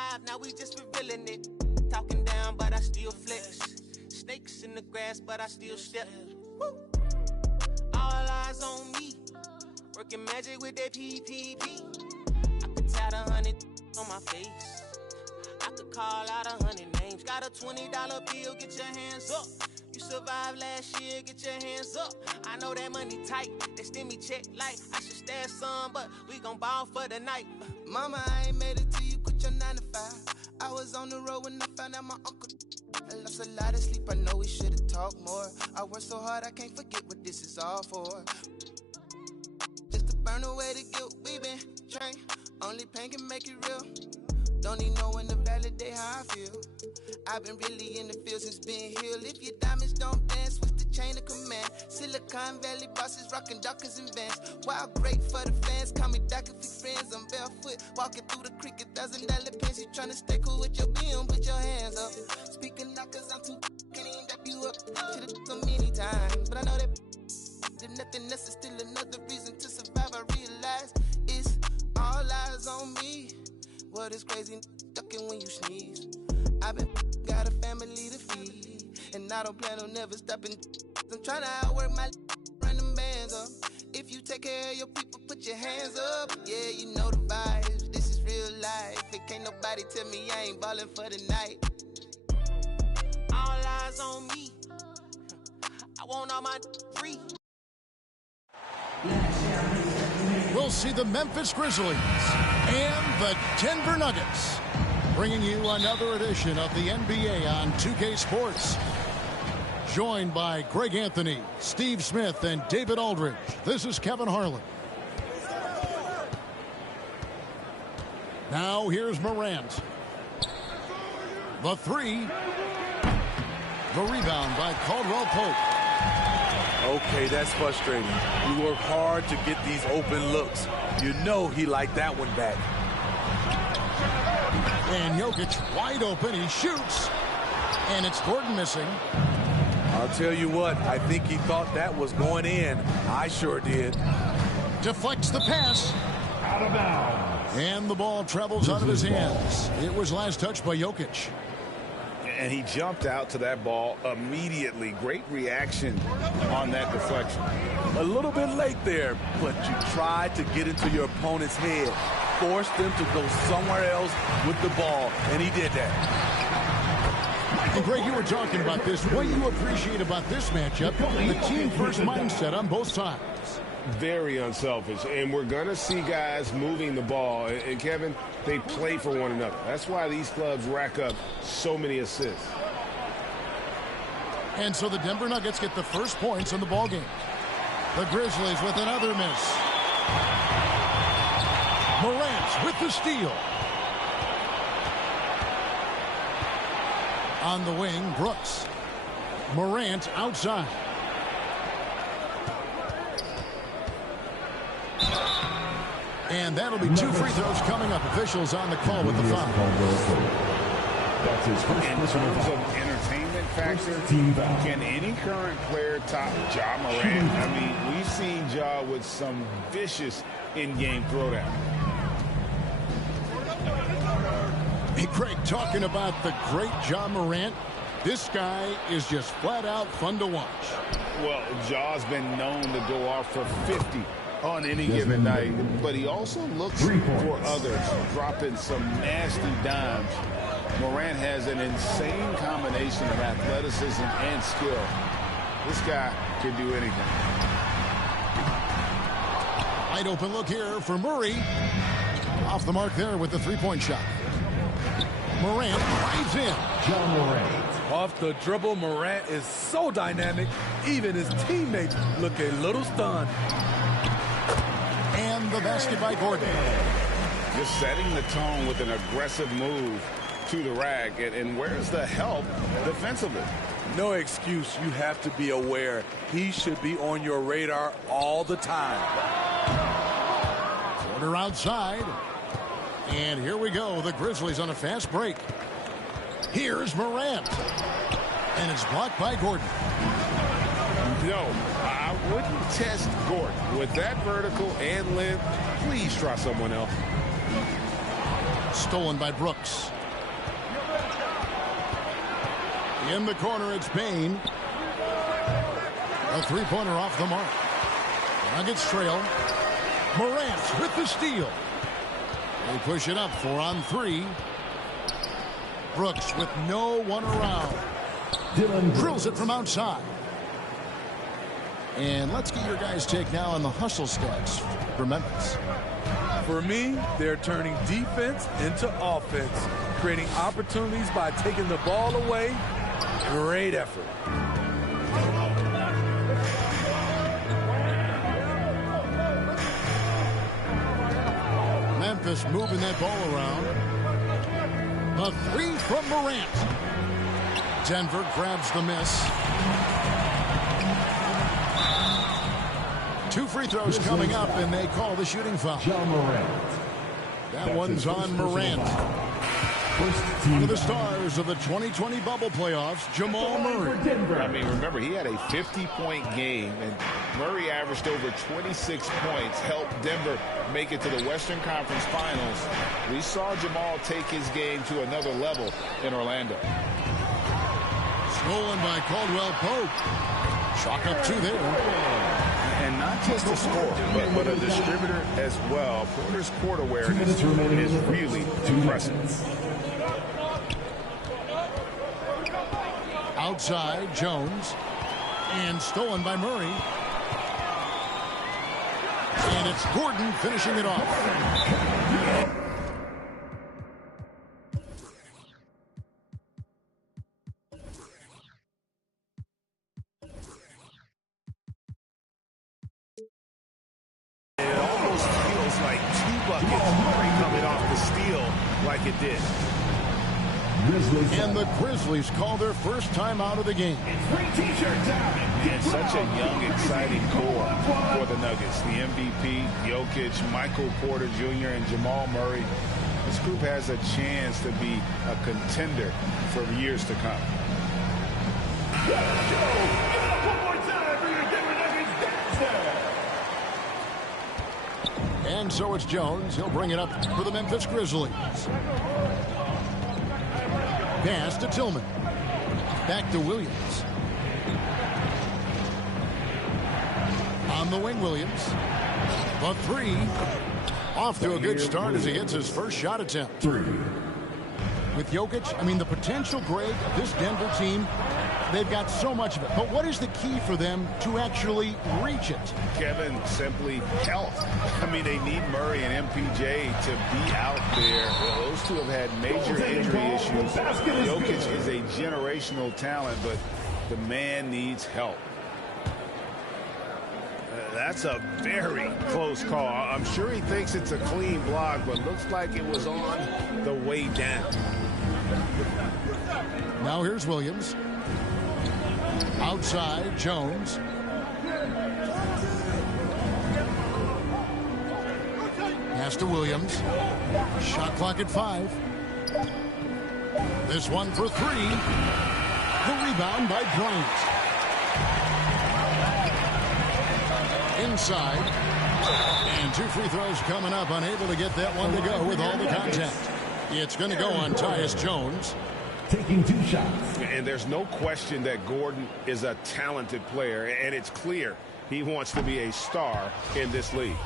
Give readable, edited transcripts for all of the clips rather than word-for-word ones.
survive, now we just revealing it. Talking down, but I still flex. Snakes in the grass, but I still step. Woo. All eyes on me. Working magic with that PPP. I could tie 100 on my face. I could call out 100 names. Got a $20 bill, get your hands up. You survived last year, get your hands up. I know that money tight, that stimmy check light. I should stash some, but we gon' ball for the night. Mama, I ain't made it till you quit your 9 to 5. I was on the road when I found out my uncle. I lost a lot of sleep, I know we should've talked more. I worked so hard, I can't forget what this is all for. Just to burn away the guilt we been trained. Only pain can make it real. Don't need no one to validate how I feel. I've been really in the field since being healed. If your diamonds don't dance, switch the chain of command. Silicon Valley bosses rocking Dockers and Vans. Wild great for the fans, call me Doc if we friends. I'm barefoot, walking through the creek, $1,000 pants. You tryna stay cool with your BM, put your hands up. Speaking out cause I'm too can't even dap you up. Should've so many times, but I know that if nothing else is still another reason to survive. I realize it's all eyes on me. What is crazy, ducking when you sneeze. I've been got a family to feed, and I don't plan on never stopping. I'm trying to outwork my run them bands up. If you take care of your people, put your hands up. Yeah, you know the vibes. This is real life. It can't nobody tell me I ain't ballin' for the night. All eyes on me. I want all my free. We'll see the Memphis Grizzlies and the Denver Nuggets, bringing you another edition of the NBA on 2K Sports. Joined by Greg Anthony, Steve Smith, and David Aldridge. This is Kevin Harlan. Now here's Morant. The three. The rebound by Caldwell Pope. Okay, that's frustrating. You work hard to get these open looks. You know he liked that one back. And Jokic wide open. He shoots. And it's Gordon missing. I'll tell you what, I think he thought that was going in. I sure did. Deflects the pass. Out of bounds. And the ball travels out of his hands. It was last touched by Jokic. And he jumped out to that ball immediately. Great reaction on that deflection. A little bit late there, but you tried to get into your opponent's head. Forced them to go somewhere else with the ball, and he did that. And Greg, you were talking about this. What you appreciate about this matchup, the team-first mindset on both sides. Very unselfish, and we're going to see guys moving the ball. And Kevin, they play for one another. That's why these clubs rack up so many assists. And so the Denver Nuggets get the first points in the ballgame. The Grizzlies with another miss. Morant with the steal. On the wing, Brooks. Morant outside. And that'll be two free throws coming up. Officials on the call with the foul. In terms of entertainment factor, can any current player top Ja Morant? I mean, we've seen Ja with some vicious in-game throwdown. Hey, Craig, talking about the great Ja Morant, this guy is just flat out fun to watch. Well, Ja's been known to go off for 50 on any given night, but he also looks for others, dropping some nasty dimes. Morant has an insane combination of athleticism and skill. This guy can do anything. Wide open look here for Murray. Off the mark there with the three-point shot. Morant drives in. Ja Morant. Off the dribble, Morant is so dynamic, even his teammates look a little stunned. And the basket by Gordon. Just setting the tone with an aggressive move to the rack. And where's the help defensively? No excuse. You have to be aware. He should be on your radar all the time. Quarter outside. And here we go. The Grizzlies on a fast break. Here's Morant. And it's blocked by Gordon. No, I wouldn't test Gordon. With that vertical and length, please try someone else. Stolen by Brooks. In the corner, it's Bain. A three-pointer off the mark. Nuggets trail. Morant with the steal. They push it up 4 on 3. Brooks with no one around. Drills it from outside. And let's get your guys' take now on the hustle stats for Memphis. For me, they're turning defense into offense, creating opportunities by taking the ball away. Great effort. Memphis moving that ball around. A three from Morant. Denver grabs the miss. 2 free throws coming up, and they call the shooting foul. That one's on Morant. One of the stars of the 2020 bubble playoffs, Jamal Murray. I mean, remember, he had a 50-point game, and Murray averaged over 26 points, helped Denver make it to the Western Conference Finals. We saw Jamal take his game to another level in Orlando. Stolen by Caldwell Pope. Chalk up 2 there. And not just a scorer, but a distributor as well. Porter's court awareness is really impressive. Outside, Jones. And stolen by Murray. And it's Gordon finishing it off. It almost feels like 2 buckets coming off the steal like it did. And the Grizzlies call their first time out of the game. And such a young, exciting core for the Nuggets. The MVP, Jokic, Michael Porter Jr., and Jamal Murray. This group has a chance to be a contender for years to come. And so it's Jones. He'll bring it up for the Memphis Grizzlies. Pass to Tillman. Back to Williams. On the wing, Williams. The 3. Off to a good start as he hits his first shot attempt. 3. With Jokic, I mean, the potential, Greg, of this Denver team, they've got so much of it. But what is the key for them to actually reach it? Kevin, simply health. I mean, they need Murray and MPJ to be out there. Well, those two have had major injury issues. Jokic is a generational talent, but the man needs help. That's a very close call. I'm sure he thinks it's a clean block, but looks like it was on the way down. Now here's Williams. Outside, Jones. Pass to Williams. Shot clock at 5. This one for 3. The rebound by Bryant. Inside. And 2 free throws coming up. Unable to get that one to go with all the contact. It's going to go on Tyus Jones. Taking 2 shots. And there's no question that Gordon is a talented player, and it's clear he wants to be a star in this league.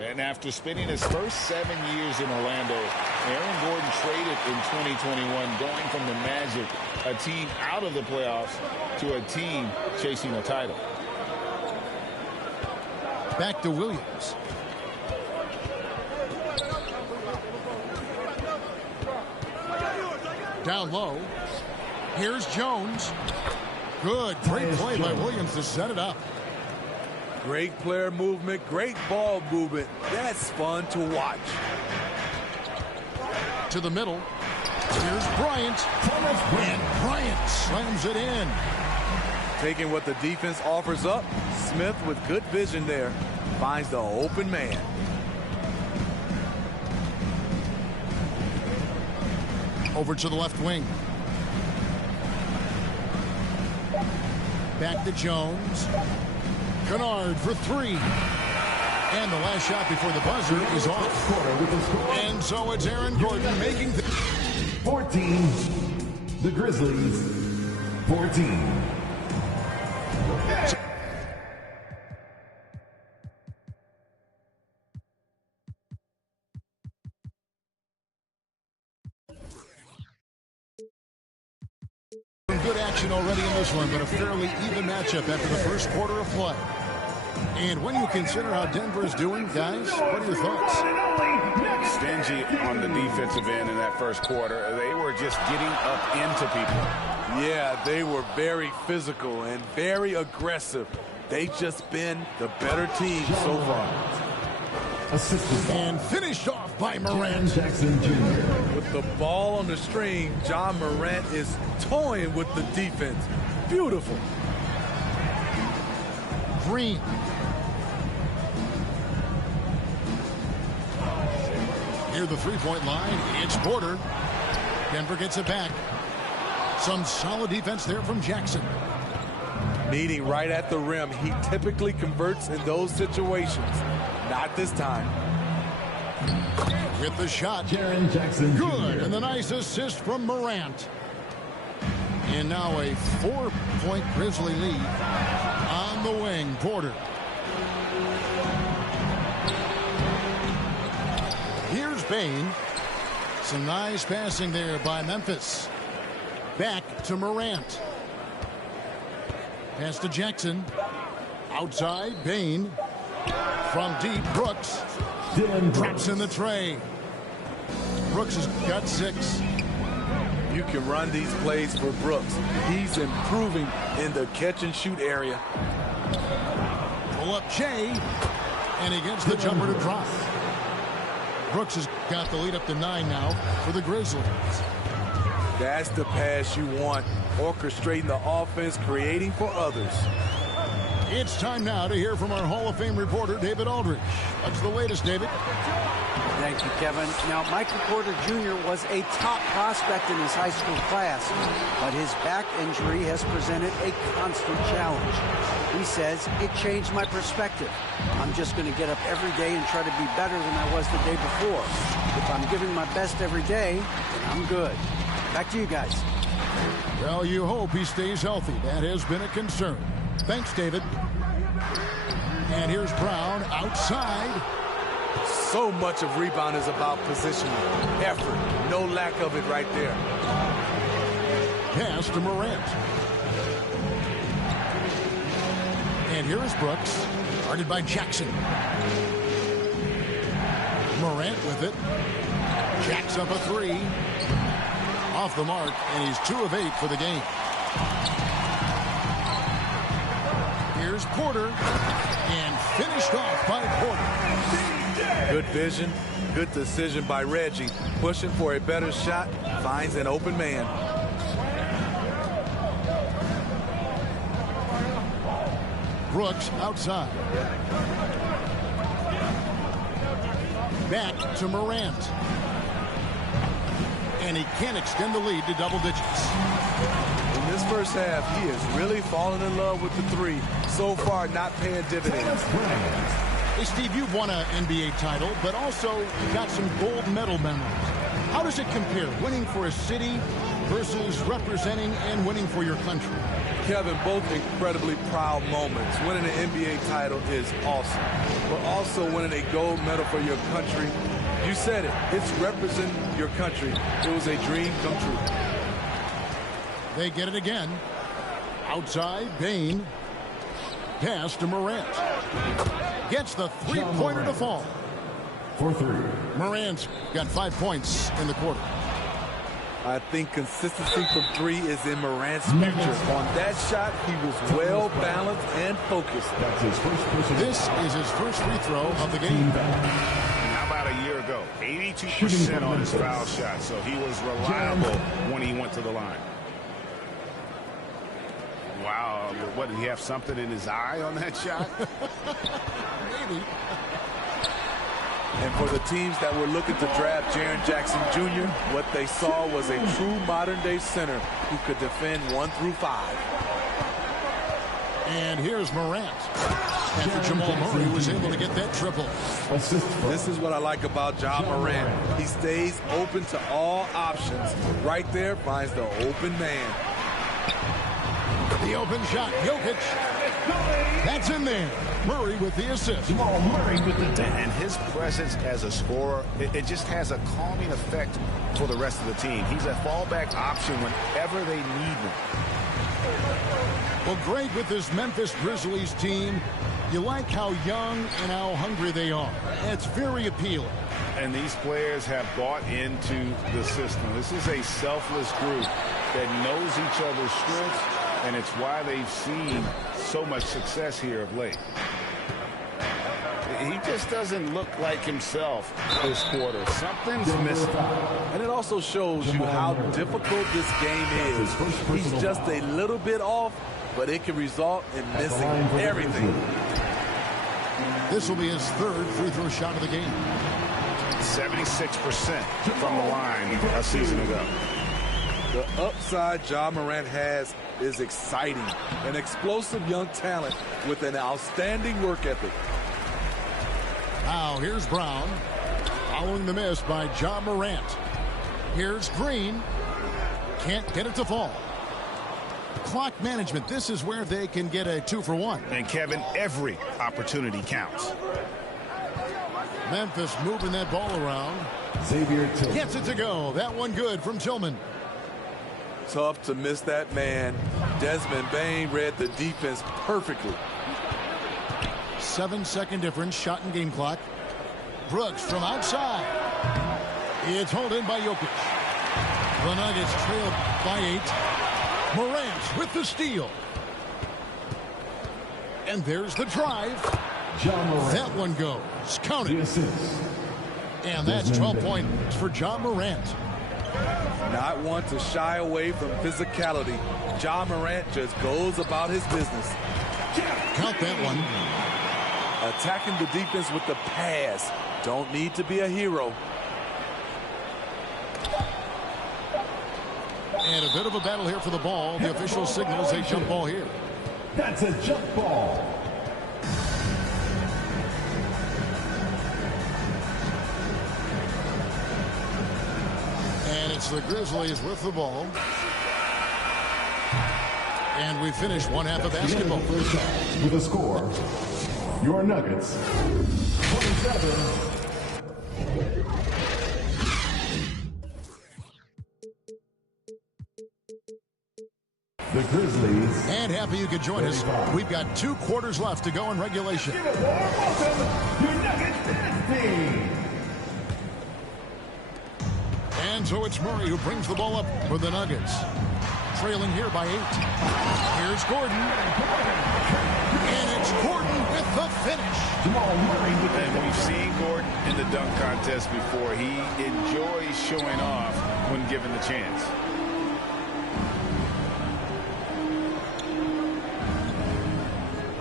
And after spending his first 7 years in Orlando, Aaron Gordon traded in 2021, going from the Magic, a team out of the playoffs, to a team chasing a title. Back to Williams. Down low. Here's Jones. Good. Great play by Williams to set it up. Great player movement, great ball movement. That's fun to watch. To the middle. Here's Bryant. And Bryant slams it in. Taking what the defense offers up, Smith with good vision there finds the open man. Over to the left wing. Back to Jones. Kennard for 3. And the last shot before the buzzer is off. And so it's Aaron Gordon making 14. The Grizzlies, 14. Good action already in this one, but a fairly even matchup after the first quarter of play. And when you consider how Denver is doing, guys, what are your thoughts? Stingy on the defensive end in that first quarter. They were just getting up into people. Yeah, they were very physical and very aggressive. They've just been the better team so far. And finished off by Morant. Jackson Jr. With the ball on the string, John Morant is toying with the defense. Beautiful. Green. Near the three-point line, it's Porter. Denver gets it back. Some solid defense there from Jackson. Meeting right at the rim. He typically converts in those situations. Not this time. With the shot. Jaren Jackson Good. Jr. And the nice assist from Morant. And now a 4-point Grizzly lead on the wing. Porter. Here's Bane. Some nice passing there by Memphis. Back to Morant. Pass to Jackson. Outside, Bane. From deep, Brooks. Dylan Drops in the tray. Brooks has got 6. You can run these plays for Brooks. He's improving in the catch-and-shoot area. Pull up Jay. And he gets the jumper to drop. Brooks has got the lead up to 9 now for the Grizzlies. That's the pass you want. Orchestrating the offense, creating for others. It's time now to hear from our Hall of Fame reporter, David Aldridge. What's the latest, David? Thank you, Kevin. Now, Michael Porter Jr. was a top prospect in his high school class, but his back injury has presented a constant challenge. He says, it changed my perspective. I'm just going to get up every day and try to be better than I was the day before. If I'm giving my best every day, then I'm good. Back to you guys. Well, you hope he stays healthy. That has been a concern. Thanks, David. And here's Brown outside. So much of rebound is about positioning, effort. No lack of it right there. Pass to Morant. And here is Brooks, guarded by Jackson. Morant with it. Jacks up a 3. Off the mark, and he's 2 of 8 for the game. Here's Porter, and finished off by Porter. Good vision, good decision by Reggie. Pushing for a better shot, finds an open man. Brooks outside. Back to Morant. And he can't extend the lead to double digits. In this first half, he is really falling in love with the 3. So far, not paying dividends. Hey, Steve, you've won an NBA title, but also got some gold medal memories. How does it compare, winning for a city versus representing and winning for your country? Kevin, both incredibly proud moments. Winning an NBA title is awesome, but also winning a gold medal for your country. You said it. It's representing your country. It was a dream come true. They get it again. Outside, Bane. Pass to Morant. Gets the 3-pointer to fall. For 3. Morant's got 5 points in the quarter. I think consistency from 3 is in Morant's future. On that shot, he was well balanced and focused. That's his first personal. This is his first free throw of the game. How about a year ago? 82% on his foul shot, so he was reliable when he went to the line. Wow, what, did he have something in his eye on that shot? Maybe. And for the teams that were looking to draft Jaren Jackson Jr., what they saw was a true modern-day center who could defend 1 through 5. And here's Morant. After Jamal Murray was able to get that triple. This is what I like about Ja Morant. He stays open to all options. Right there, finds the open man. The open shot, Jokic. That's in there. Murray with the assist. And his presence as a scorer, it just has a calming effect for the rest of the team. He's a fallback option whenever they need him. Well, great with this Memphis Grizzlies team. You like how young and how hungry they are. It's very appealing. And these players have bought into the system. This is a selfless group that knows each other's strengths, and it's why they've seen so much success here of late. He just doesn't look like himself this quarter. Something's missing. And it also shows you how difficult this game is. He's just a little bit off, but it can result in missing everything. This will be his third free throw shot of the game. 76% from the line a season ago. The upside Ja Morant has is exciting. An explosive young talent with an outstanding work ethic. Now here's Brown. Following the miss by Ja Morant. Here's Green. Can't get it to fall. Clock management. This is where they can get a 2-for-1. And Kevin, every opportunity counts. Memphis moving that ball around. Xavier Tillman Gets it to go. That one good from Tillman. Tough to miss that man. Desmond Bane read the defense perfectly. 7-second difference. Shot and game clock. Brooks from outside. It's hauled in by Jokic. The Nuggets trail by 8. Morant with the steal. And there's the drive. That one goes. Counted. And that's 12 points for Ja Morant. Not one to shy away from physicality. Ja Morant just goes about his business. Count that one. Attacking the defense with the pass. Don't need to be a hero. And a bit of a battle here for the ball. The official signals a jump ball here. That's a jump ball. And it's the Grizzlies with the ball. And we finish one half of basketball. With a score, your Nuggets 27. The Grizzlies. And happy you could join us. We've got 2 quarters left to go in regulation. Give it a warm welcome, your Nuggets dynasty. And so it's Murray who brings the ball up for the Nuggets. Trailing here by 8. Here's Gordon. And it's Gordon with the finish. And we've seen Gordon in the dunk contest before. He enjoys showing off when given the chance.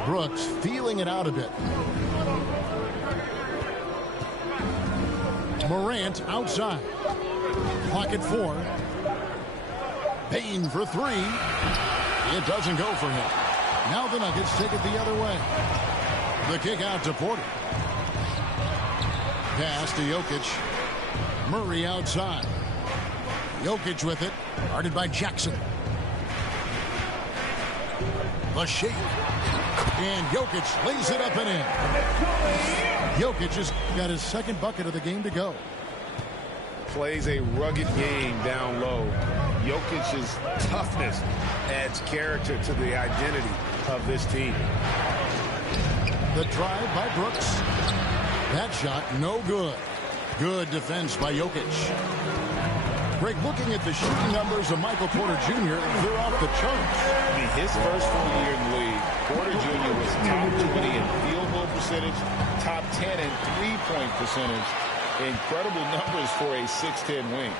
Brooks feeling it out a bit. Morant outside. Clock at 4. Bane for 3. It doesn't go for him. Now the Nuggets take it the other way. The kick out to Porter. Pass to Jokic. Murray outside. Jokic with it. Guarded by Jackson. The shake. And Jokic lays it up and in. Jokic has got his second bucket of the game to go. Plays a rugged game down low. Jokic's toughness adds character to the identity of this team. The drive by Brooks. That shot no good. Good defense by Jokic. Greg, looking at the shooting numbers of Michael Porter Jr., they're off the charts. I mean, his first full year in the league, Porter Jr. was top 20 in field goal percentage, top 10 in three-point percentage. Incredible numbers for a 6'10 wing.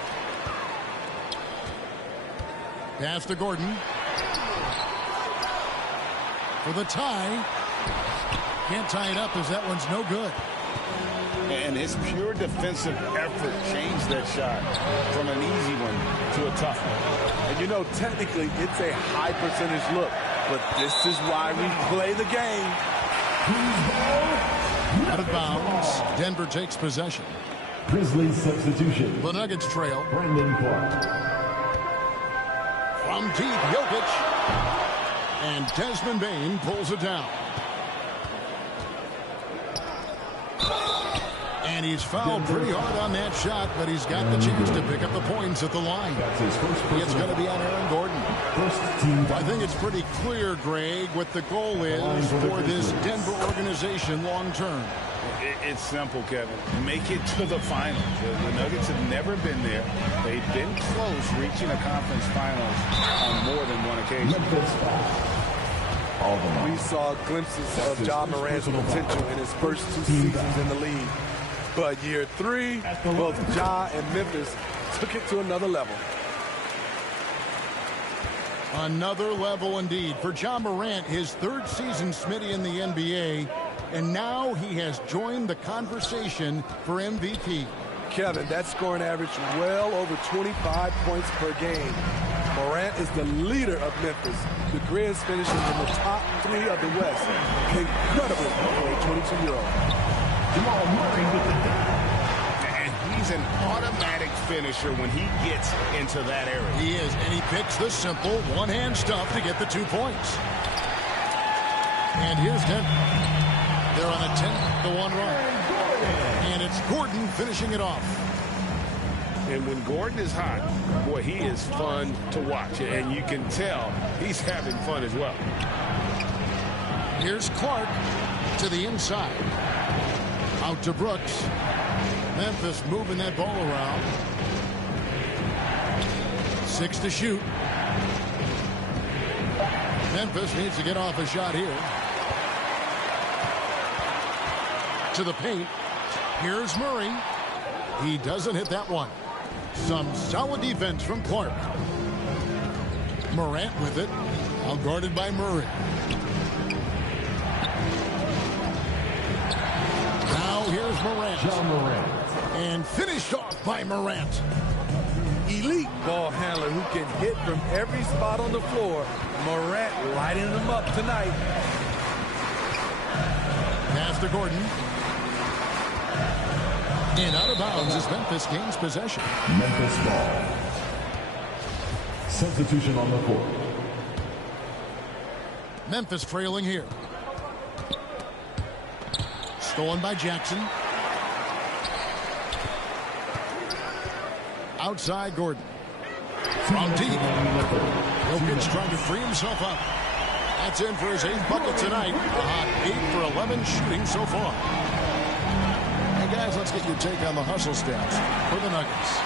Pass to Gordon. For the tie. Can't tie it up as that one's no good. And his pure defensive effort changed that shot from an easy one to a tough one. And you know, technically, it's a high percentage look, but this is why we play the game. Out of bounds. Denver takes possession. Grizzlies substitution. The Nuggets trail. Brandon Clark. From deep, Jokic. And Desmond Bane pulls it down. And he's fouled pretty hard on that shot, but he's got the chance to pick up the points at the line. It's going to be on Aaron Gordon. I think it's pretty clear, Greg, what the goal is for this Denver organization long term. It's simple, Kevin. Make it to the finals. The Nuggets have never been there. They've been close reaching a conference finals on more than one occasion. We saw glimpses of Ja Morant's potential in his first 2 seasons in the league. But year 3, both Ja and Memphis took it to another level. Another level indeed. For Ja Morant, his 3rd season, Smitty, in the NBA. And now he has joined the conversation for MVP. Kevin, that scoring average well over 25 points per game. Morant is the leader of Memphis. The Grizz finishing in the top 3 of the West. Incredible for a 22-year-old. Jamal Murray with the dunk. And he's an automatic finisher when he gets into that area. He is, and he picks the simple one-hand stuff to get the 2 points. And here's Denver. They're on a 10-1 run. And it's Gordon finishing it off. And when Gordon is hot, boy, he is fun to watch. And you can tell he's having fun as well. Here's Clark to the inside. Out to Brooks. Memphis moving that ball around. 6 to shoot. Memphis needs to get off a shot here. To the paint. Here's Murray. He doesn't hit that one. Some solid defense from Clark. Morant with it. Out guarded by Murray. Now here's Morant. John Morant. And finished off by Morant. Elite ball handler who can hit from every spot on the floor. Morant lighting them up tonight. Pass to Gordon. And out of bounds as Memphis gains possession. Memphis ball. Substitution on the court. Memphis trailing here. Stolen by Jackson. Outside Gordon. From deep. Jokic trying to free himself up. That's in for his 8th bucket tonight. A hot 8 for 11 shooting so far. And guys, let's get your take on the hustle stats for the Nuggets.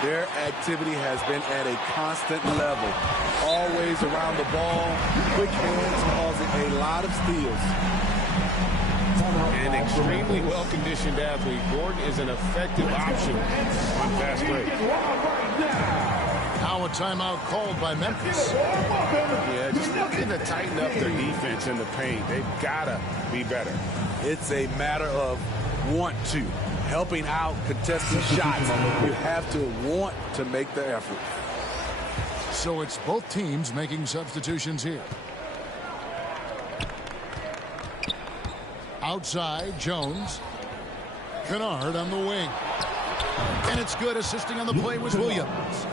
Their activity has been at a constant level. Always around the ball. Quick hands causing a lot of steals. An extremely well-conditioned athlete, Gordon is an effective option on fast break. Now a timeout called by Memphis. Yeah, just looking to tighten up their defense in the paint. They've got to be better. It's a matter of want to. Helping out contested shots. You have to want to make the effort. So it's both teams making substitutions here. Outside, Jones. Kennard on the wing. And it's good. Assisting on the play was Williams.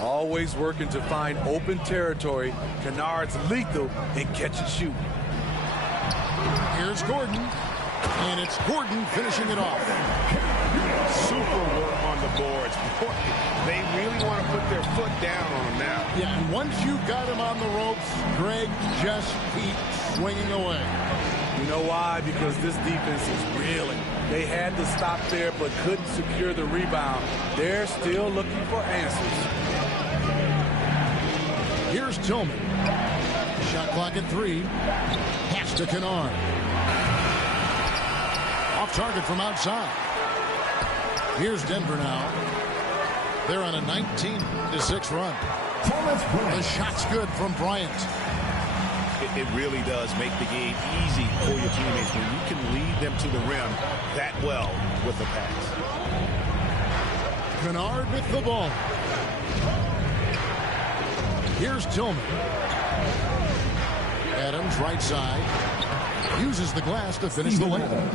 Always working to find open territory. Kennard's lethal in catch and shoot. Here's Gordon. And it's Gordon finishing it off. Super work on the boards. Boy, they really want to put their foot down on him now. Yeah, and once you got him on the ropes, Greg, just keep swinging away. You know why? Because this defense is reeling. They had to stop there but couldn't secure the rebound. They're still looking for answers. Here's Tillman. Shot clock at 3. Pass to Kennard. Off target from outside. Here's Denver now. They're on a 19-6 run. The shot's good from Bryant. It really does make the game easy for your teammates when you can lead them to the rim that well with the pass. Kennard with the ball. Here's Tillman. Adams right side. Uses the glass to finish the layup.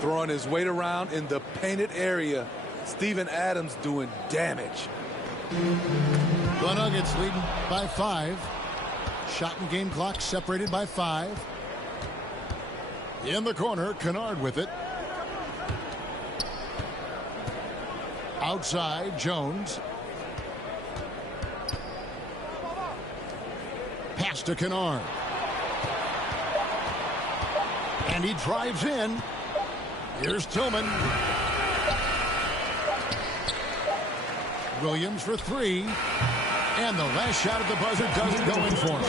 Throwing his weight around in the painted area. Steven Adams doing damage. The Nuggets leading by 5. Shot and game clock separated by 5. In the corner, Kennard with it. Outside, Jones. Pass to Kennard. And he drives in. Here's Tillman. Williams for 3. And the last shot at the buzzer doesn't go in for him.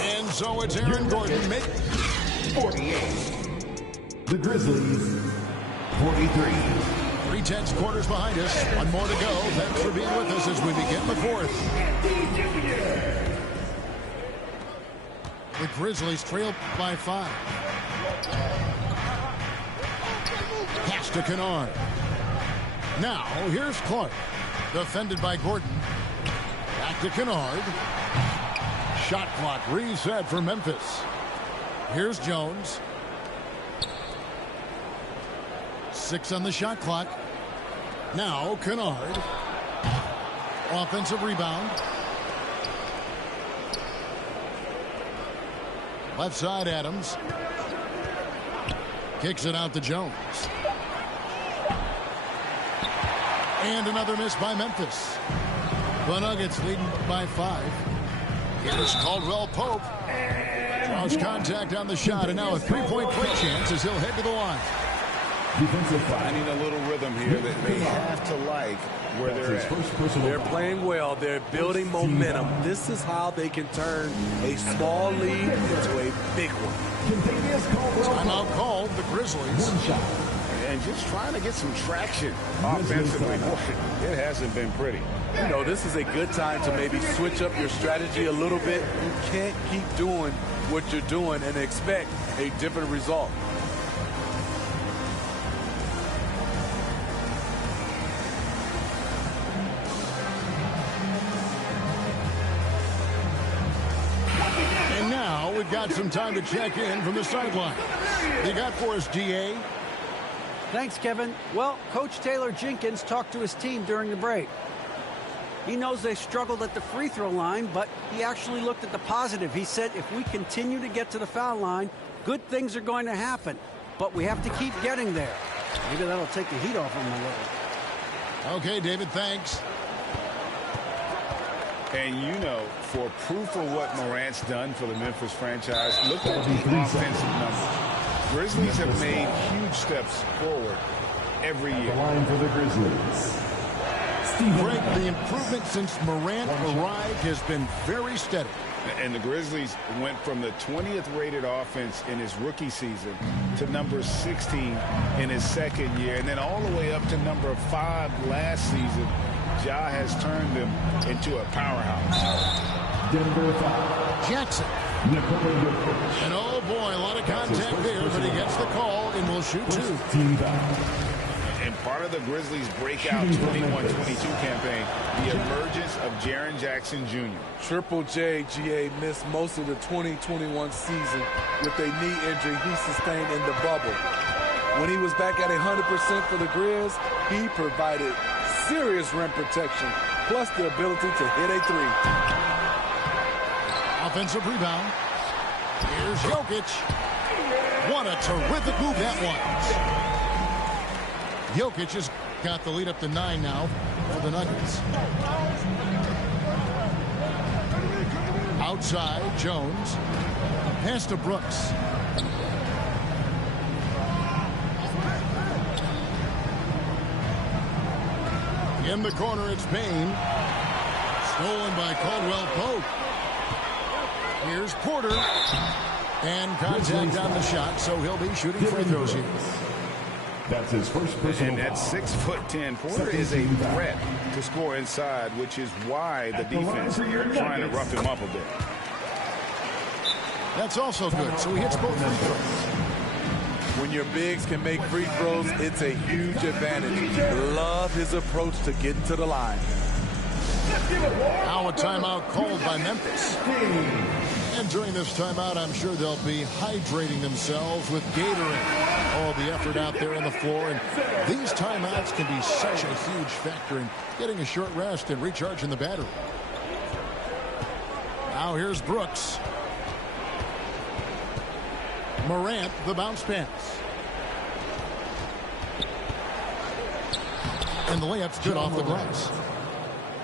And so it's Aaron Gordon. 48. The Grizzlies, 43. 3/10 quarters behind us. One more to go. Thanks for being with us as we begin the 4th. The Grizzlies trail by 5. Pass to Kennard. Now, here's Clark. Defended by Gordon. Back to Kennard. Shot clock reset for Memphis. Here's Jones. 6 on the shot clock. Now Kennard. Offensive rebound. Left side Adams. Kicks it out to Jones. And another miss by Memphis. The Nuggets leading by 5. Here's Caldwell Pope. Draws contact on the shot, and now a 3-point play chance as he'll head to the line. Finding a little rhythm here that they have to like where they're at. They're playing well. They're building momentum. This is how they can turn a small lead into a big one. Timeout called, the Grizzlies. And just trying to get some traction offensively. It hasn't been pretty. You know, this is a good time to maybe switch up your strategy a little bit. You can't keep doing what you're doing and expect a different result. And now we've got some time to check in from the sideline. You got for us, DA? Thanks, Kevin. Well, Coach Taylor Jenkins talked to his team during the break. He knows they struggled at the free throw line, but he actually looked at the positive. He said, if we continue to get to the foul line, good things are going to happen. But we have to keep getting there. Maybe that'll take the heat off him a little. Okay, David, thanks. And you know, for proof of what Morant's done for the Memphis franchise, look at the offensive numbers. Grizzlies have made huge steps forward every year. Line for the Grizzlies. Greg, the improvement since Morant arrived has been very steady. And the Grizzlies went from the 20th rated offense in his rookie season to number 16 in his second year, and then all the way up to number 5 last season. Ja has turned them into a powerhouse. Denver 5. Jackson. And oh boy, a lot of contact there, but he gets the call and will shoot 2. And part of the Grizzlies' breakout 21-22 campaign, the emergence of Jaren Jackson Jr. Triple J, GA, missed most of the 2021 season with a knee injury he sustained in the bubble. When he was back at 100% for the Grizz, he provided serious rim protection, plus the ability to hit a 3. Offensive rebound. Here's Jokic. What a terrific move that was. Jokic has got the lead up to 9 now for the Nuggets. Outside, Jones. Pass to Brooks. In the corner, it's Payne. Stolen by Caldwell Pope. Here's Porter. And contact on the shot, so he'll be shooting free throws here. That's his first personal. And at 6'10", Porter is a threat to score inside, which is why the defense are trying to rough him up a bit. That's also good, so he hits both free throws. When your bigs can make free throws, it's a huge advantage. Love his approach to getting to the line. Now a timeout called by Memphis. And during this timeout, I'm sure they'll be hydrating themselves with Gatorade. All the effort out there on the floor. And these timeouts can be such a huge factor in getting a short rest and recharging the battery. Now here's Brooks. Morant, the bounce pass. And the layup's good off the glass.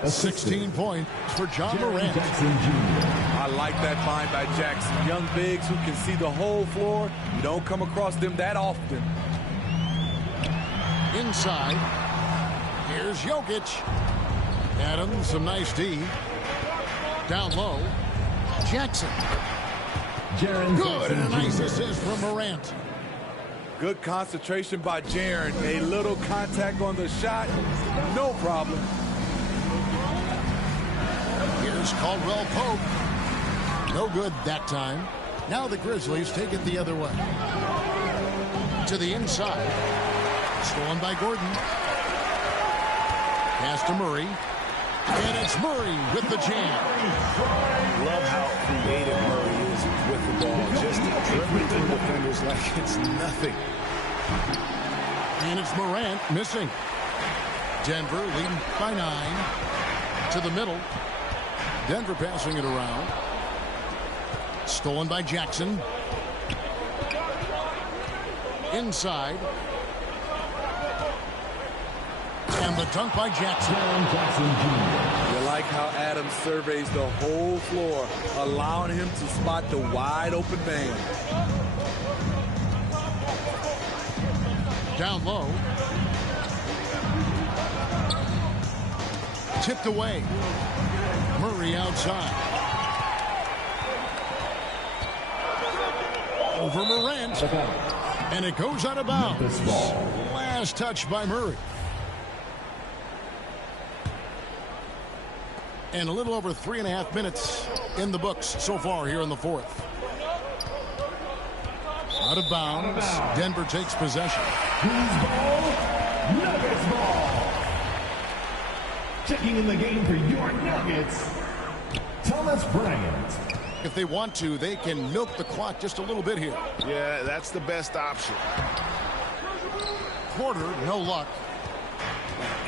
16 points for John Morant. I like that find by Jackson. Young bigs who can see the whole floor. You don't come across them that often. Inside. Here's Jokic. Adams, some nice D. Down low. Jackson. Good, and a nice assist from Morant. Good concentration by Jaren. A little contact on the shot. No problem. Here's Caldwell Pope. No good that time. Now the Grizzlies take it the other way. To the inside. Stolen by Gordon. Pass to Murray. And it's Murray with the jam. Love how creative Murray is with the ball. Just dribbling through defenders like it's nothing. And it's Morant missing. Denver leading by 9. To the middle. Denver passing it around. Stolen by Jackson. Inside. And the dunk by Jackson. You like how Adams surveys the whole floor, allowing him to spot the wide open man. Down low. Tipped away. Murray outside. Over Morant. And it goes out of bounds. Last touch by Murray. And a little over 3.5 minutes in the books so far here in the fourth. Out of bounds. Denver takes possession. Who's ball? Nuggets ball. Checking in the game for your Nuggets, Thomas Bryant. If they want to, they can milk the clock just a little bit here. Yeah, that's the best option. Porter, no luck.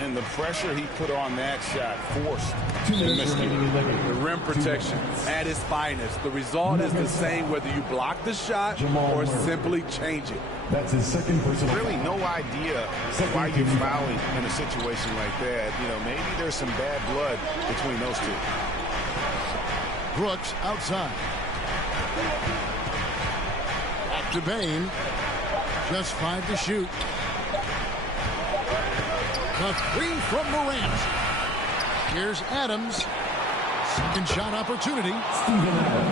And the pressure he put on that shot forced. The rim protection at its finest. The result is the same whether you block the shot or simply change it. That's his second personal. Really no idea why you're fouling in a situation like that. You know, maybe there's some bad blood between those two. Brooks outside. Back to Bane. Just 5 to shoot. The 3 from Morant. Here's Adams. Second shot opportunity.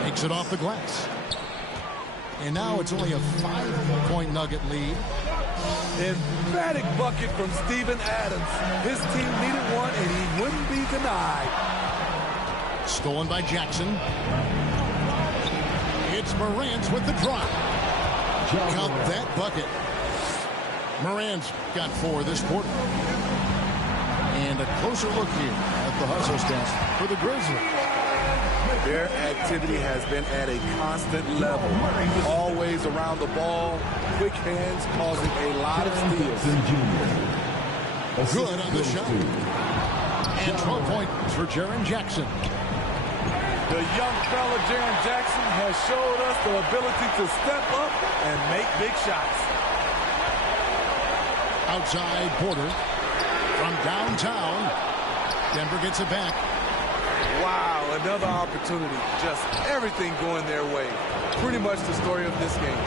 Makes it off the glass. And now it's only a 5-point Nugget lead. Emphatic bucket from Steven Adams. His team needed one, and he wouldn't be denied. Stolen by Jackson. It's Morant with the drop. Count that bucket. Morant's got 4 this quarter. And a closer look here at the hustle stats for the Grizzlies. Their activity has been at a constant level. Always around the ball. Quick hands causing a lot of steals. Good on the shot. And 12 points for Jaren Jackson. The young fella, Jaren Jackson, has showed us the ability to step up and make big shots. Outside Porter. From downtown, Denver gets it back. Wow, another opportunity. Just everything going their way. Pretty much the story of this game.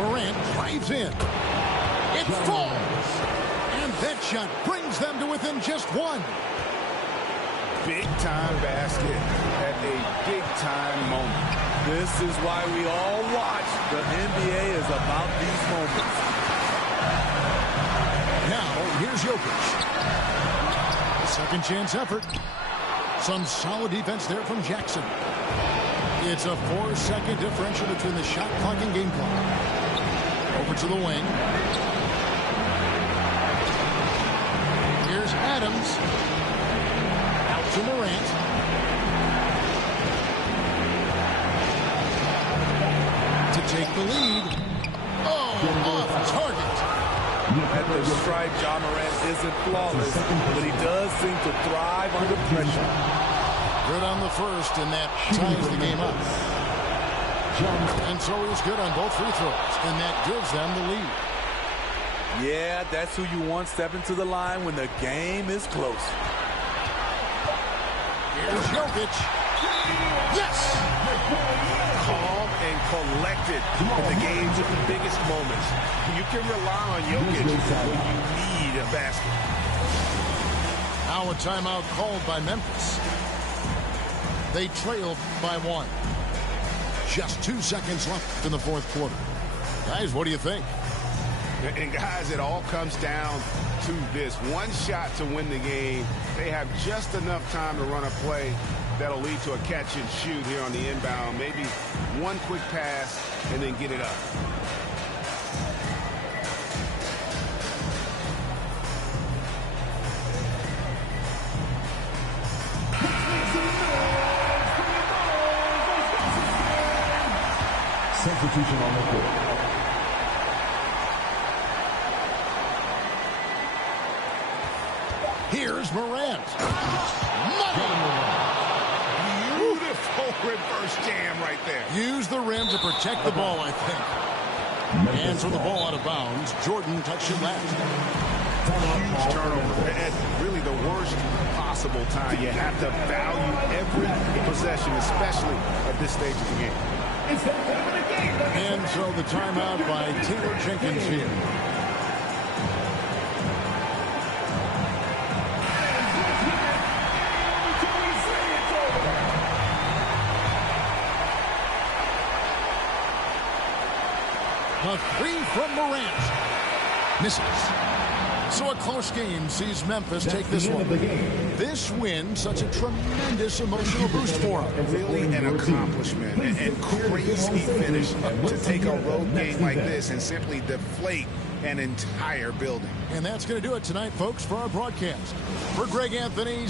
Morant drives in. It falls. And that shot brings them to within just 1. Big-time basket at a big-time moment. This is why we all watch. The NBA is about these moments. Now, here's Jokic. A second chance effort. Some solid defense there from Jackson. It's a 4-second differential between the shot clock and game clock. Over to the wing. Here's Adams. Out to Morant. take the lead. Oh, off target. At the stripe, Ja Morant isn't flawless, but he does seem to thrive under pressure. Good on the first, and that ties the game up. And so he's good on both free throws, and that gives them the lead. Yeah, that's who you want stepping to the line when the game is close. Here's Jokic. Yes! Calm and collected in the game's biggest moments. You can rely on Jokic when you need a basket. Now a timeout called by Memphis. They trail by 1. Just 2 seconds left in the fourth quarter. Guys, what do you think? And guys, it all comes down to this. One shot to win the game. They have just enough time to run a play that'll lead to a catch and shoot here on the inbound. Maybe one quick pass and then get it up. Substitution on the court. Here's Morant. Beautiful reverse jam right there. Use the rim to protect the ball, I think. And so the ball out of bounds. Jordan touched it last. Huge turnover at really the worst possible time. You have to value every possession, especially at this stage of the game. And so the timeout by Taylor Jenkins here. A three from Morant. Misses. So a close game sees Memphis take this one. This win, such a tremendous emotional boost for them. Really an accomplishment and crazy finish to take a road game like this and simply deflate an entire building. And that's going to do it tonight, folks, for our broadcast. For Greg Anthony,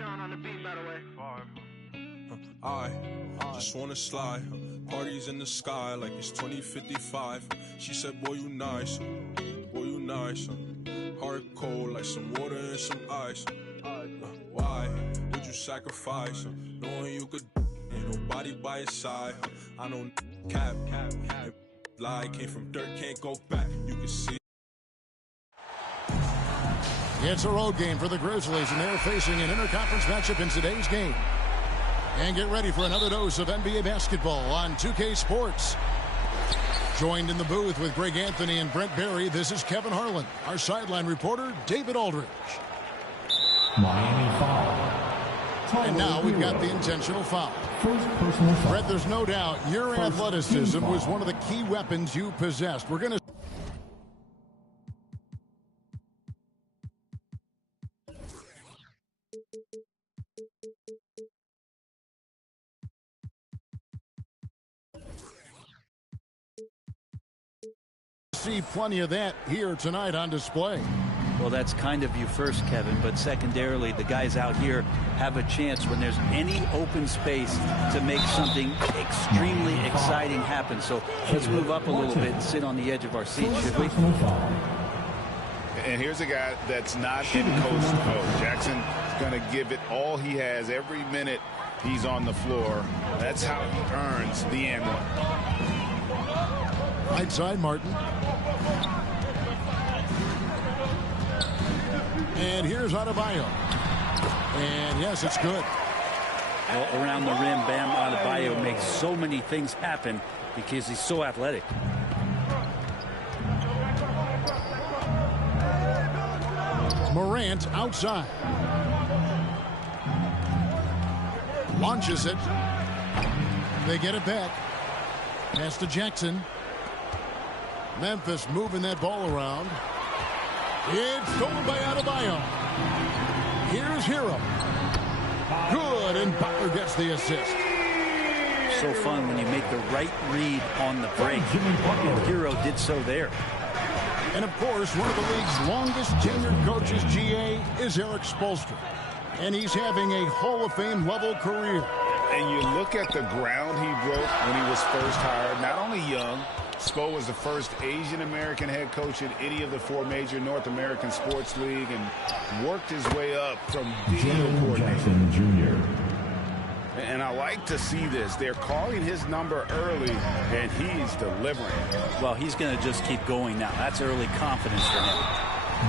Sean on the beat, by the way. I just wanna slide. Parties in the sky like it's 2055. She said, boy, you nice. Boy, you nice. Heart cold like some water and some ice. Why would you sacrifice? Knowing you could, ain't nobody by your side. I know cap. Lie came from dirt, can't go back. You can see. It's a road game for the Grizzlies, and they're facing an interconference matchup in today's game. And get ready for another dose of NBA basketball on 2K Sports. Joined in the booth with Greg Anthony and Brent Barry, this is Kevin Harlan. Our sideline reporter, David Aldridge. Miami foul. And now we've got the intentional foul. First personal foul. Brett, there's no doubt your athleticism was one of the key weapons you possessed. We're going to see plenty of that here tonight on display. Well, that's kind of you first, Kevin, but secondarily, the guys out here have a chance when there's any open space to make something extremely exciting happen. So let's move up a little bit and sit on the edge of our seats, should we? And here's a guy that's not in coast mode. Jackson's going to give it all he has every minute he's on the floor. That's how he earns the and one. Right side, Martin. And here's Adebayo. And yes, it's good. Well, around the rim, Bam Adebayo makes so many things happen because he's so athletic. Morant outside. Launches it. They get it back. Pass to Jackson. Memphis moving that ball around. It's stolen by Adebayo. Here's Hero. Good, and Butler gets the assist. So fun when you make the right read on the break. And Hero did so there. And of course, one of the league's longest tenured coaches, GA, is Eric Spoelstra. And he's having a Hall of Fame level career. And you look at the ground he broke when he was first hired. Not only young, Spo was the first Asian-American head coach in any of the 4 major North American sports league and worked his way up from video coordinator. And I like to see this. They're calling his number early, and he's delivering. Well, he's going to just keep going now. That's early confidence for him.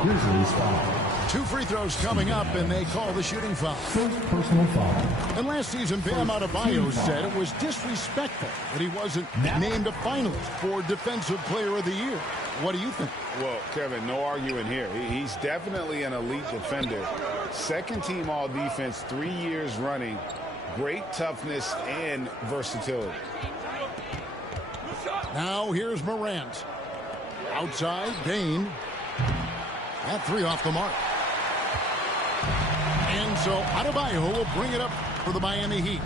Grizzlies foul. 2 free throws coming up, and they call the shooting foul. First personal foul. And last season, Bam Adebayo said it was disrespectful that he wasn't named a finalist for Defensive Player of the Year. What do you think? Well, Kevin, no arguing here. He's definitely an elite defender. Second team all defense 3 years running. Great toughness and versatility. Now here's Morant. Outside, Dane. That 3 off the mark. And so Adebayo will bring it up for the Miami Heat.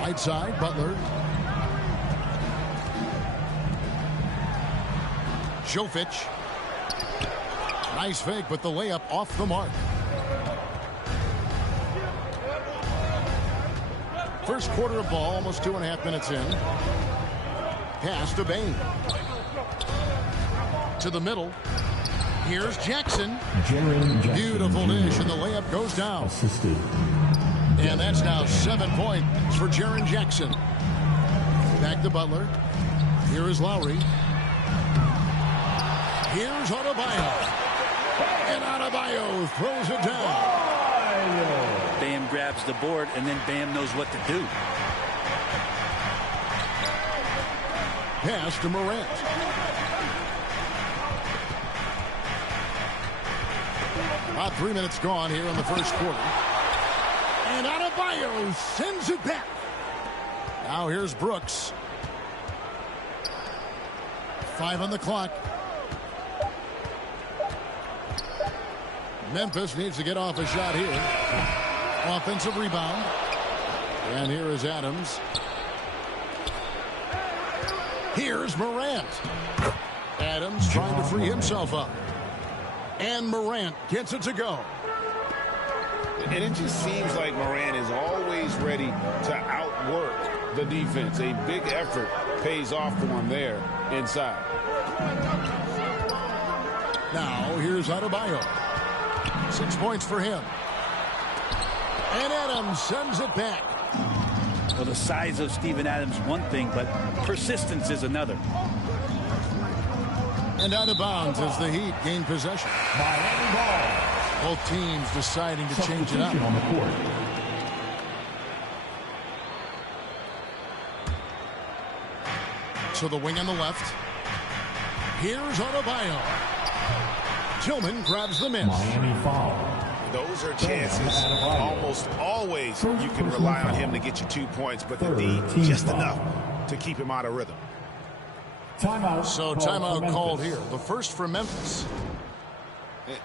Right side, Butler. Jovic. Nice fake, but the layup off the mark. First quarter of ball, almost 2.5 minutes in. Pass to Bane. To the middle. Here's Jackson. Beautiful dish, and the layup goes down. Assisted. And that's now 7 points for Jaren Jackson. Back to Butler. Here is Lowry. Here's Adebayo. And Adebayo throws it down. Bam grabs the board, and then Bam knows what to do. Pass to Morant. About 3 minutes gone here in the first quarter. And Adebayo sends it back. Now here's Brooks. 5 on the clock. Memphis needs to get off a shot here. Offensive rebound. And here is Adams. Here's Morant. Adams trying to free himself up. And Morant gets it to go. And it just seems like Morant is always ready to outwork the defense. A big effort pays off for him there inside. Now, here's Adebayo. 6 points for him. And Adams sends it back. Well, the size of Steven Adams, one thing, but persistence is another. And out of bounds as the Heat gain possession. Miami ball. Both teams deciding to change it up. On the court. To the wing on the left. Here's Adebayo. Tillman grabs the miss. Miami foul. Those are chances almost always you can rely on him to get you 2 points, but the D just enough to keep him out of rhythm. Timeout. So timeout called here. The first for Memphis.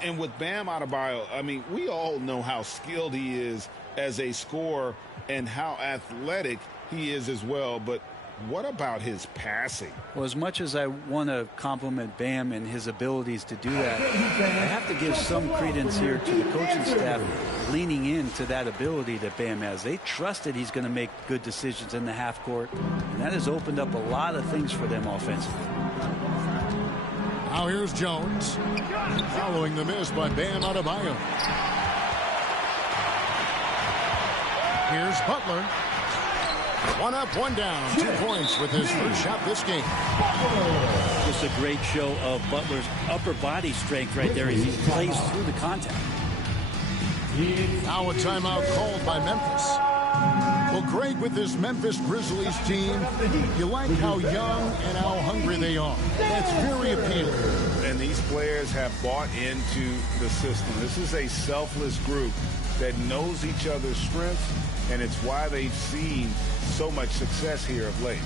And with Bam Adebayo, I mean, we all know how skilled he is as a scorer and how athletic he is as well. But what about his passing? Well, as much as I want to compliment Bam and his abilities to do that, I have to give some credence here to the coaching staff leaning into that ability that Bam has. They trusted he's going to make good decisions in the half court, and that has opened up a lot of things for them offensively. Now here's Jones. Following the miss by Bam Adebayo. Here's Butler. 1 up, 1 down. 2 points with his first shot this game. Just a great show of Butler's upper body strength right there as he plays through the contact. Now a timeout called by Memphis. Well, Greg, with this Memphis Grizzlies team, you like how young and how hungry they are. That's very appealing. And these players have bought into the system. This is a selfless group that knows each other's strengths, and it's why they've seen so much success here of late.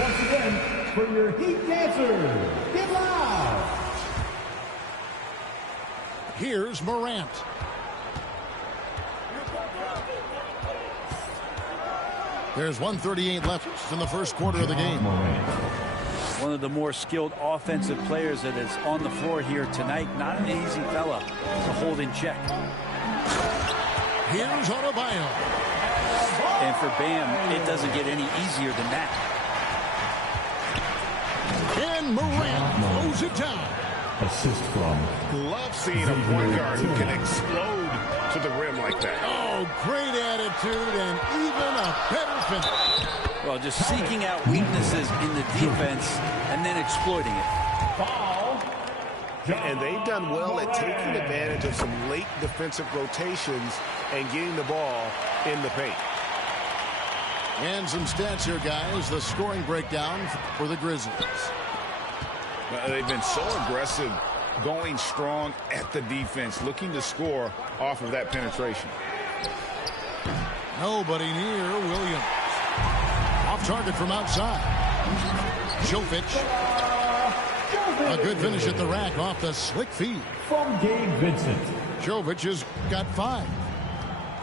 Once again, for your Heat dancers, get loud! Here's Morant. There's 1:38 left in the first quarter of the game. One of the more skilled offensive players that is on the floor here tonight. Not an easy fella to hold in check. Here's Adebayo. And for Bam, it doesn't get any easier than that. And Morant throws it down. Assist from. Love seeing a point guard who can explode to the rim like that. Oh, great attitude and even a better finish. Well, just seeking out weaknesses in the defense and then exploiting it. And they've done well at taking advantage of some late defensive rotations and getting the ball in the paint. And some stats here, guys. The scoring breakdown for the Grizzlies. They've been so aggressive, going strong at the defense, looking to score off of that penetration. Nobody near Williams. Off target from outside. Jovic. A good finish at the rack off the slick feed. From Gabe Vincent. Jovic has got 5.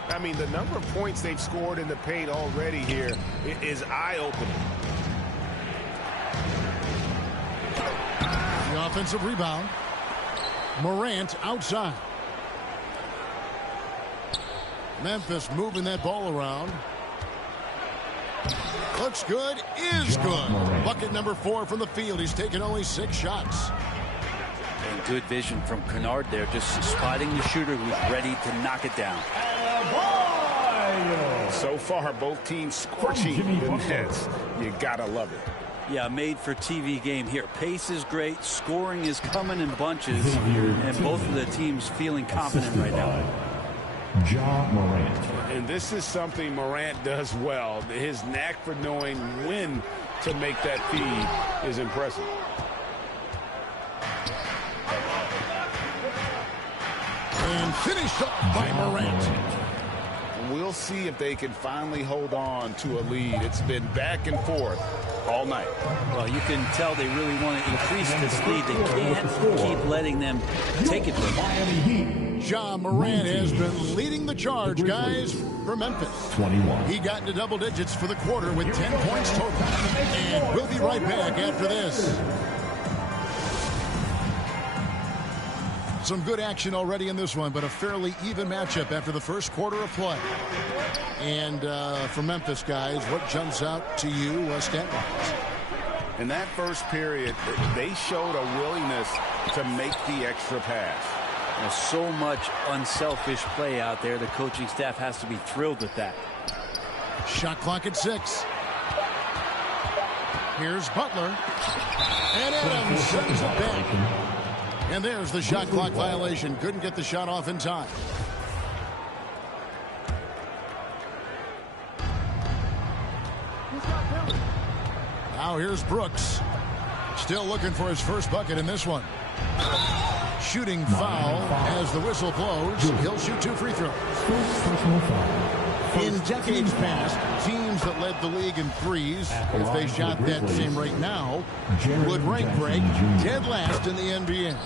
I mean, the number of points they've scored in the paint already here is eye-opening. The offensive rebound. Morant outside. Memphis moving that ball around. Looks good, is good. Bucket number 4 from the field. He's taken only 6 shots. And good vision from Kennard there, just spotting the shooter who's ready to knock it down. So far, both teams scorching the nets. You gotta love it. Yeah, made for TV game here. Pace is great, scoring is coming in bunches, and both of the teams feeling confident right now. Ja Morant. And this is something Morant does well. His knack for knowing when to make that feed is impressive. And finished up by Morant. We'll see if they can finally hold on to a lead. It's been back and forth all night. Well, you can tell they really want to increase this lead. They can't keep letting them take it from them. Ja Morant has been leading the charge, guys, for Memphis. 21. He got into double digits for the quarter with 10 points total. And we'll be right back after this. Some good action already in this one, but a fairly even matchup after the first quarter of play. And for Memphis, guys, what jumps out to you stat-wise? In that first period, they showed a willingness to make the extra pass. There's so much unselfish play out there. The coaching staff has to be thrilled with that. Shot clock at 6. Here's Butler. And Adams sends it back. And there's the shot clock violation. Couldn't get the shot off in time. Now here's Brooks. Still looking for his first bucket in this one. Shooting foul as the whistle blows. He'll shoot 2 free throws. In decades past, teams that led the league in threes, if they shot that same rate now, would rank break dead last in the NBA.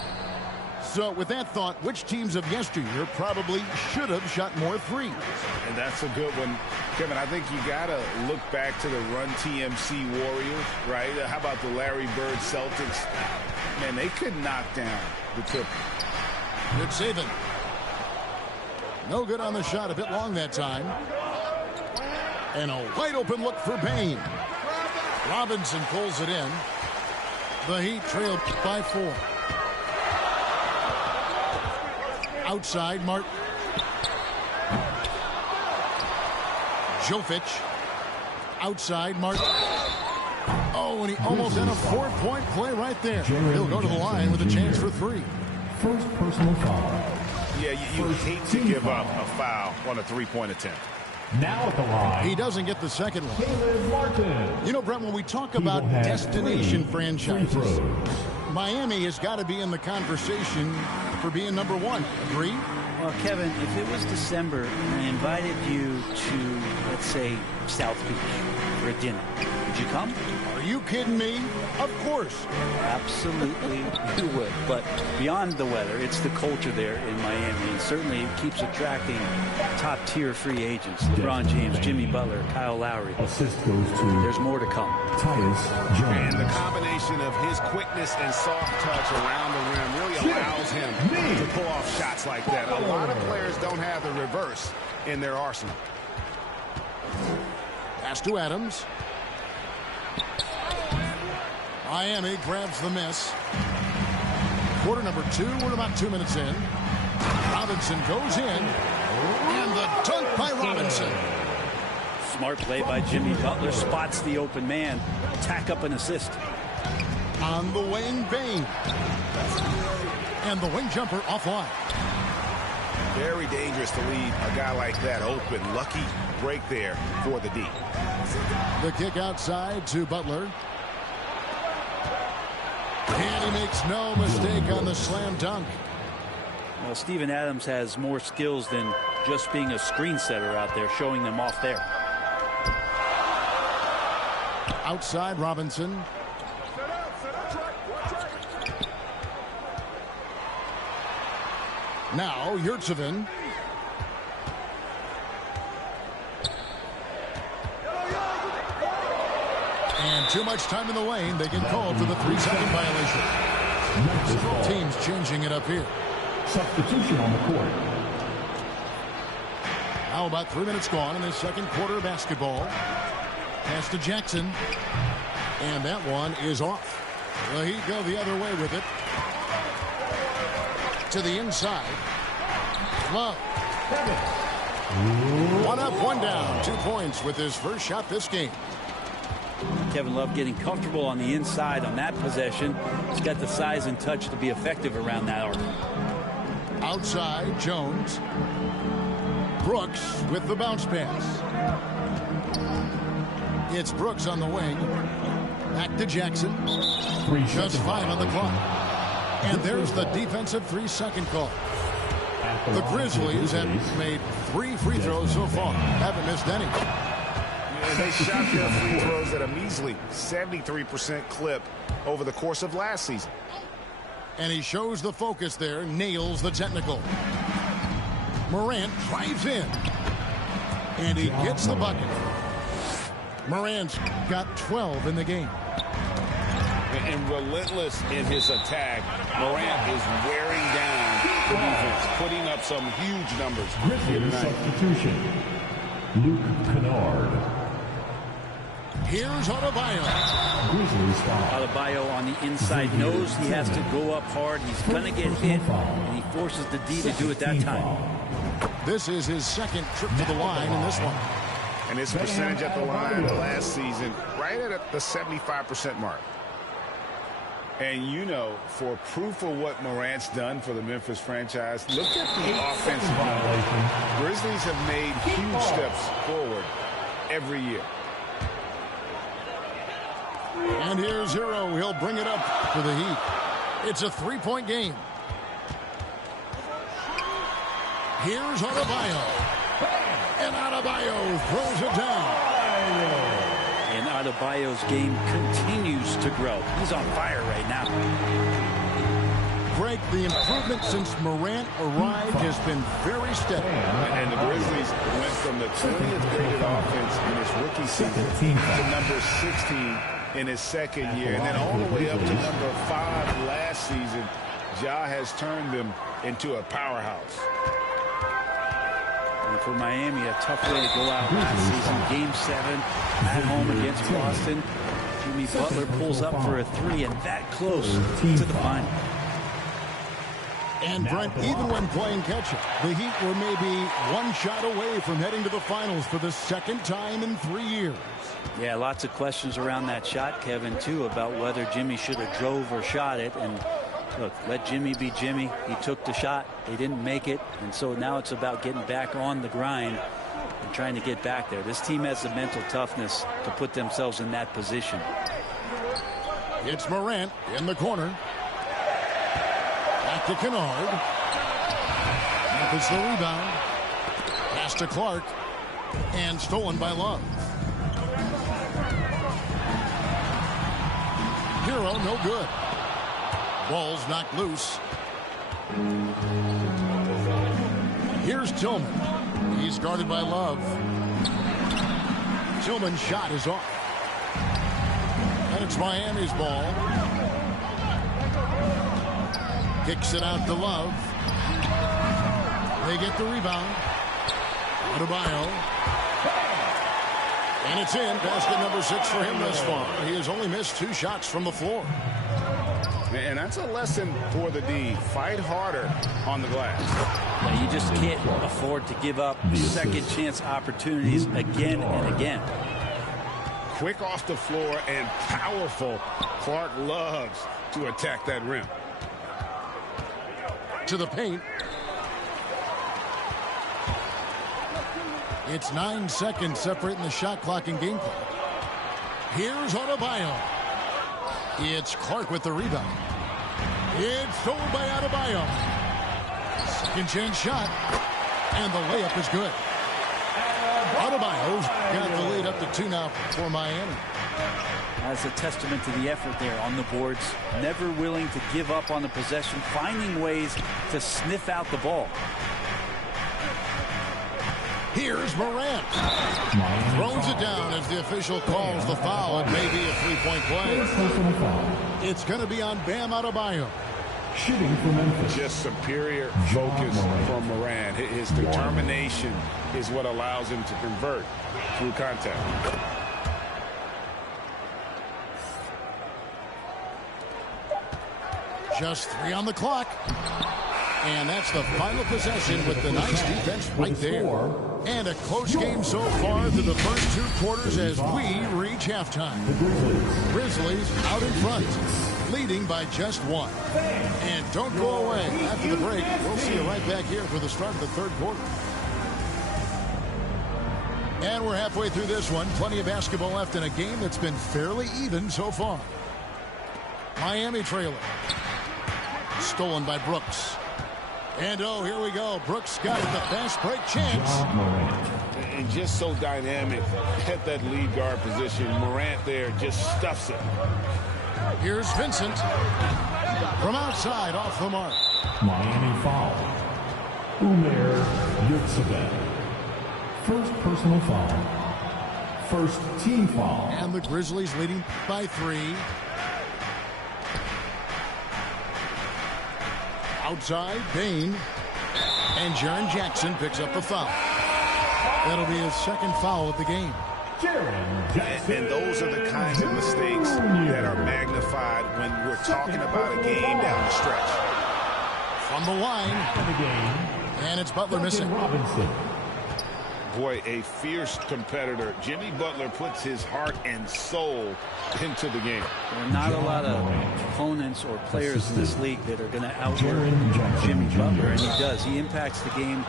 So with that thought, which teams of yesteryear probably should have shot more threes? And that's a good one. Kevin, I think you got to look back to the Run TMC Warriors, right? How about the Larry Bird Celtics? Man, they could knock down the Clippers. Good saving. No good on the shot. A bit long that time. And a wide open look for Bane. Robinson pulls it in. The Heat trail by 4. Outside, Martin. Jovic. Outside, Martin. Oh, and he almost had a 4-point play right there. He'll go to the line with a chance for 3. First personal foul. Yeah, you hate to give up a foul on a 3-point attempt. Now at the line. He doesn't get the second one. Caleb Martin. You know, Brent, when we talk about destination franchises, Miami has got to be in the conversation for being number 1. Agree? Well, Kevin, if it was December and I invited you to, let's say, South Beach for a dinner, would you come? Are you kidding me? Of course. Absolutely you would. But beyond the weather, it's the culture there in Miami. And certainly it keeps attracting top-tier free agents. LeBron James, Jimmy Butler, Kyle Lowry. Assist goes to There's more to come. Tyus Jones. And the combination of his quickness and soft touch around the rim really allows him to pull off shots like that. A lot of players don't have the reverse in their arsenal. Pass to Adams. Miami grabs the miss. Quarter number 2. We're about 2 minutes in. Robinson goes in. And the dunk by Robinson. Smart play by Jimmy Butler. Spots the open man. Tack up an assist. On the wing, Bane. And the wing jumper offline. Very dangerous to leave a guy like that open. Lucky break there for the D. The kick outside to Butler. And he makes no mistake on the slam dunk. Well, Steven Adams has more skills than just being a screen setter out there, showing them off there. Outside, Robinson. Now, Yurtseven. And too much time in the lane. They get called for the 3-second violation. Teams changing it up here. Substitution on the court. Now about 3 minutes gone in the second quarter of basketball. Pass to Jackson. And that one is off. The Heat go the other way with it. To the inside. Love. 1 up, 1 down. 2 points with his first shot this game. Kevin Love getting comfortable on the inside on that possession. He's got the size and touch to be effective around that arc. Outside, Jones. Brooks with the bounce pass. It's Brooks on the wing. Back to Jackson. Just 5 on the clock. And there's the defensive 3-second call. The Grizzlies have made 3 free throws so far. Haven't missed any. And they shot their free throws at a measly 73% clip over the course of last season. And he shows the focus there, nails the technical. Morant drives in. And he gets the bucket. Morant's got 12 in the game. And relentless in his attack, Morant is wearing down the defense, putting up some huge numbers. Grizzlies substitution. Luke Kennard. Here's Adebayo. Adebayo on the inside knows he has to go up hard. He's going to get hit, and he forces the D to do it that time. This is his second trip to the line in this one. And his percentage at the line last season, right at the 75% mark. And you know, for proof of what Morant's done for the Memphis franchise, look at the offensive numbers. Grizzlies have made huge steps forward every year. And here's Hero. He'll bring it up for the Heat. It's a 3-point game. Here's Adebayo. And Adebayo throws it down. And Adebayo's game continues to grow. He's on fire right now. Greg, the improvement since Morant arrived has been very steady. And the Grizzlies went from the 20th graded offense in his rookie season to number 16 in his second year. And then all the way up to number 5 last season. Ja has turned them into a powerhouse. And for Miami, a tough way to go out last season. Game 7 at home against Boston. Jimmy Butler pulls up for a 3 and that close to the final. And Brent, even when playing catch-up, the Heat were maybe 1 shot away from heading to the finals for the second time in 3 years. Yeah, lots of questions around that shot, Kevin, too, about whether Jimmy should have drove or shot it. And look, let Jimmy be Jimmy. He took the shot. They didn't make it. And so now it's about getting back on the grind and trying to get back there. This team has the mental toughness to put themselves in that position. It's Morant in the corner. Back to Kennard. Memphis the rebound. Pass to Clark. And stolen by Love. Hero, no good. Ball's knocked loose. Here's Tillman. He's guarded by Love. Tillman's shot is off. And it's Miami's ball. Kicks it out to Love. They get the rebound. Adebayo. And it's in. Basket number 6 for him thus far. He has only missed 2 shots from the floor. And that's a lesson for the D. Fight harder on the glass. Yeah, you just can't afford to give up second chance opportunities again and again. Quick off the floor and powerful. Clark loves to attack that rim. To the paint. It's 9 seconds separating the shot clock and game clock. Here's Adebayo. It's Clark with the rebound. It's stolen by Adebayo. Second chance shot. And the layup is good. Adebayo's got the lead up to 2 now for Miami. That's a testament to the effort there on the boards. Never willing to give up on the possession. Finding ways to sniff out the ball. Here's Morant. Throws it down as the official calls the foul. It may be a 3-point play. It's going to be on Bam Adebayo. Shooting for Memphis. Just superior focus from Morant. His determination is what allows him to convert through contact. Just 3 on the clock. And that's the final possession with the nice defense right there. And a close game so far through the first 2 quarters as we reach halftime. Grizzlies out in front, leading by just 1. And don't go away. After the break, we'll see you right back here for the start of the 3rd quarter. And we're halfway through this one. Plenty of basketball left in a game that's been fairly even so far. Miami trailer. Stolen by Brooks. And oh, here we go. Brooks got it. The fast break chance. And just so dynamic at that lead guard position. Morant there just stuffs it. Here's Vincent. From outside, off the mark. Miami foul. Omer Yurtseven. First personal foul. First team foul. And the Grizzlies leading by 3. Outside, Bane. And Jaren Jackson picks up the foul. That'll be his second foul of the game. And those are the kinds of mistakes that are magnified when we're talking about a game down the stretch. From the line. And it's Butler missing. Boy, a fierce competitor. Jimmy Butler puts his heart and soul into the game. There are not a lot of opponents or players in this league that are going to outwork Jimmy Butler, and he does. He impacts the game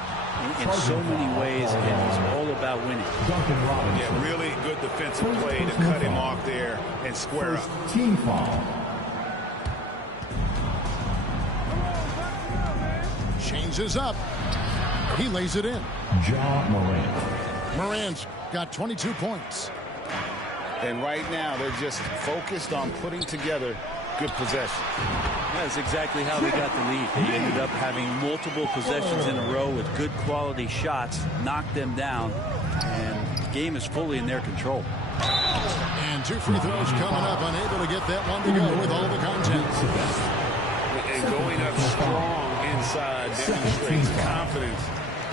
in so many ways, and he's all about winning. Yeah, really good defensive play to cut him off there and square up. Team foul. Changes up. He lays it in. Ja Morant. Morant's got 22 points. And right now, they're just focused on putting together good possessions. That's exactly how they got the lead. They ended up having multiple possessions in a row with good quality shots, knocked them down, and the game is fully in their control. And 2 free throws coming up, unable to get that one to go with all the contact. And going up strong inside demonstrates confidence.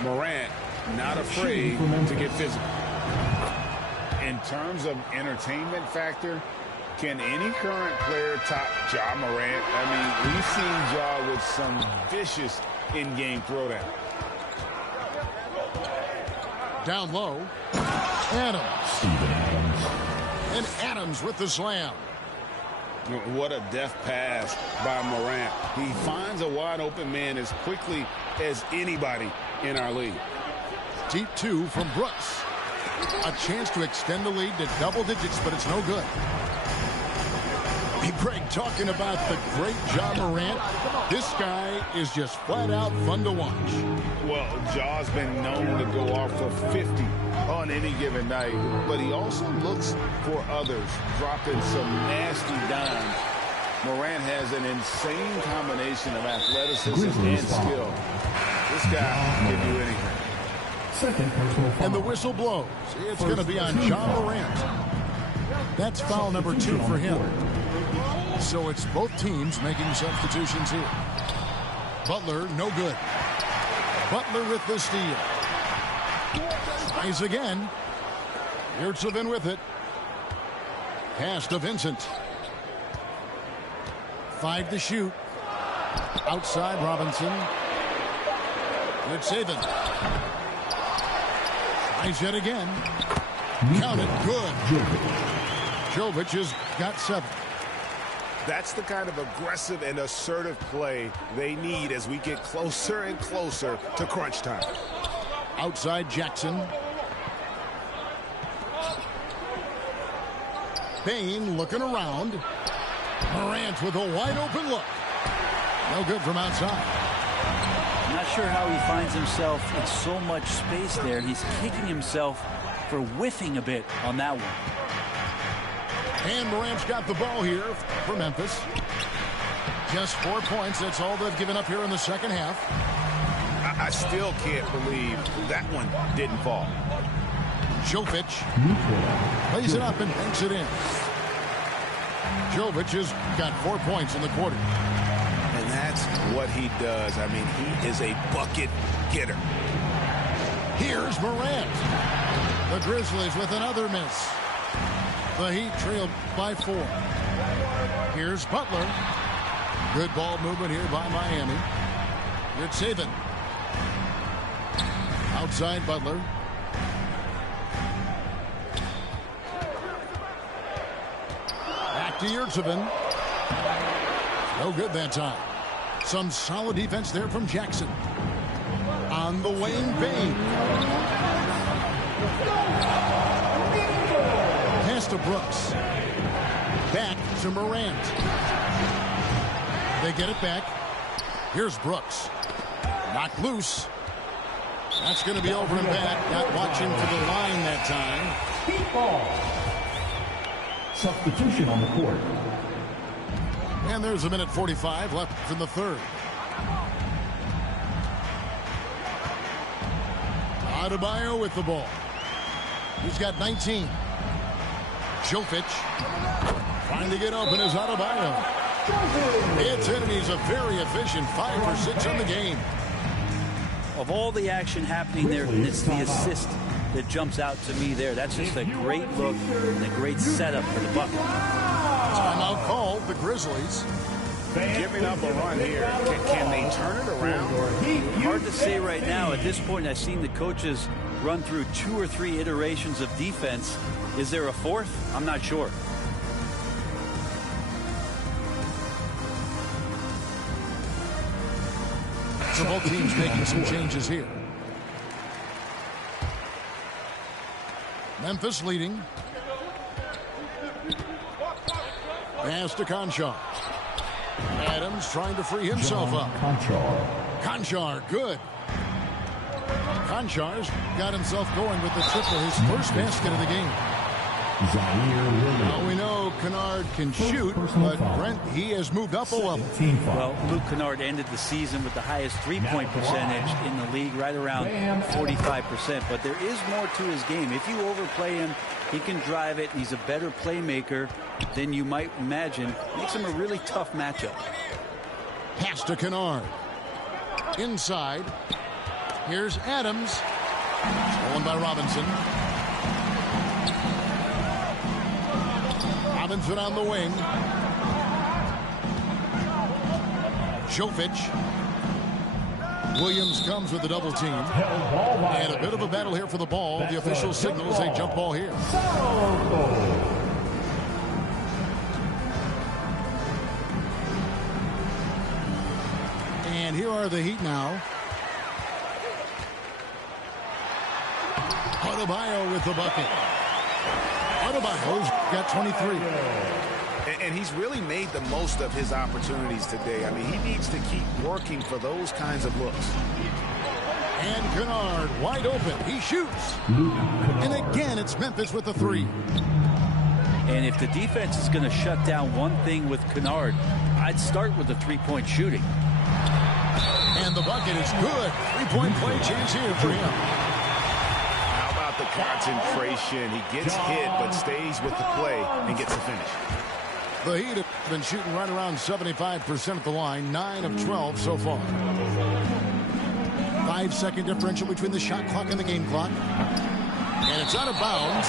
Morant not afraid to get physical. In terms of entertainment factor, can any current player top Ja Morant? I mean, we've seen Ja with some vicious in-game throwdown. Down low. Adams. And Adams with the slam. What a deft pass by Morant. He finds a wide open man as quickly as anybody in our league. Deep 2 from Brooks. A chance to extend the lead to double digits, but it's no good. Hey, Greg, talking about the great Ja Morant, this guy is just flat out fun to watch. Well, Ja's been known to go off for 50 on any given night, but he also looks for others, dropping some nasty dimes. Morant has an insane combination of athleticism and skill. This guy can give you anything. Second personal foul. And the whistle blows. It's going to be on Ja Morant. That's foul number 2 for him. So it's both teams making substitutions here. Butler, no good. Butler with the steal. Tries again. Yurtseven with it. Pass to Vincent. 5 to shoot. Outside Robinson. Yurtseven. Tries it again. Count it. Good. Jovic has got 7. That's the kind of aggressive and assertive play they need as we get closer and closer to crunch time. Outside Jackson. Bane looking around. Morant with a wide open look. No good from outside. I'm not sure how he finds himself in so much space there. He's kicking himself for whiffing a bit on that one. And Morant's got the ball here for Memphis. Just 4 points. That's all they've given up here in the second half. I still can't believe that one didn't fall. Jovic plays it up and banks it in. Jovic has got 4 points in the quarter. And that's what he does. I mean, he is a bucket getter. Here's Morant. The Grizzlies with another miss. The Heat trailed by 4. Here's Butler. Good ball movement here by Miami. Yurtseven. Outside Butler. Back to Yurtseven. No good that time. Some solid defense there from Jackson. On the wing, Bane. Pass to Brooks. Back to Morant. They get it back. Here's Brooks. Knocked loose. That's going to be over and back. Not watching for the line that time. Heat ball. Substitution on the court. And there's a minute 45 left in the third. Adebayo with the ball. He's got 19. Jovic trying to get open is Adebayo. It's in, and he's a very efficient 5 for 6 on the game. Of all the action happening there, it's the assist that jumps out to me there. That's just a great look and a great setup for the Bucks. Timeout called, the Grizzlies. Giving up a run here. Can they turn it around? Hard to say right now. At this point, I've seen the coaches run through 2 or 3 iterations of defense. Is there a fourth? I'm not sure. So both teams making some changes here. Memphis leading. Pass to Conchar. Adams trying to free himself up. Conchar, good. Conchar's got himself going with the triple, his first basket of the game. Now we know Kennard can shoot, but Brent, he has moved up a level. Well, Luke Kennard ended the season with the highest three-point percentage in the league, right around 45%. But there is more to his game. If you overplay him, he can drive it. He's a better playmaker than you might imagine. Makes him a really tough matchup. Pass to Kennard. Inside. Here's Adams. Stolen by Robinson. Robinson on the wing. Jovic. Williams comes with the double team. And a bit of a battle here for the ball. The official signals a jump ball here. And here are the Heat now. Adebayo with the bucket. Adebayo's got 23. And he's really made the most of his opportunities today. I mean, he needs to keep working for those kinds of looks. And Kennard wide open. He shoots. And again, it's Memphis with the three. And if the defense is going to shut down one thing with Kennard, I'd start with the three-point shooting. And the bucket is good. Three-point play chance here for him. How about the concentration? He gets hit, but stays with the play and gets the finish. The Heat have been shooting right around 75% at the line, 9 of 12 so far. 5-second differential between the shot clock and the game clock. And it's out of bounds.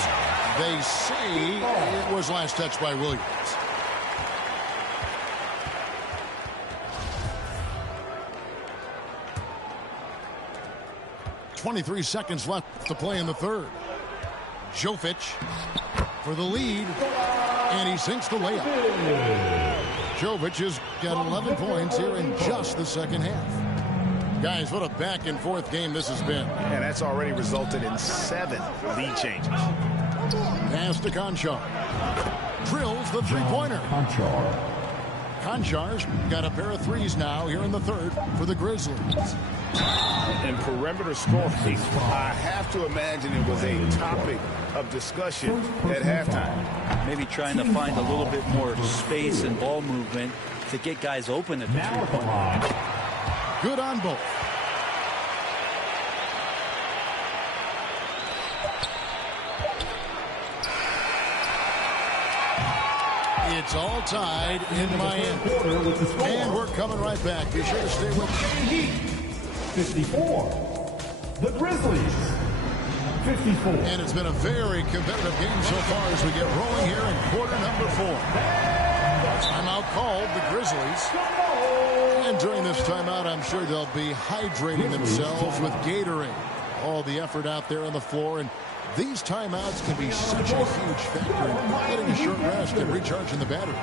They say it was last touched by Williams. .23 seconds left to play in the third. Jovic for the lead. And he sinks the layup. Jovic has got 11 points here in just the second half. Guys, what a back-and-forth game this has been. And that's already resulted in 7 lead changes. Pass to Conchar. Drills the three-pointer. Conchar's got a pair of threes now here in the third for the Grizzlies. And perimeter scoring, I have to imagine it was a topic of discussion at halftime. Maybe trying to find a little bit more space and ball movement to get guys open at the three-point. Good on both. It's all tied in Miami. And we're coming right back. Be sure to stay with Heat 54. The Grizzlies 54. And it's been a very competitive game so far as we get rolling here in quarter number 4. Timeout called, the Grizzlies. And during this timeout, I'm sure they'll be hydrating themselves with Gatorade. All the effort out there on the floor, and these timeouts can be such a huge factor in getting a short rest and recharging the battery.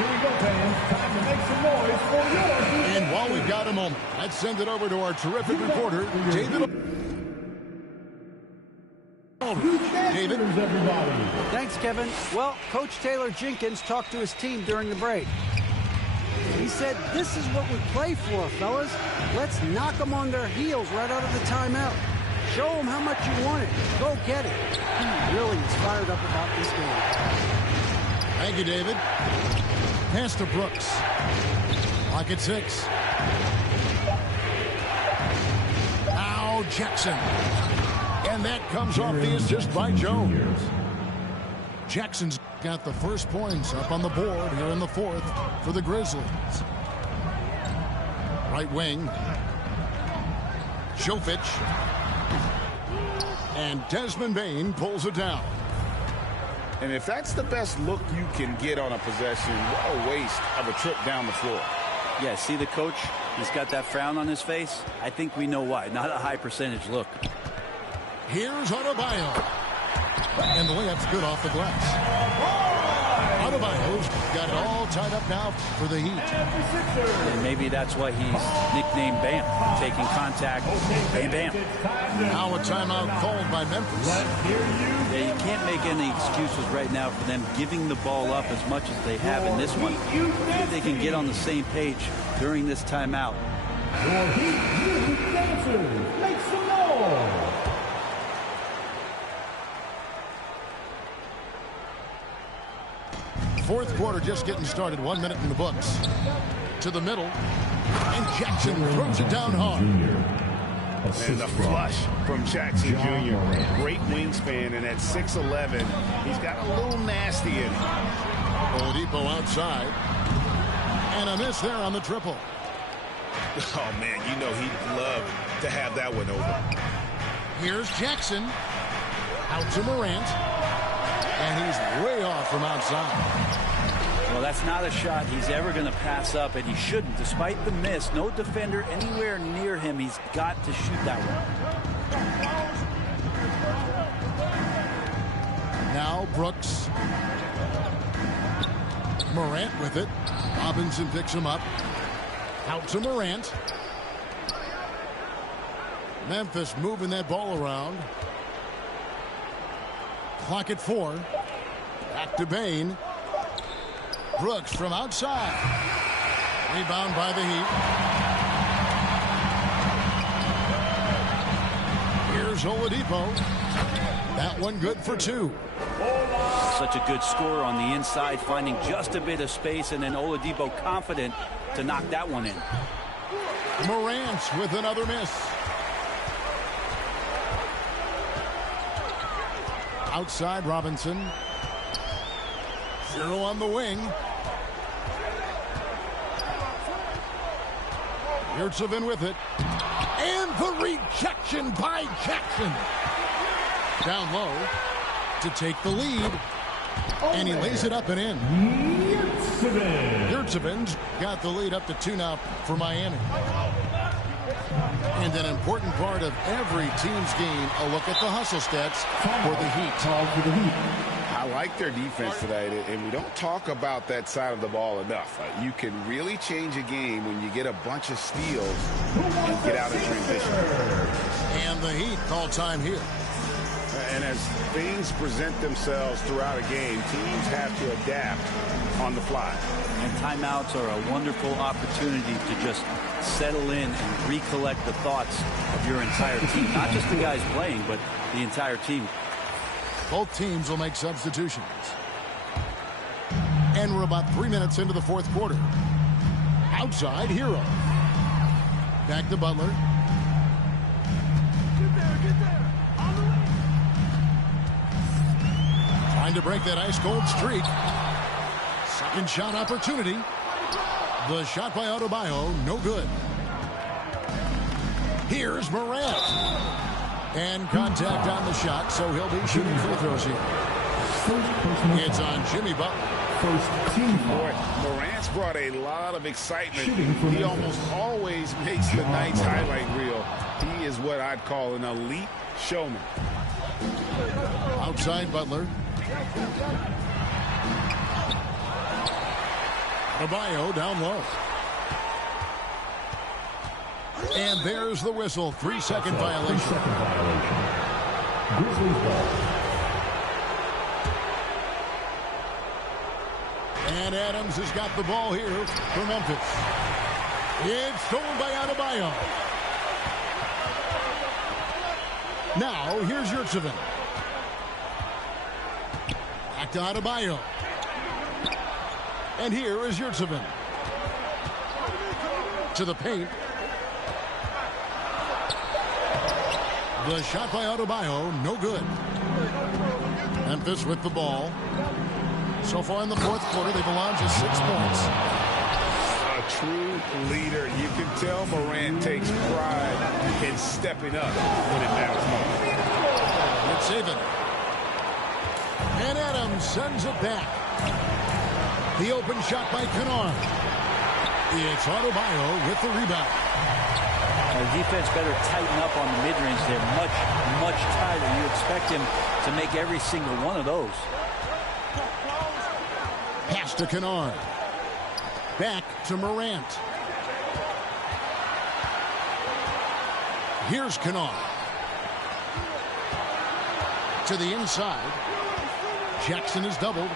Here we go, fans. Time to make some noise for your... And while we've got a moment, let's send it over to our terrific reporter, David. David. Everybody. Thanks, Kevin. Well, Coach Taylor Jenkins talked to his team during the break. He said, this is what we play for, fellas. Let's knock them on their heels right out of the timeout. Show them how much you want it. Go get it. He really is fired up about this game. Thank you, David. Pass to Brooks. Clock at 6. Now Jackson. And that comes off the assist by Jones. Jackson's got the first points up on the board here in the fourth for the Grizzlies. Right wing. Jovic. And Desmond Bane pulls it down. And if that's the best look you can get on a possession, what a waste of a trip down the floor. Yeah, see the coach? He's got that frown on his face. I think we know why. Not a high percentage look. Here's Adebayo. And the layup's good off the glass. Adebayo's got it all tied up now for the Heat. And maybe that's why he's nicknamed Bam. Taking contact, bam, bam. Now a timeout called by Memphis. Yeah, you can't make any excuses right now for them giving the ball up as much as they have in this one. If they can get on the same page during this timeout. Your Heat music dancers, make some noise. Fourth quarter just getting started. 1 minute in the books. To the middle. And Jackson throws it down hard. And the flush from Jackson Jr. Great wingspan, and at 6'11", he's got a little nasty in him. Oladipo outside. And a miss there on the triple. Oh, man, you know he'd love to have that one over. Here's Jackson. Out to Morant. And he's way off from outside. Well, that's not a shot he's ever going to pass up, and he shouldn't. Despite the miss, no defender anywhere near him. He's got to shoot that one. Now Brooks. Morant with it. Robinson picks him up. Out to Morant. Memphis moving that ball around. Clock at 4. Back to Bane. Brooks from outside. Rebound by the Heat. Here's Oladipo. That one good for 2. Such a good scorer on the inside, finding just a bit of space, and then Oladipo confident to knock that one in. Morant with another miss. Outside Robinson. 0 on the wing. Yurtseven with it. And the rejection by Jackson. Down low to take the lead. And he lays it up and in. Yurtseven's got the lead up to 2 now for Miami. And an important part of every team's game, a look at the hustle stats for the Heat. I like their defense tonight, and we don't talk about that side of the ball enough. You can really change a game when you get a bunch of steals and get out in transition. And the Heat call time here. And as things present themselves throughout a game, teams have to adapt on the fly. And timeouts are a wonderful opportunity to just settle in and recollect the thoughts of your entire team. Not just the guys playing, but the entire team. Both teams will make substitutions. And we're about 3 minutes into the fourth quarter. Outside, Hero. Back to Butler. Get there. On the way. Trying to break that ice-cold streak. Second shot opportunity. The shot by Adebayo, no good. Here's Morant. And contact on the shot, so he'll be shooting free throws here. It's on Jimmy Butler. First team Boy, Morant's brought a lot of excitement. He almost always makes the night's highlight reel. He is what I'd call an elite showman. Outside Butler. Adebayo down low. And there's the whistle. 3-second violation. 3-second violation. Grizzlies ball. And Adams has got the ball here for Memphis. It's stolen by Adebayo. Now, here's Yurtseven. Back to Adebayo. And here is Yurtseven. To the paint. The shot by Adebayo, no good. Memphis with the ball. So far in the fourth quarter, they've allowed just 6 points. A true leader. You can tell Morant takes pride in stepping up when it matters most. It's Saban. And Adams sends it back. The open shot by Kennard. It's Adebayo with the rebound. The defense better tighten up on the mid-range. They're much, much tighter. You expect him to make every single one of those. Pass to Kennard. Back to Morant. Here's Kennard. To the inside. Jackson is doubled.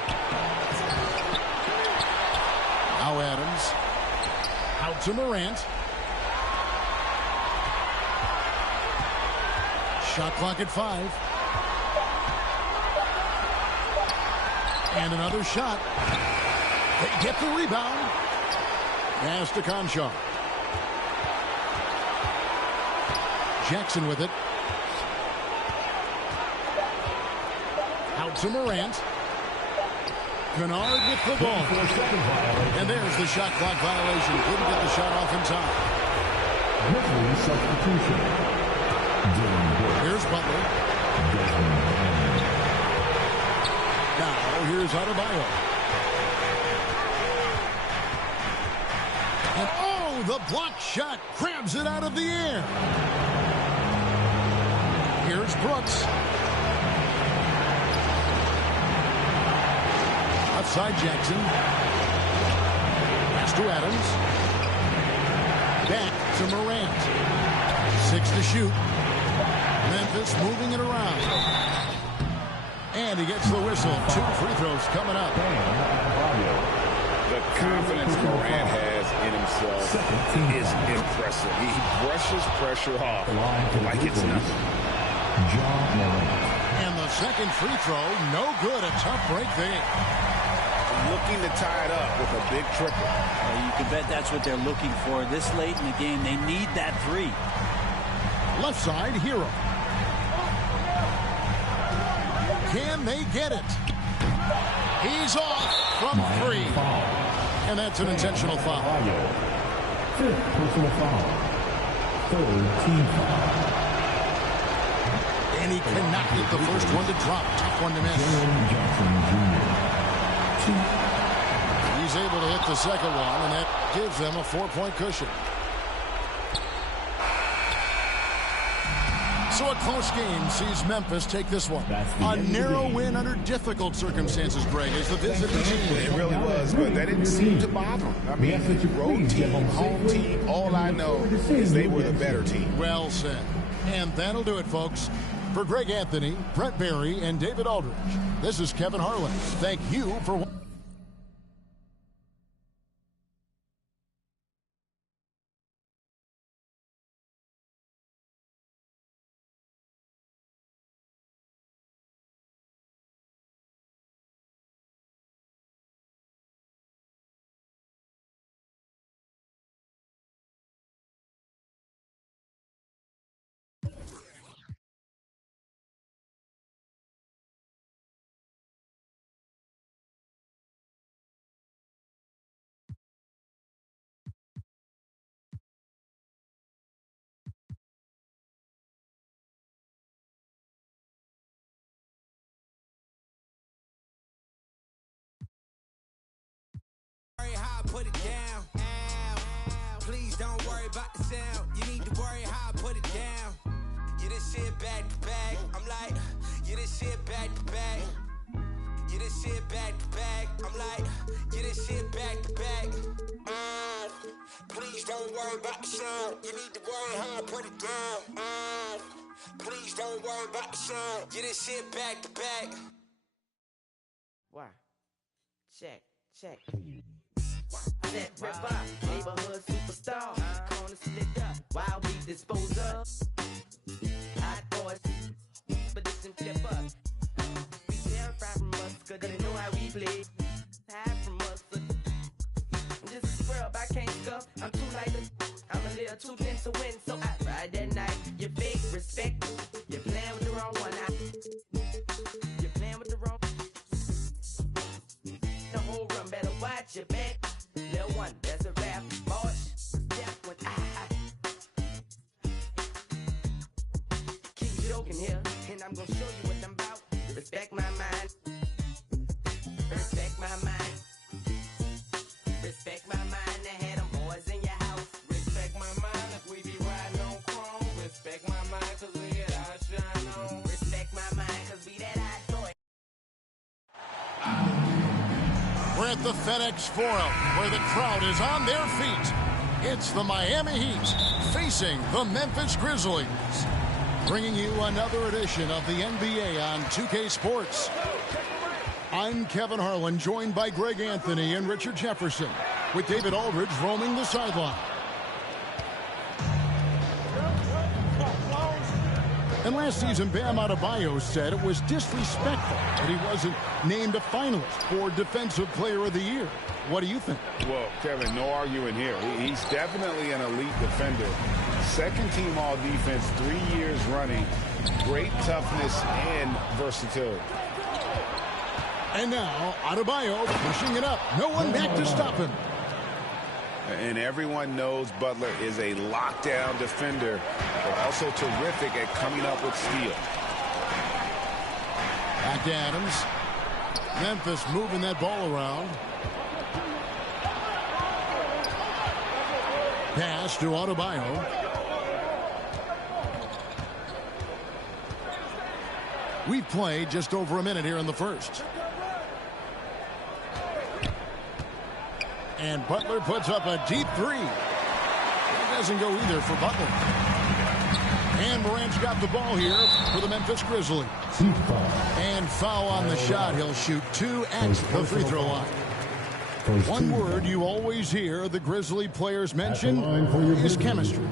Now Adams. Out to Morant. Shot clock at 5. And another shot. They get the rebound. Pass to Conchar. Jackson with it. Out to Morant. Kennard with the ball. And there's the shot clock violation. Couldn't get the shot off in time. Grizzlies substitution. Here's Butler. Now here's Adebayo. And oh, the block shot grabs it out of the air. Here's Brooks. Outside Jackson. Pass to Adams. Back to Morant. 6 to shoot. Memphis moving it around. And he gets the whistle. 2 free throws coming up. The confidence Morant has in himself is impressive. He brushes pressure off like it's nothing. And the second free throw, no good. A tough break there. Looking to tie it up with a big triple. You can bet that's what they're looking for. This late in the game, they need that 3. Left side, Hero. Can they get it? He's off from 3. And that's an intentional foul. 5th personal foul. 3rd team foul. And he cannot get the first one to drop. Tough one to miss. Jackson Jr. He's able to hit the second one, and that gives them a 4-point cushion. So a close game sees Memphis take this one. A narrow win under difficult circumstances, Greg, as the visiting team. It really was, but that didn't seem to bother them. I mean, road team, home team, all I know is they were the better team. Well said. And that'll do it, folks. For Greg Anthony, Brent Barry, and David Aldridge, this is Kevin Harlan. Thank you for watching. How I put it down. Please don't worry about the sound. You need to worry how I put it down. Yeah, this shit back to back. I'm like, yeah, this shit back to back. Yeah, this shit back to back. I'm like, yeah, this shit back to back. worry about the sound. You need to worry how I put it down. Please don't worry about the sound. Get this shit back to back. Why? Check. Set ripper, neighborhood superstar. Corner split up, while we dispose of. Hot boys, but this and flip up. We tell fry from us, cause they know how we play. Hide from us, I'm just a squirrel, I can't scuff. I'm too light, I'm a little too thin to win. So I ride that night, you fake respect. You're playing with the wrong one. You're playing with the wrong. The whole run, better watch your back. Little one, that's a rap, boss. That one, Keep joking here, and I'm gonna show you what I'm about. Respect my mind. Respect my mind. Respect my mind. They had them boys in your house. Respect my mind if we be riding on chrome. Respect my mind cause we get our shine on. Respect my mind cause we that hot boy. We're at the FedEx Forum, where the crowd is on their feet. It's the Miami Heat facing the Memphis Grizzlies. Bringing you another edition of the NBA on 2K Sports. I'm Kevin Harlan, joined by Greg Anthony and Richard Jefferson, with David Aldridge roaming the sideline. And last season, Bam Adebayo said it was disrespectful that he wasn't named a finalist for Defensive Player of the Year. What do you think? Well, Kevin, no arguing here. He's definitely an elite defender. Second team all defense 3 years running. Great toughness and versatility. And now, Adebayo pushing it up. No one back to stop him. And everyone knows Butler is a lockdown defender, but also terrific at coming up with steal. Back to Adams. Memphis moving that ball around. Pass to Adebayo. We've played just over a minute here in the first. And Butler puts up a deep three. That doesn't go either for Butler. And Morant's got the ball here for the Memphis Grizzlies. And foul on the shot. He'll shoot 2 at the free throw line. One word you always hear the Grizzly players mention is chemistry.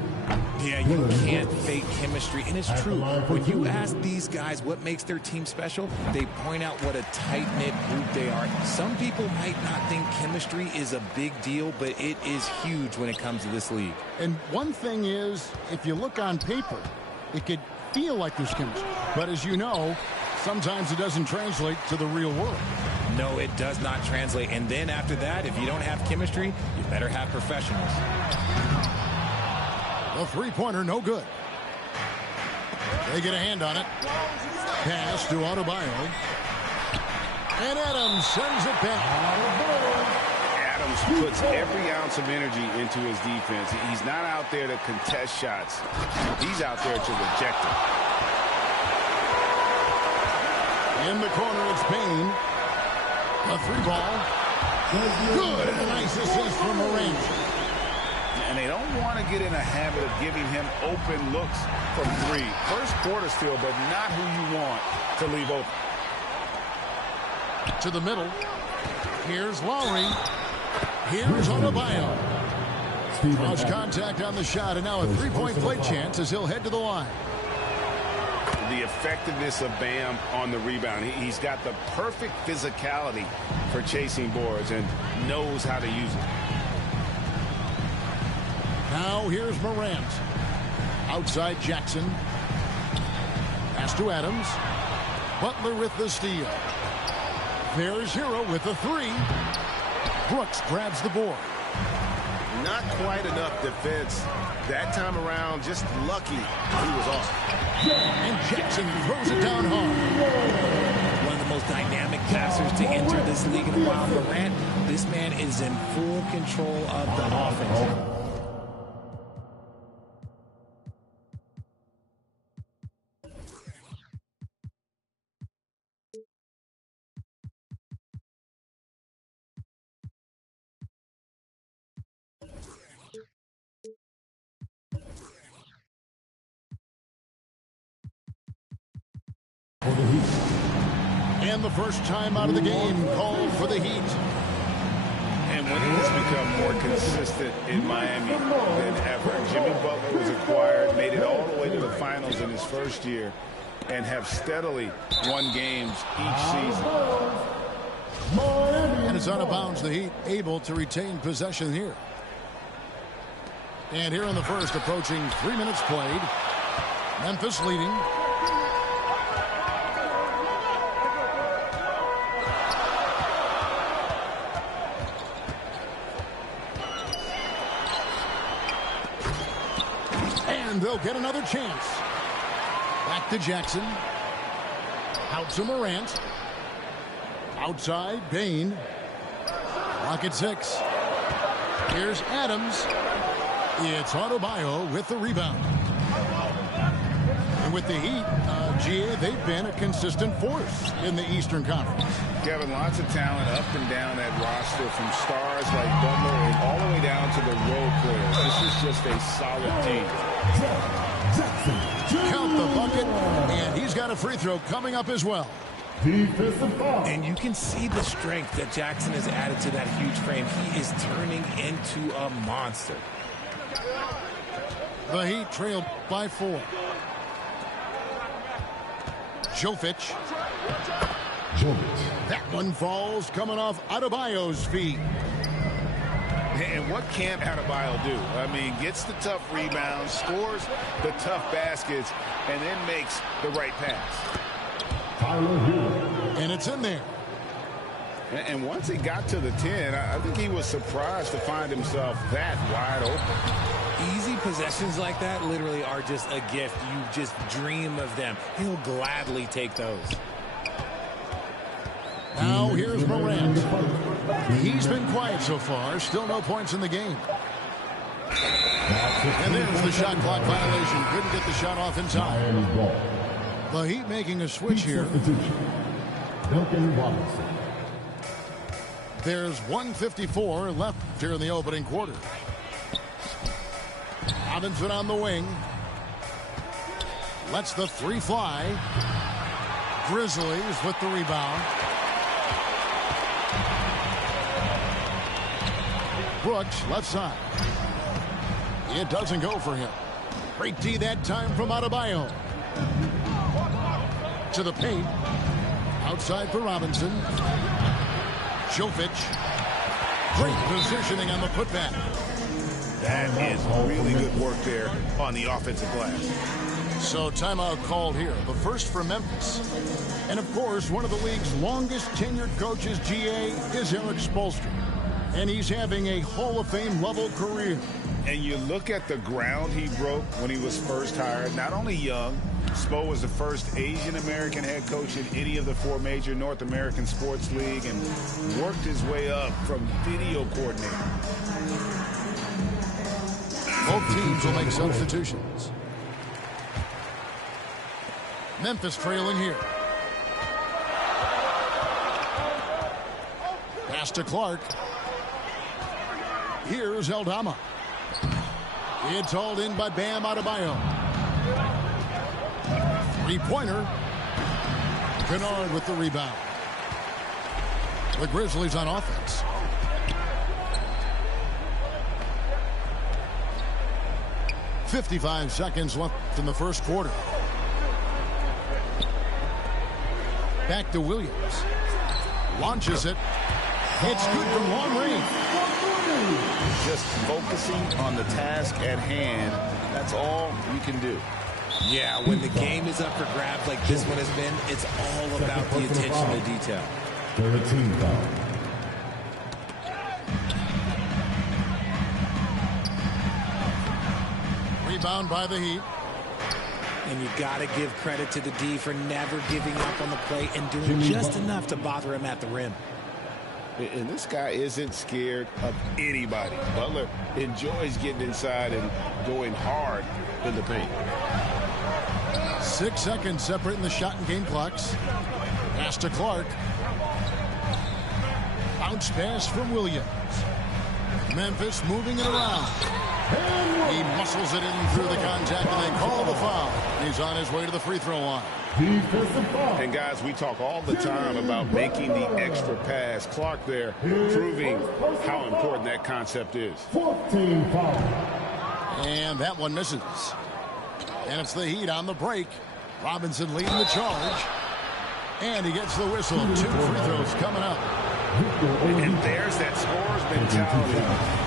Yeah, you can't fake chemistry, and it's true. When you ask these guys what makes their team special, they point out what a tight-knit group they are. Some people might not think chemistry is a big deal, but it is huge when it comes to this league. And one thing is, if you look on paper, it could feel like there's chemistry. But as you know, sometimes it doesn't translate to the real world. No, it does not translate. And then after that, if you don't have chemistry, you better have professionals. The three-pointer, no good. They get a hand on it. Pass to Adebayo. And Adams sends it back. Adams puts every ounce of energy into his defense. He's not out there to contest shots. He's out there to reject them. In the corner, it's Payne. A three ball. Good. And a nice assist from Morant. And they don't want to get in a habit of giving him open looks from three. First quarter still, but not who you want to leave open. To the middle. Here's Lowry. Here's Adebayo. Cross contact on the shot, and now a three-point play chance as he'll head to the line. The effectiveness of Bam on the rebound. He's got the perfect physicality for chasing boards and knows how to use it. Now here's Morant. Outside Jackson. Pass to Adams. Butler with the steal. There's Hero with the three. Brooks grabs the board. Not quite enough defense that time around. Just lucky he was off. And Jackson throws it down hard. One of the most dynamic passers to enter this league in a while. Morant, this man is in full control of the offense. And the first time out of the game called for the Heat. And when it has become more consistent in Miami than ever, Jimmy Butler was acquired, made it all the way to the finals in his first year, and have steadily won games each season. And it's out of bounds. The Heat able to retain possession here. And here in the first, approaching 3 minutes played. Memphis leading. And they'll get another chance. Back to Jackson. Out to Morant. Outside, Bain. Clock at 6. Here's Adams. It's Adebayo with the rebound. And with the Heat, GA, they've been a consistent force in the Eastern Conference. Kevin, lots of talent up and down that roster, from stars like Butler and all the way down to the role players. This is just a solid team. Count the bucket, and he's got a free throw coming up as well. And you can see the strength that Jackson has added to that huge frame. He is turning into a monster. The Heat trailed by 4. Jovic. That one falls coming off Adebayo's feet. And what can't Adebayo do? I mean, gets the tough rebounds, scores the tough baskets, and then makes the right pass. And it's in there. And once he got to the 10, I think he was surprised to find himself that wide open. Easy possessions like that literally are just a gift. You just dream of them. He'll gladly take those. Now here's Morant. He's been quiet so far. Still no points in the game. And there's the shot clock violation. Couldn't get the shot off in time. The Heat making a switch here. There's 1:54 left here in the opening quarter. Robinson on the wing. Lets the 3 fly. Grizzlies with the rebound. Brooks, left side. It doesn't go for him. Great D that time from Adebayo. To the paint. Outside for Robinson. Jovic. Great positioning on the putback. That is really good work there on the offensive glass. So timeout called here. The first for Memphis. And of course, one of the league's longest tenured coaches, GA, is Eric Spoelstra. And he's having a Hall of Fame level career. And you look at the ground he broke when he was first hired. Not only young, Spo was the first Asian-American head coach in any of the 4 major North American sports league and worked his way up from video coordinator. Both teams will make substitutions. Memphis trailing here. Pass to Clark. Here's Aldama. It's hauled in by Bam Adebayo. 3-pointer. Kennard with the rebound. The Grizzlies on offense. .55 seconds left in the first quarter. Back to Williams. Launches it. It's good from long range. Just focusing on the task at hand. That's all you can do. Yeah, when the game is up for grabs like this one has been, it's all about the attention to detail. 13 foul. Rebound by the Heat. And you got to give credit to the D for never giving up on the play and doing just enough to bother him at the rim. And this guy isn't scared of anybody. Butler enjoys getting inside and going hard in the paint. 6 seconds separating the shot and game clocks. Pass to Clark. Bounce pass from Williams. Memphis moving it around. He Whistles it in through the contact, and they call the foul. He's on his way to the free throw line. And, guys, we talk all the time about making the extra pass. Clark there proving how important that concept is. 14 foul. And that one misses. And it's the Heat on the break. Robinson leading the charge. And he gets the whistle. 2 free throws coming up. And there's that scorer's mentality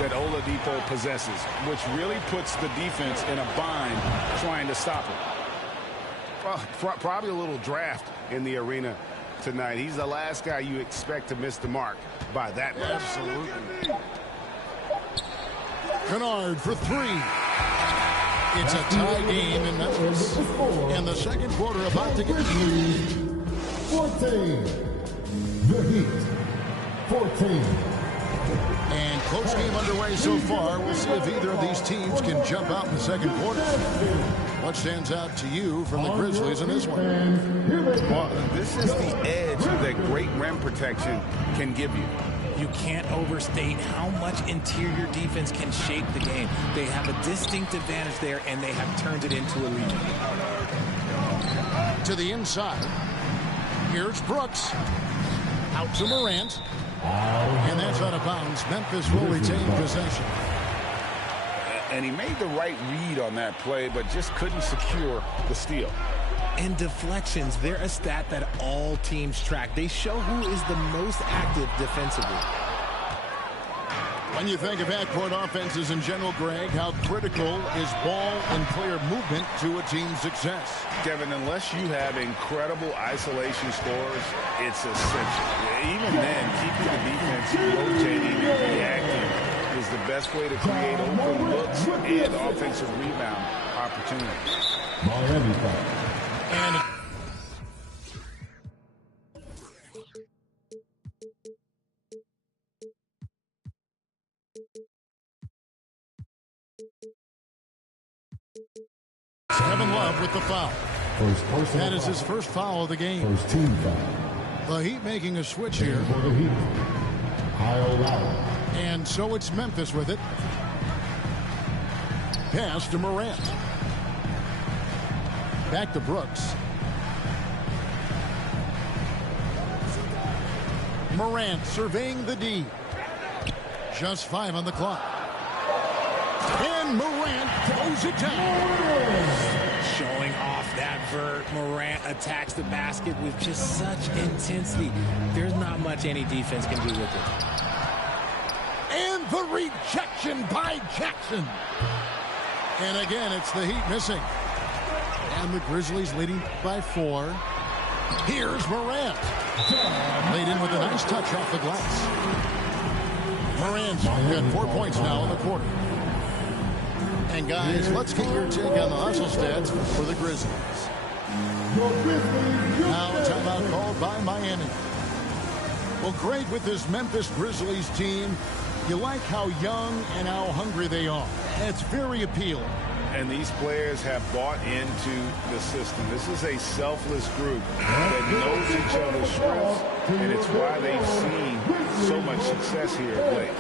that Oladipo possesses, which really puts the defense in a bind trying to stop it. Well, probably a little draft in the arena tonight. He's the last guy you expect to miss the mark by that much. Absolutely. Kennard for 3. It's a tie game in Memphis. And the second quarter about to get 14. The Heat. 14. And close game underway so far. We'll see if either of these teams can jump out in the second quarter. What stands out to you from the Grizzlies in this one? Well, this is the edge that great rim protection can give you. You can't overstate how much interior defense can shape the game. They have a distinct advantage there, and they have turned it into a lead. To the inside. Here's Brooks. Out to Morant. And that's out of bounds. Memphis will retain possession. And he made the right read on that play, but just couldn't secure the steal. And deflections, they're a stat that all teams track. They show who is the most active defensively. When you think of backcourt offenses in general, Greg, how critical is ball and player movement to a team's success? Kevin, unless you have incredible isolation scores, it's essential. Even then, keeping the defense rotating and reacting is the best way to create open looks and offensive rebound opportunities. Miami foul. And Kevin Love with the foul. That is his first foul of the game. First team foul. The Heat making a switch here. For the Heat, Kyle Lowry. And so it's Memphis with it. Pass to Morant. Back to Brooks. Morant surveying the D. Just 5 on the clock. And Morant throws it down. Showing off that vert. Morant attacks the basket with just such intensity. There's not much any defense can do with it. And the rejection by Jackson. And again, it's the Heat missing. And the Grizzlies leading by 4. Here's Morant. Laid in with a nice touch off the glass. Morant's got 4 points now in the quarter. And guys, let's get your take on the hustle stats for the Grizzlies. Now a timeout called by Miami. Well, Greg, with this Memphis Grizzlies team, you like how young and how hungry they are. It's very appealing. And these players have bought into the system. This is a selfless group that knows each other's strengths, and it's why they've seen so much success here of late.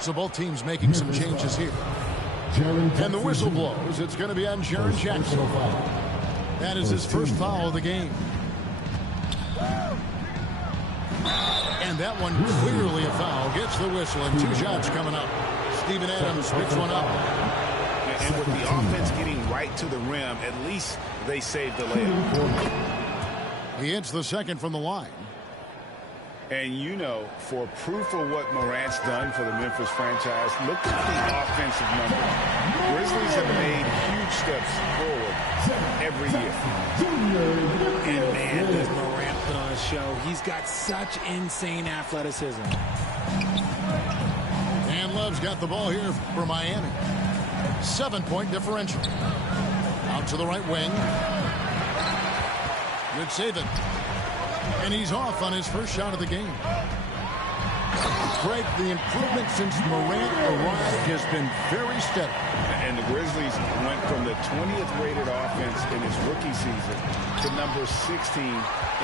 So both teams making some changes here. And the whistle blows. It's going to be on Jaren Jackson. That is his first foul of the game. And that one clearly a foul. Gets the whistle, and 2 shots coming up. Steven Adams picks one up. And with the offense getting right to the rim, at least they saved the layup. He hits the second from the line. And you know, for proof of what Morant's done for the Memphis franchise, look at the offensive numbers. The Grizzlies have made huge steps forward every year. And man, does Morant put on a show. He's got such insane athleticism. And Love's got the ball here for Miami. 7-point differential. Out to the right wing. Good save it. And he's off on his first shot of the game. Greg, the improvement since Morant arrived has been very steady. And the Grizzlies went from the 20th rated offense in his rookie season to number 16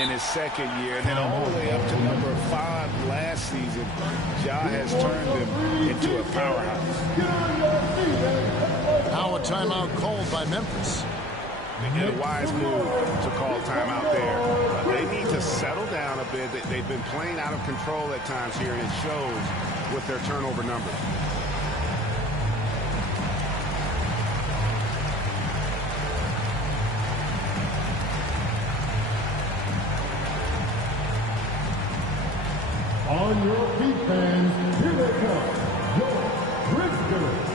in his second year, and then all the way up to number 5 last season. Ja has turned them into a powerhouse. timeout called by Memphis. A wise move to call timeout there. They need to settle down a bit. They've been playing out of control at times here, and it shows with their turnover numbers. On your feet, fans, here they come, your Briscoe.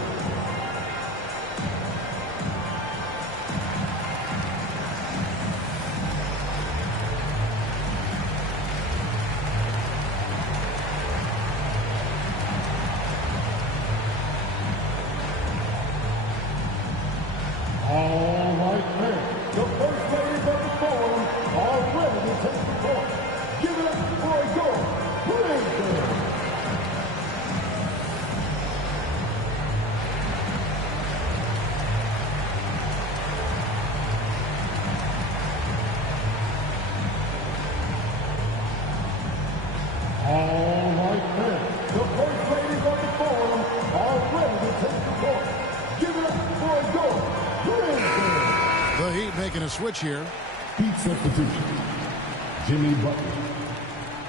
All right, fans, the first ladies of the forum are ready to take the court. Give it up for a goal. All right, men. The first ladies of the forum are ready to take the court. Give it up for a goal. The Heat making a switch here. Heat substitution. Jimmy Butler.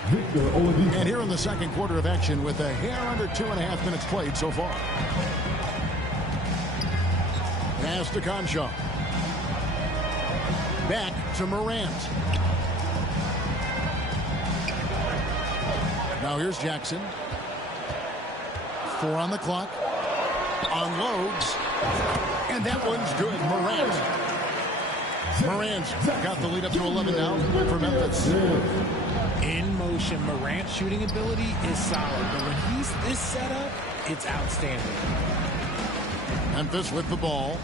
Victor Oladipo. And here in the second quarter of action with a hair under 2.5 minutes played so far. Pass to Conchar. Back to Morant. Now here's Jackson. 4 on the clock. Unloads. And that one's good. Morant's got the lead up to 11 now for Memphis. In motion, Morant's shooting ability is solid, but when he's this set up, it's outstanding. Memphis with the ball.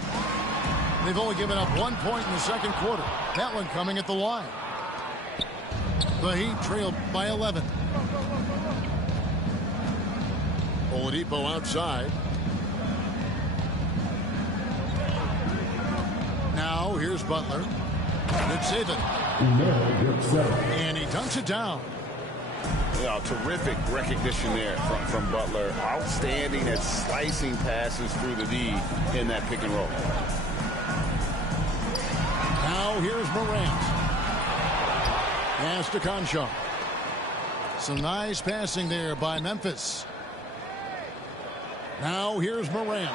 They've only given up 1 point in the second quarter. That one coming at the line. The Heat trailed by 11. Oladipo outside. Now here's Butler. It's Saban. And he dunks it down. Terrific recognition there from Butler. Outstanding at slicing passes through the D in that pick and roll. Now here's Morant. Pass to Conchar. Some nice passing there by Memphis. Now here's Morant.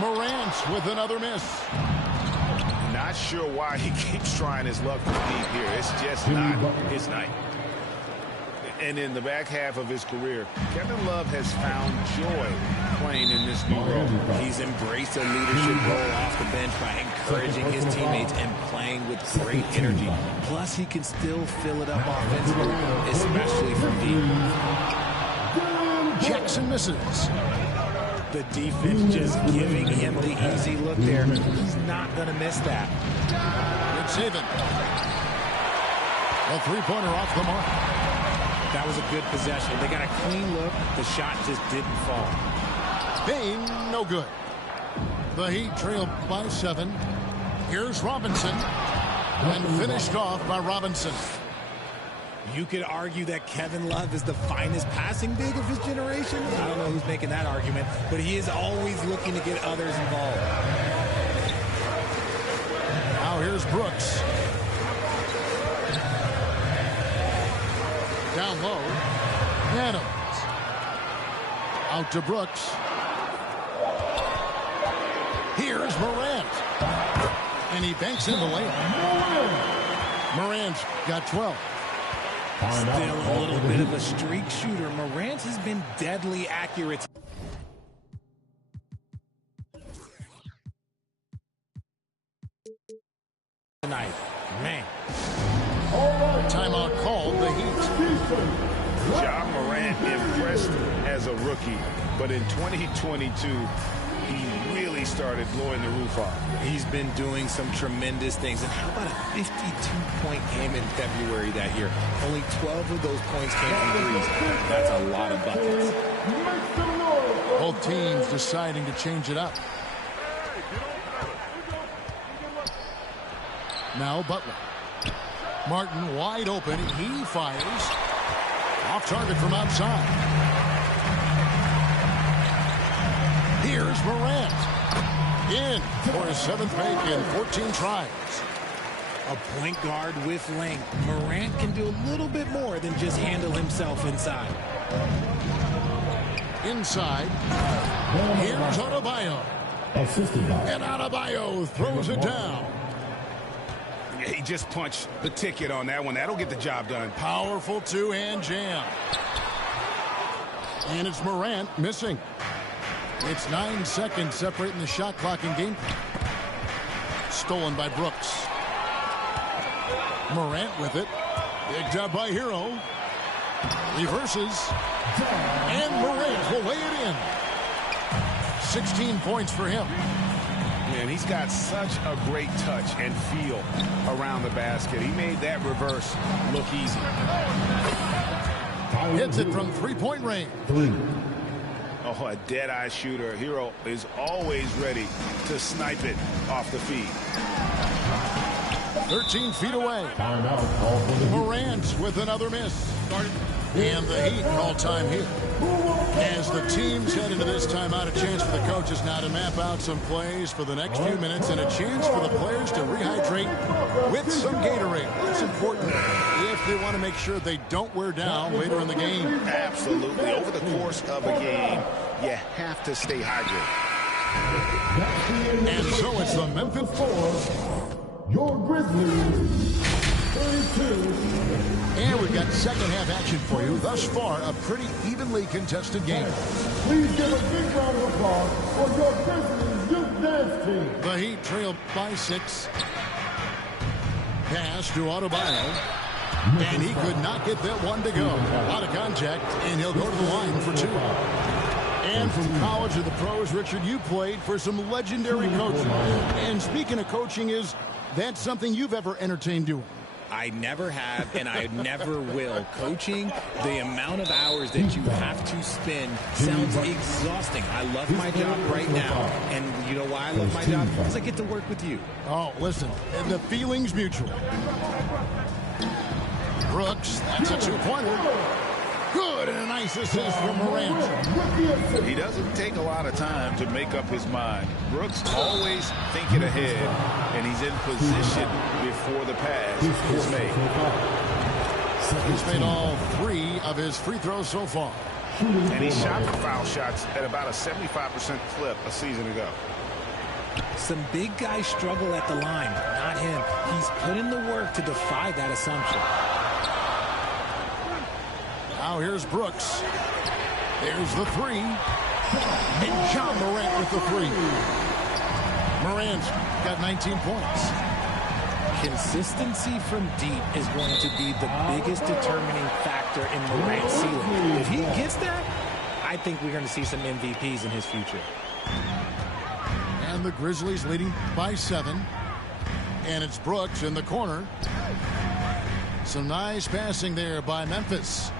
Morant with another miss. Not sure why he keeps trying his luck from deep here. It's just not his night. And in the back half of his career, Kevin Love has found joy playing in this new role. He's embraced a leadership role off the bench by encouraging his teammates and playing with great energy. Plus, he can still fill it up offensively, especially from deep. Jackson misses. The defense just giving him the easy look there. He's not going to miss that. Good saving. A three-pointer off the mark. That was a good possession. They got a clean look. The shot just didn't fall. Payne, no good. The Heat trailed by 7. Here's Robinson. And finished off by Robinson. You could argue that Kevin Love is the finest passing big of his generation. I don't know who's making that argument, but he is always looking to get others involved. Now here's Brooks. Down low. Adams. Out to Brooks. Here's Morant. And he banks in the layup. Morant's got 12. Still a little bit of a streak shooter. Morant has been deadly accurate tonight. Man. Timeout called the Heat. Ja Morant impressed as a rookie, but in 2022, he really started blowing the roof off. He's been doing some tremendous things. And how about a 52-point game in February that year? Only 12 of those points came from threes. That's a lot of buckets. Both teams deciding to change it up. Now Butler. Martin wide open. He fires. Off target from outside. Here's Morant. In for his 7th make in 14 tries. A point guard with length. Morant can do a little bit more than just handle himself inside. Inside. Here's Adebayo. And Adebayo throws it down. Yeah, he just punched the ticket on that one. That'll get the job done. Powerful two-hand jam. And it's Morant missing. It's 9 seconds separating the shot clock in game. Stolen by Brooks. Morant with it. Picked up by Hero. Reverses. And Morant will lay it in. 16 points for him. Man, he's got such a great touch and feel around the basket. He made that reverse look easy. Hits it from three-point range. Oh, a dead-eye shooter. Hero is always ready to snipe it off the feed. 13 feet away. Morant with another miss. And the Heat call time here. As the teams head into this timeout, a chance for the coaches now to map out some plays for the next few minutes and a chance for the players to rehydrate with some Gatorade. It's important if they want to make sure they don't wear down later in the game. Absolutely. Over the course of a game, you have to stay hydrated. And so it's the Memphis 4. Your Grizzlies 32. And we've got second half action for you. Thus far, a pretty evenly contested game. Please give a big round of applause for your Grizzlies youth dance team. The Heat trail by 6. Pass to Adebayo. And he could not get that one to go. Out of contact, and he'll go to the line for 2. And from college to the pros, Richard, you played for some legendary coaches. And speaking of coaching, is that something you've ever entertained doing? I never have, and I never will. Coaching, the amount of hours that you have to spend sounds exhausting. I love my job right now, and you know why I love my job? Because I get to work with you. Oh, listen, the feeling's mutual. Brooks, that's a two-pointer. Good, and a nice assist from Morant. He doesn't take a lot of time to make up his mind. Brooks always thinking ahead, and he's in position before the pass is made. He's made all 3 of his free throws so far. And he shot the foul shots at about a 75% clip a season ago. Some big guys struggle at the line, not him. He's put in the work to defy that assumption. Now here's Brooks. There's the 3. And John Morant with the 3. Morant's got 19 points. Consistency from deep is going to be the biggest determining factor in Morant's ceiling. If he gets that, I think we're going to see some MVPs in his future. And the Grizzlies leading by 7. And it's Brooks in the corner. Some nice passing there by Memphis.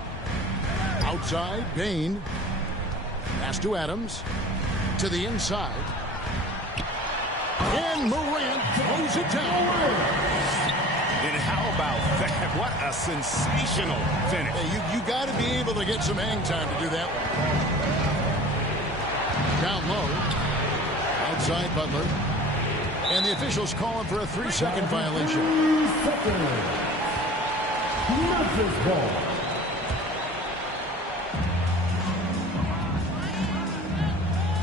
Outside, Bain. Pass to Adams. To the inside. And Morant throws it down. And how about that? What a sensational finish. Hey, you got to be able to get some hang time to do that one. Down low. Outside Butler. And the officials calling for a 3-second violation. 3 seconds. Memphis ball.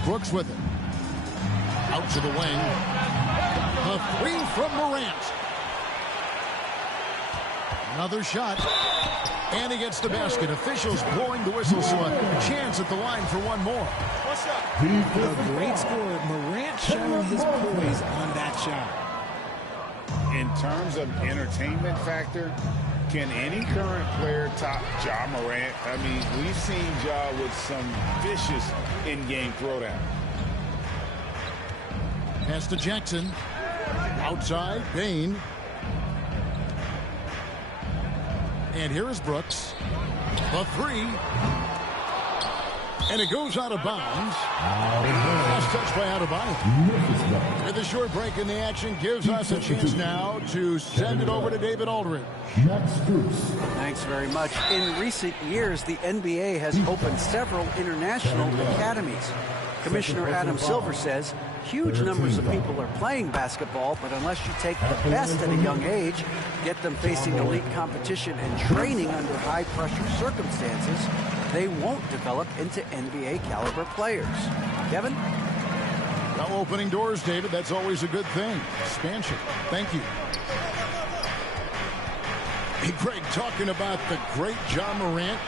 Brooks with it. Out to the wing. The 3 from Morant. Another shot. And he gets the basket. Officials blowing the whistle, so a chance at the line for one more. A great score. Morant showing his poise on that shot. In terms of entertainment factor, can any current player top Ja Morant? I mean, we've seen Ja with some vicious in-game throwdown. Pass to Jackson. Outside, Bain. And here is Brooks. The 3. And it goes out of bounds. Last touch by Adebayo. With a short break in the action gives us a chance now to send it over to David Aldridge. Thanks very much. In recent years, the NBA has opened several international academies. Commissioner Adam Silver says huge numbers of people are playing basketball, but unless you take the best at a young age, get them facing elite competition and training under high-pressure circumstances, they won't develop into NBA caliber players. Kevin? Now opening doors, David. That's always a good thing. Expansion. Thank you. Hey, Greg, talking about the great Ja Morant,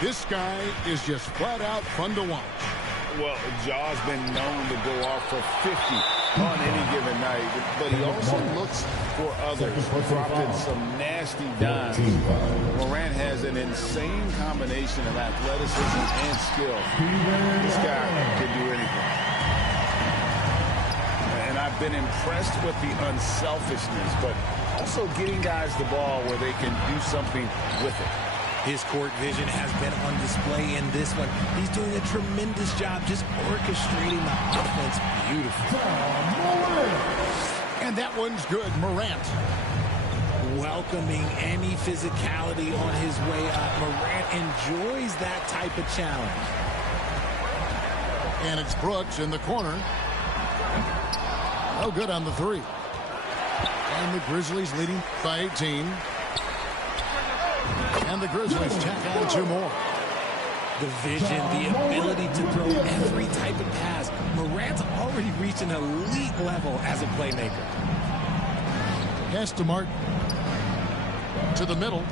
this guy is just flat out fun to watch. Well, Ja's been known to go off for 50 on any given night, but he also looks for others, dropping some nasty dimes. Morant has an insane combination of athleticism and skill. This guy can do anything. And I've been impressed with the unselfishness, but also getting guys the ball where they can do something with it. His court vision has been on display in this one. He's doing a tremendous job just orchestrating the offense beautifully. And that one's good. Morant. Welcoming any physicality on his way up. Morant enjoys that type of challenge. And it's Brooks in the corner. No good on the three. And the Grizzlies leading by 18. And the Grizzlies tack on 2 more. The vision, the ability to throw every type of pass. Morant's already reached an elite level as a playmaker. Pass to Martin. To the middle.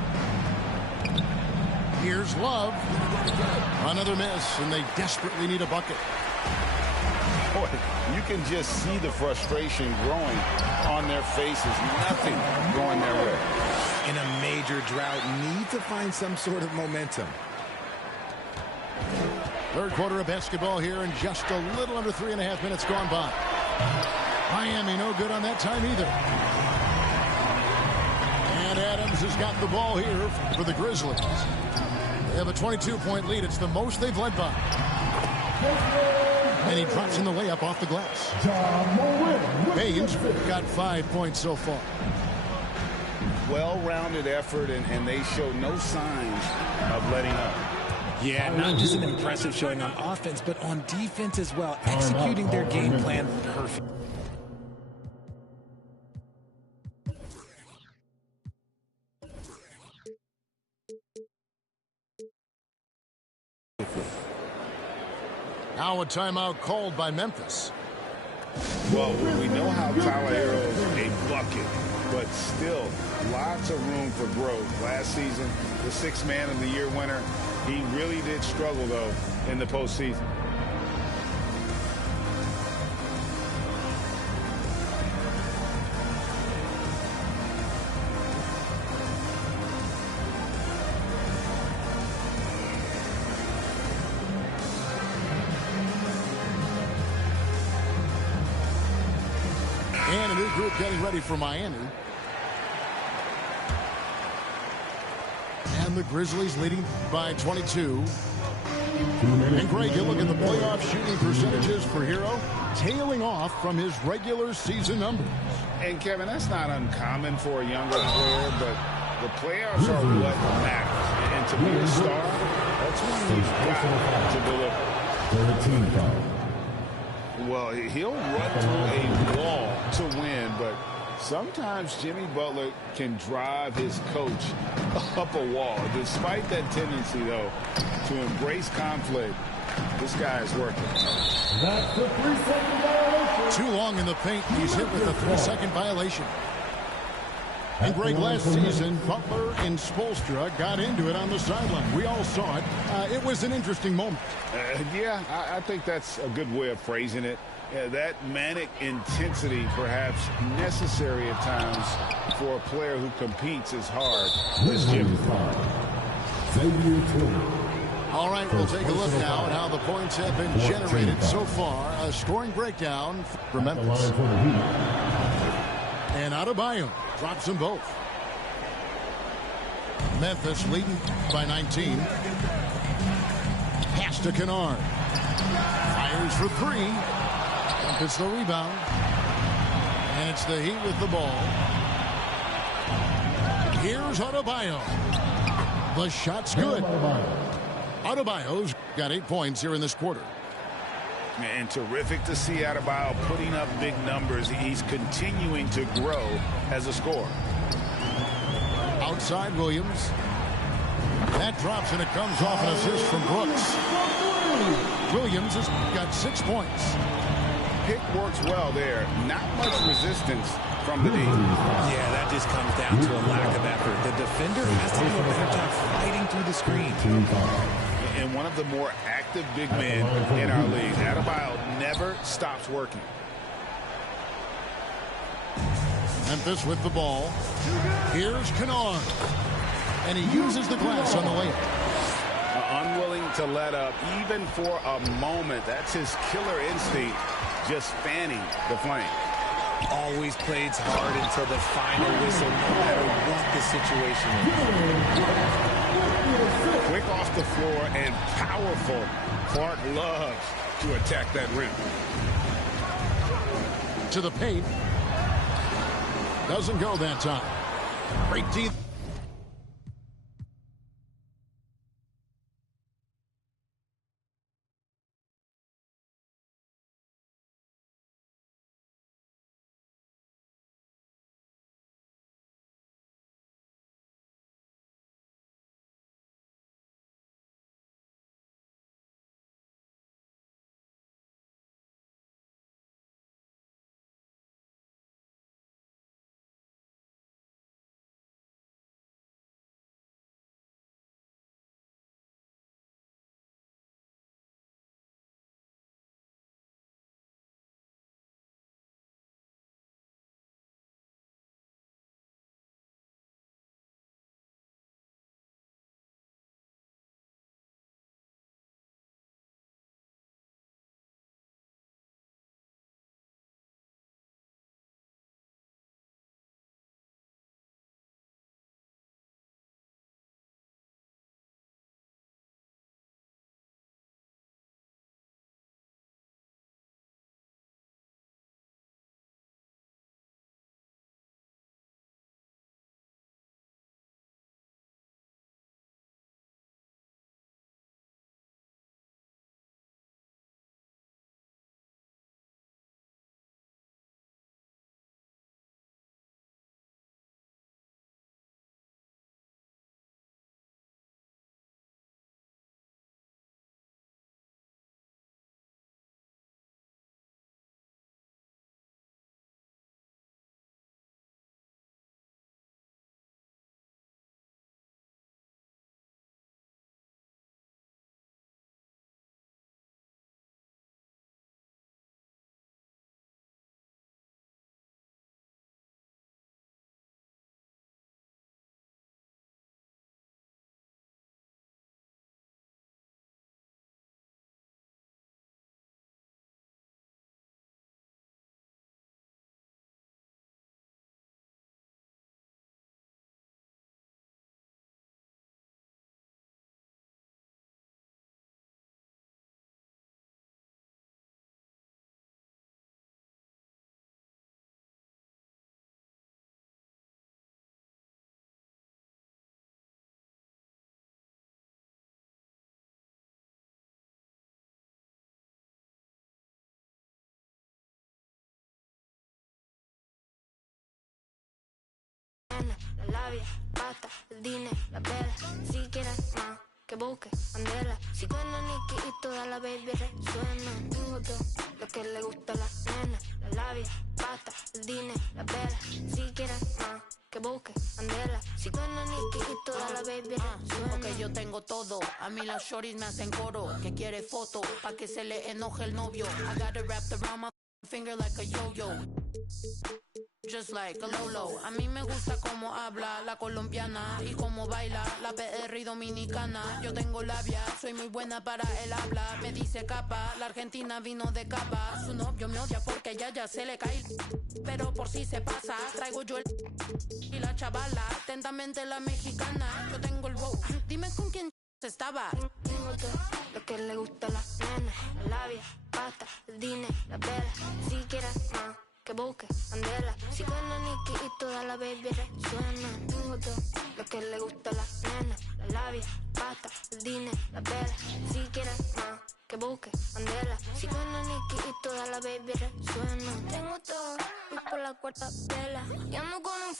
Here's Love. Another miss, and they desperately need a bucket. Boy, you can just see the frustration growing on their faces. Nothing going their way. In a major drought, need to find some sort of momentum. Third quarter of basketball here, and just a little under 3.5 minutes gone by. Miami no good on that time either. And Adams has got the ball here for the Grizzlies. They have a 22-point lead. It's the most they've led by. And he drops in the layup off the glass. Baynes got 5 points so far. Well-rounded effort, and they show no signs of letting up. Yeah, not just an impressive showing on offense, but on defense as well, executing their game plan perfect. Now a timeout called by Memphis. Well, we know how Tyler Herro's a bucket, but still lots of room for growth. Last season, the 6th Man of the Year winner, he really did struggle, though, in the postseason. And a new group getting ready for Miami. And the Grizzlies leading by 22. And Greg, you look at the playoff shooting percentages for Herro, tailing off from his regular season numbers. And Kevin, that's not uncommon for a younger player, but the playoffs are what matters. And to be a star, that's when you've got to deliver. 13 foul. Well, he'll run through a wall to win, but sometimes Jimmy Butler can drive his coach up a wall. Despite that tendency, though, to embrace conflict, this guy is working. That's the 3-second violation. Too long in the paint. He's hit with a 3-second violation. And Greg, last season, Butler and Spoelstra got into it on the sideline. We all saw it. It was an interesting moment. Yeah, I think that's a good way of phrasing it. That manic intensity perhaps necessary at times for a player who competes as hard as Jimmy. All right, we'll take a look now at how the points have been generated so far. A scoring breakdown for Memphis. And Adebayo drops them both. Memphis leading by 19. Pass to Kennard. Fires for three. Memphis the rebound. And it's the Heat with the ball. Here's Adebayo. The shot's good. Adebayo's got 8 points here in this quarter. And terrific to see Adebayo putting up big numbers. He's continuing to grow as a scorer. Outside Williams. That drops and it comes off an assist from Brooks. Williams has got 6 points. Pick works well there. Not much resistance from the D. Yeah, that just comes down to a lack of effort. The defender has to do a better job fighting through the screen. And one of the more active big men in our league. Adebayo never stops working. Memphis with the ball. Here's Kennard. And he uses the glass on the layup. Unwilling to let up even for a moment. That's his killer instinct, just fanning the flame. Always plays hard until the final whistle, no matter what the situation is. Quick off the floor and powerful. Clark loves to attack that rim. To the paint. Doesn't go that time. Great team. La labia, pasta, el dinero, la vela. Si quieres más, que busque, andela. Si suena Nicky y toda la baby resuena. Tengo todo lo que le gusta a la nena. La labia, pasta, el dinero, la vela. Si quieres más, que busque, andela. Si suena Nicky y toda la baby resuena. Porque yo tengo todo, a mí las shorties me hacen coro. Que quiere foto, pa' que se le enoje el novio. I got it wrapped around my finger like a yo-yo. Just like a Lolo. A mí me gusta cómo habla la colombiana y cómo baila la PR dominicana. Yo tengo labia, soy muy buena para el habla. Me dice capa, la argentina vino de capa. Su novio me odia porque ya se le cae. Pero por si se pasa, traigo yo el y la chavala, atentamente la mexicana. Yo tengo el wow. Dime con quién Estaba. Tengo todo lo que le gusta a la nena, la labia, pasta, el dinero, la vela. Si quieres más, que busque Andela. Si suena Nicky y toda la baby resuena. Tengo todo lo que le gusta a la nena, la labia, pasta, el dinero, la vela. Si quieres más, que busque Andela. Si suena Nicky y toda la baby resuena. Tengo todo, voy por la cuarta vela. Y ando con un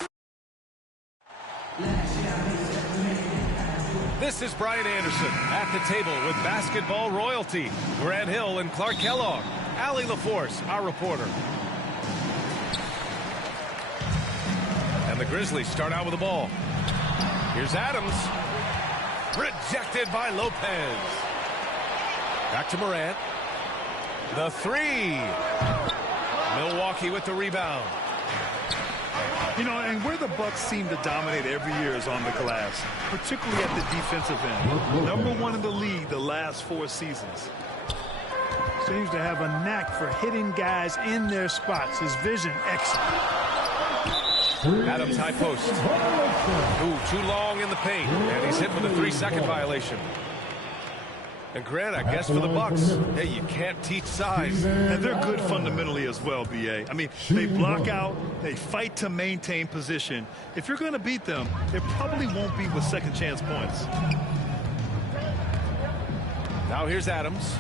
This is Brian Anderson at the table with basketball royalty. Grant Hill and Clark Kellogg. Allie LaForce, our reporter. And the Grizzlies start out with the ball. Here's Adams. Rejected by Lopez. Back to Morant. The three. Milwaukee with the rebound. You know, and where the Bucks seem to dominate every year is on the glass, particularly at the defensive end. #1 in the league the last 4 seasons. Seems to have a knack for hitting guys in their spots. His vision excellent. Adams high post. Ooh, too long in the paint, and he's hit with a 3-second violation. And Grant, I guess for the Bucks, hey, you can't teach size. And they're good fundamentally as well, B.A. I mean, they block out, they fight to maintain position. If you're going to beat them, it probably won't be with second chance points. Now here's Adams.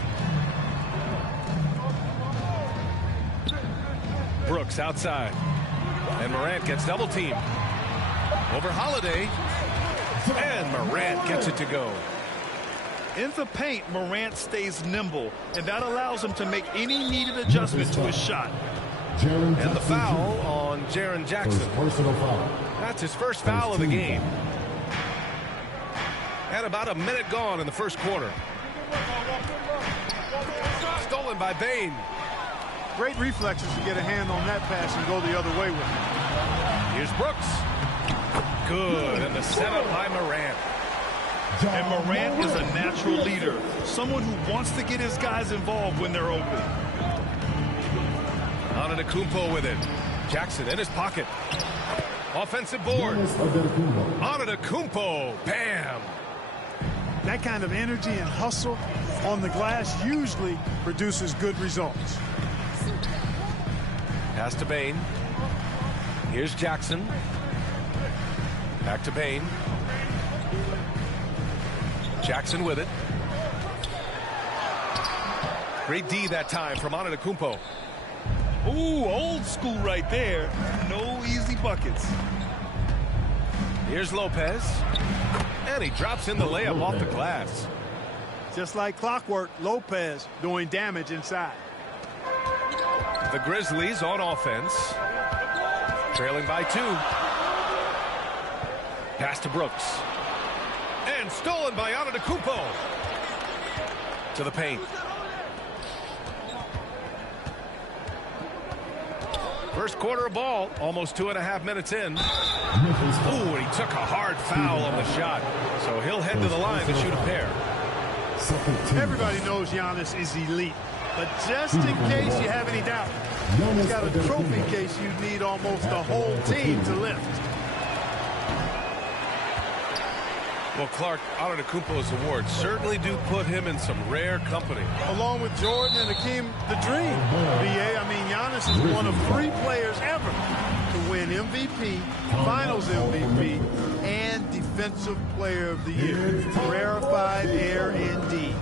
Brooks outside. And Morant gets double teamed. Over Holiday. And Morant gets it to go. In the paint, Morant stays nimble, and that allows him to make any needed adjustment to his shot. And the foul on Jaren Jackson. That's his first foul of the game. And about a minute gone in the first quarter. Stolen by Bane. Great reflexes to get a hand on that pass and go the other way with it. Here's Brooks. Good, and the setup by Morant. And Morant is a natural leader, someone who wants to get his guys involved when they're open. Antetokounmpo with it. Jackson in his pocket. Offensive board. Antetokounmpo. Bam. That kind of energy and hustle on the glass usually produces good results. Pass to Bane. Here's Jackson. Back to Bane. Jackson with it. Great D that time from Antetokounmpo. Ooh, old school right there. No easy buckets. Here's Lopez. And he drops in the layup off the glass. Just like clockwork, Lopez doing damage inside. The Grizzlies on offense. Trailing by 2. Pass to Brooks. And stolen by Antetokounmpo. To the paint. First quarter of ball, almost 2.5 minutes in. Ooh, and he took a hard foul on the shot. So he'll head to the line to shoot a pair. Everybody knows Giannis is elite. But just in case you have any doubt, he's got a trophy case you need almost the whole team to lift. Well, Clark, Antetokounmpo's awards certainly do put him in some rare company. Along with Jordan and Hakeem the Dream. B.A., I mean, Giannis is one of 3 players ever to win MVP, Finals MVP, and Defensive Player of the Year. Rarefied air indeed.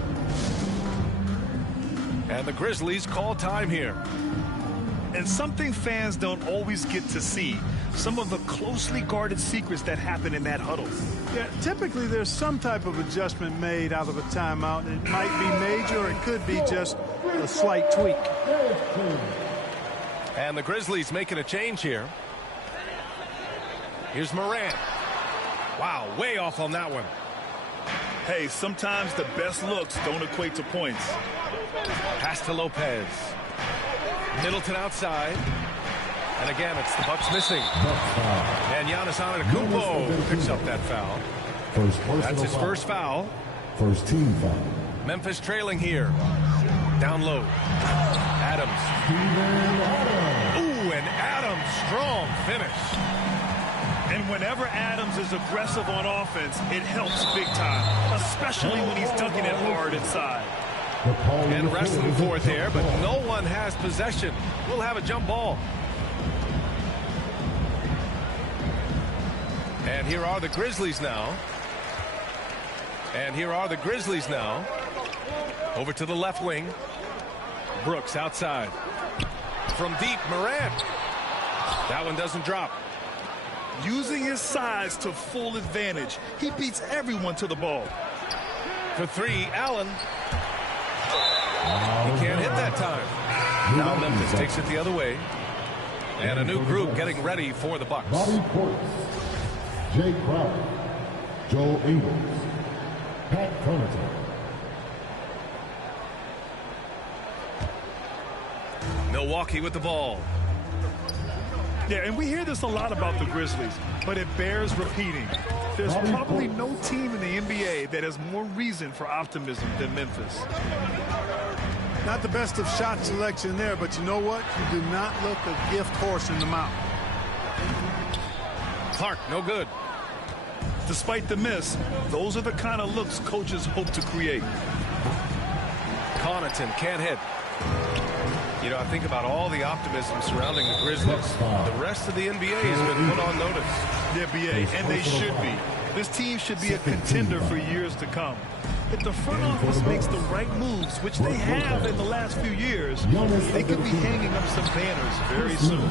And the Grizzlies call time here. And something fans don't always get to see. Some of the closely guarded secrets that happen in that huddle. Yeah, typically there's some type of adjustment made out of a timeout. It might be major, or it could be just a slight tweak. And the Grizzlies making a change here. Here's Morant. Wow, way off on that one. Hey, sometimes the best looks don't equate to points. Pass to Lopez. Middleton outside. And again, it's the Bucks missing. And Giannis Antetokounmpo picks up that foul. That's his first foul. First team foul. Memphis trailing here. Down low. Adams. Ooh, and Adams, strong finish. And whenever Adams is aggressive on offense, it helps big time, especially when he's dunking it hard inside. And wrestling for it there, but no one has possession. We'll have a jump ball. And here are the Grizzlies now. Over to the left wing. Brooks outside. From deep, Morant. That one doesn't drop. Using his size to full advantage. He beats everyone to the ball. For three, Allen. He can't hit that time. Now Memphis takes it the other way. And a new group getting ready for the Bucks. Bobby Portis, Jay Crowder, Joe Ingles, Pat Connaughton. Milwaukee with the ball. Yeah, and we hear this a lot about the Grizzlies, but it bears repeating. There's probably no team in the NBA that has more reason for optimism than Memphis. Not the best of shot selection there, but you know what? You do not look a gift horse in the mouth. Clark, no good. Despite the miss, those are the kind of looks coaches hope to create. Connaughton can't hit. You know, I think about all the optimism surrounding the Grizzlies. The rest of the NBA has been put on notice. The NBA, and they should be. This team should be a contender for years to come. If the front office makes the right moves, which they have in the last few years, they could be hanging up some banners very soon.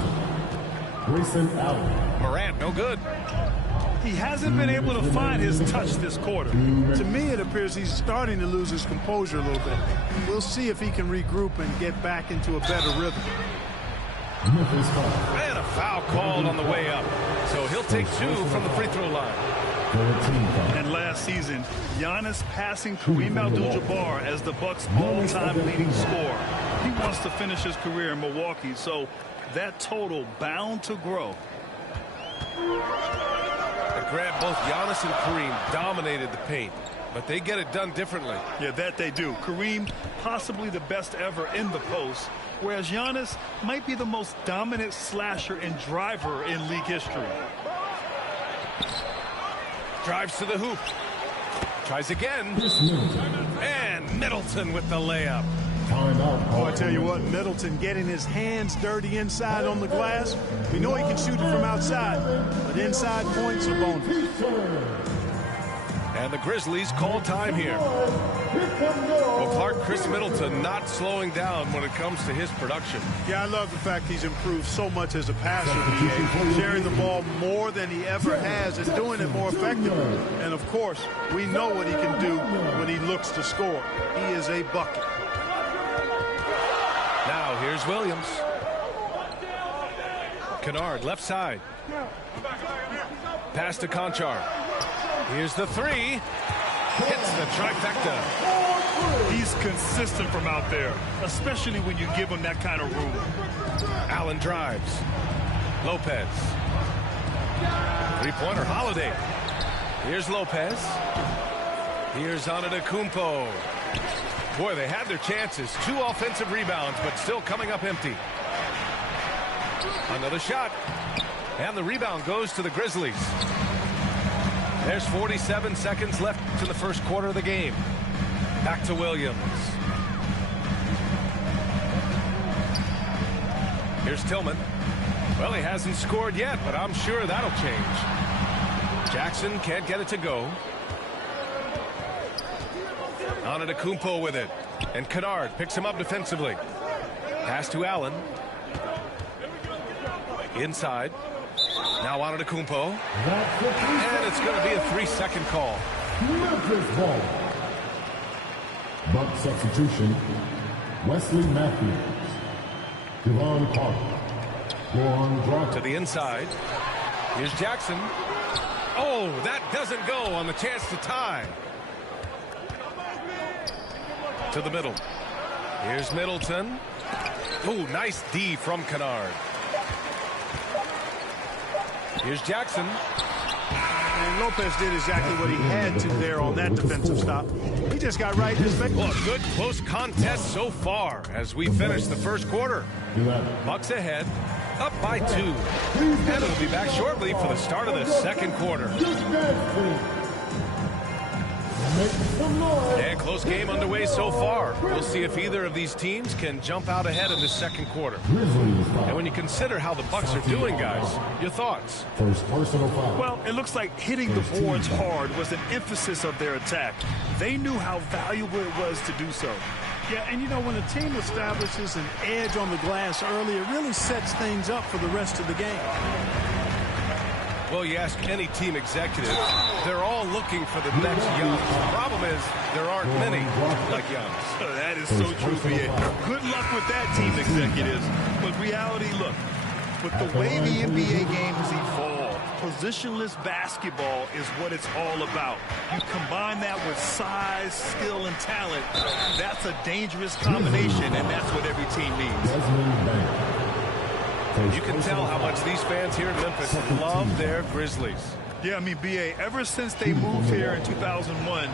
Grayson Allen. Morant, no good. He hasn't been able to find his touch this quarter. To me, it appears he's starting to lose his composure a little bit. We'll see if he can regroup and get back into a better rhythm. And a foul called on the way up. So he'll take two from the free throw line. And last season, Giannis passing Kareem Abdul-Jabbar as the Bucks' all-time leading scorer. He wants to finish his career in Milwaukee, so that total bound to grow. Grant, both Giannis and Kareem dominated the paint, but they get it done differently. Yeah, that they do. Kareem, possibly the best ever in the post, whereas Giannis might be the most dominant slasher and driver in league history. Drives to the hoop. Tries again. And Middleton with the layup. Oh, I tell you what, Middleton getting his hands dirty inside on the glass. We know he can shoot it from outside, but inside points are bonus. And the Grizzlies call time here. Well, Clark, Chris Middleton not slowing down when it comes to his production. Yeah, I love the fact he's improved so much as a passer, BA, sharing the ball more than he ever has and doing it more effectively. And, of course, we know what he can do when he looks to score. He is a bucket. Now, here's Williams. Kennard, left side. Pass to Conchar. Here's the three. Hits the trifecta. He's consistent from out there, especially when you give him that kind of room. Allen drives. Lopez. Three-pointer, Holiday. Here's Lopez. Here's Antetokounmpo. Boy, they had their chances. 2 offensive rebounds, but still coming up empty. Another shot. And the rebound goes to the Grizzlies. There's 47 seconds left in the first quarter of the game. Back to Williams. Here's Tillman. Well, he hasn't scored yet, but I'm sure that'll change. Jackson can't get it to go. Antetokounmpo with it. And Kennard picks him up defensively. Pass to Allen. Inside. Now Antetokounmpo. And it's going to be a 3-second call. Memphis ball. Buck substitution. Wesley Matthews. Devon Carter. Goran Dragic. To the inside. Here's Jackson. Oh, that doesn't go on the chance to tie. To the middle. Here's Middleton. Oh, nice D from Kennard. Here's Jackson. And Lopez did exactly what he had to there on that defensive stop. He just got right in his face. Well, a good close contest so far as we finish the first quarter. Bucks ahead up by 2. And we'll be back shortly for the start of the second quarter. And close game underway so far. We'll see if either of these teams can jump out ahead in the second quarter. And when you consider how the Bucks are doing, guys, your thoughts? First personal foul. Well, it looks like hitting the boards hard was an emphasis of their attack. They knew how valuable it was to do so. Yeah, and you know, when a team establishes an edge on the glass early, it really sets things up for the rest of the game. Well, you ask any team executive, they're all looking for the next Giannis. The problem is there aren't many like Giannis. That is so true, B.A. Good luck with that, team executives. But reality, look, with the way the NBA game has evolved, positionless basketball is what it's all about. You combine that with size, skill, and talent. That's a dangerous combination, and that's what every team needs. You can tell how much these fans here in Memphis love their Grizzlies. Yeah, I mean, B.A., ever since they moved here in 2001,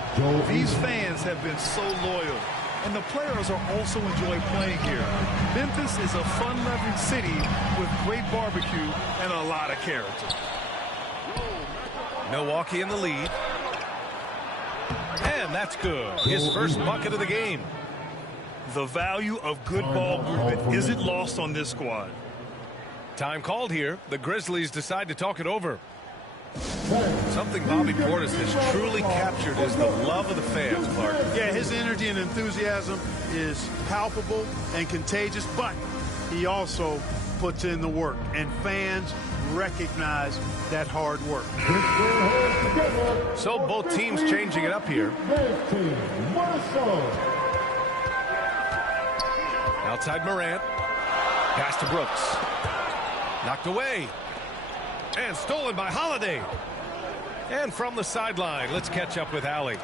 these fans have been so loyal. And the players are also enjoying playing here. Memphis is a fun-loving city with great barbecue and a lot of character. Milwaukee in the lead. And that's good. His first bucket of the game. The value of good ball movement isn't lost on this squad. Time called here. The Grizzlies decide to talk it over. Something Bobby Portis has truly captured is the love of the fans, Clark. Yeah, his energy and enthusiasm is palpable and contagious, but he also puts in the work, and fans recognize that hard work. So both teams changing it up here. Outside Morant. Pass to Brooks. Knocked away. And stolen by Holiday. And from the sideline, let's catch up with Allie.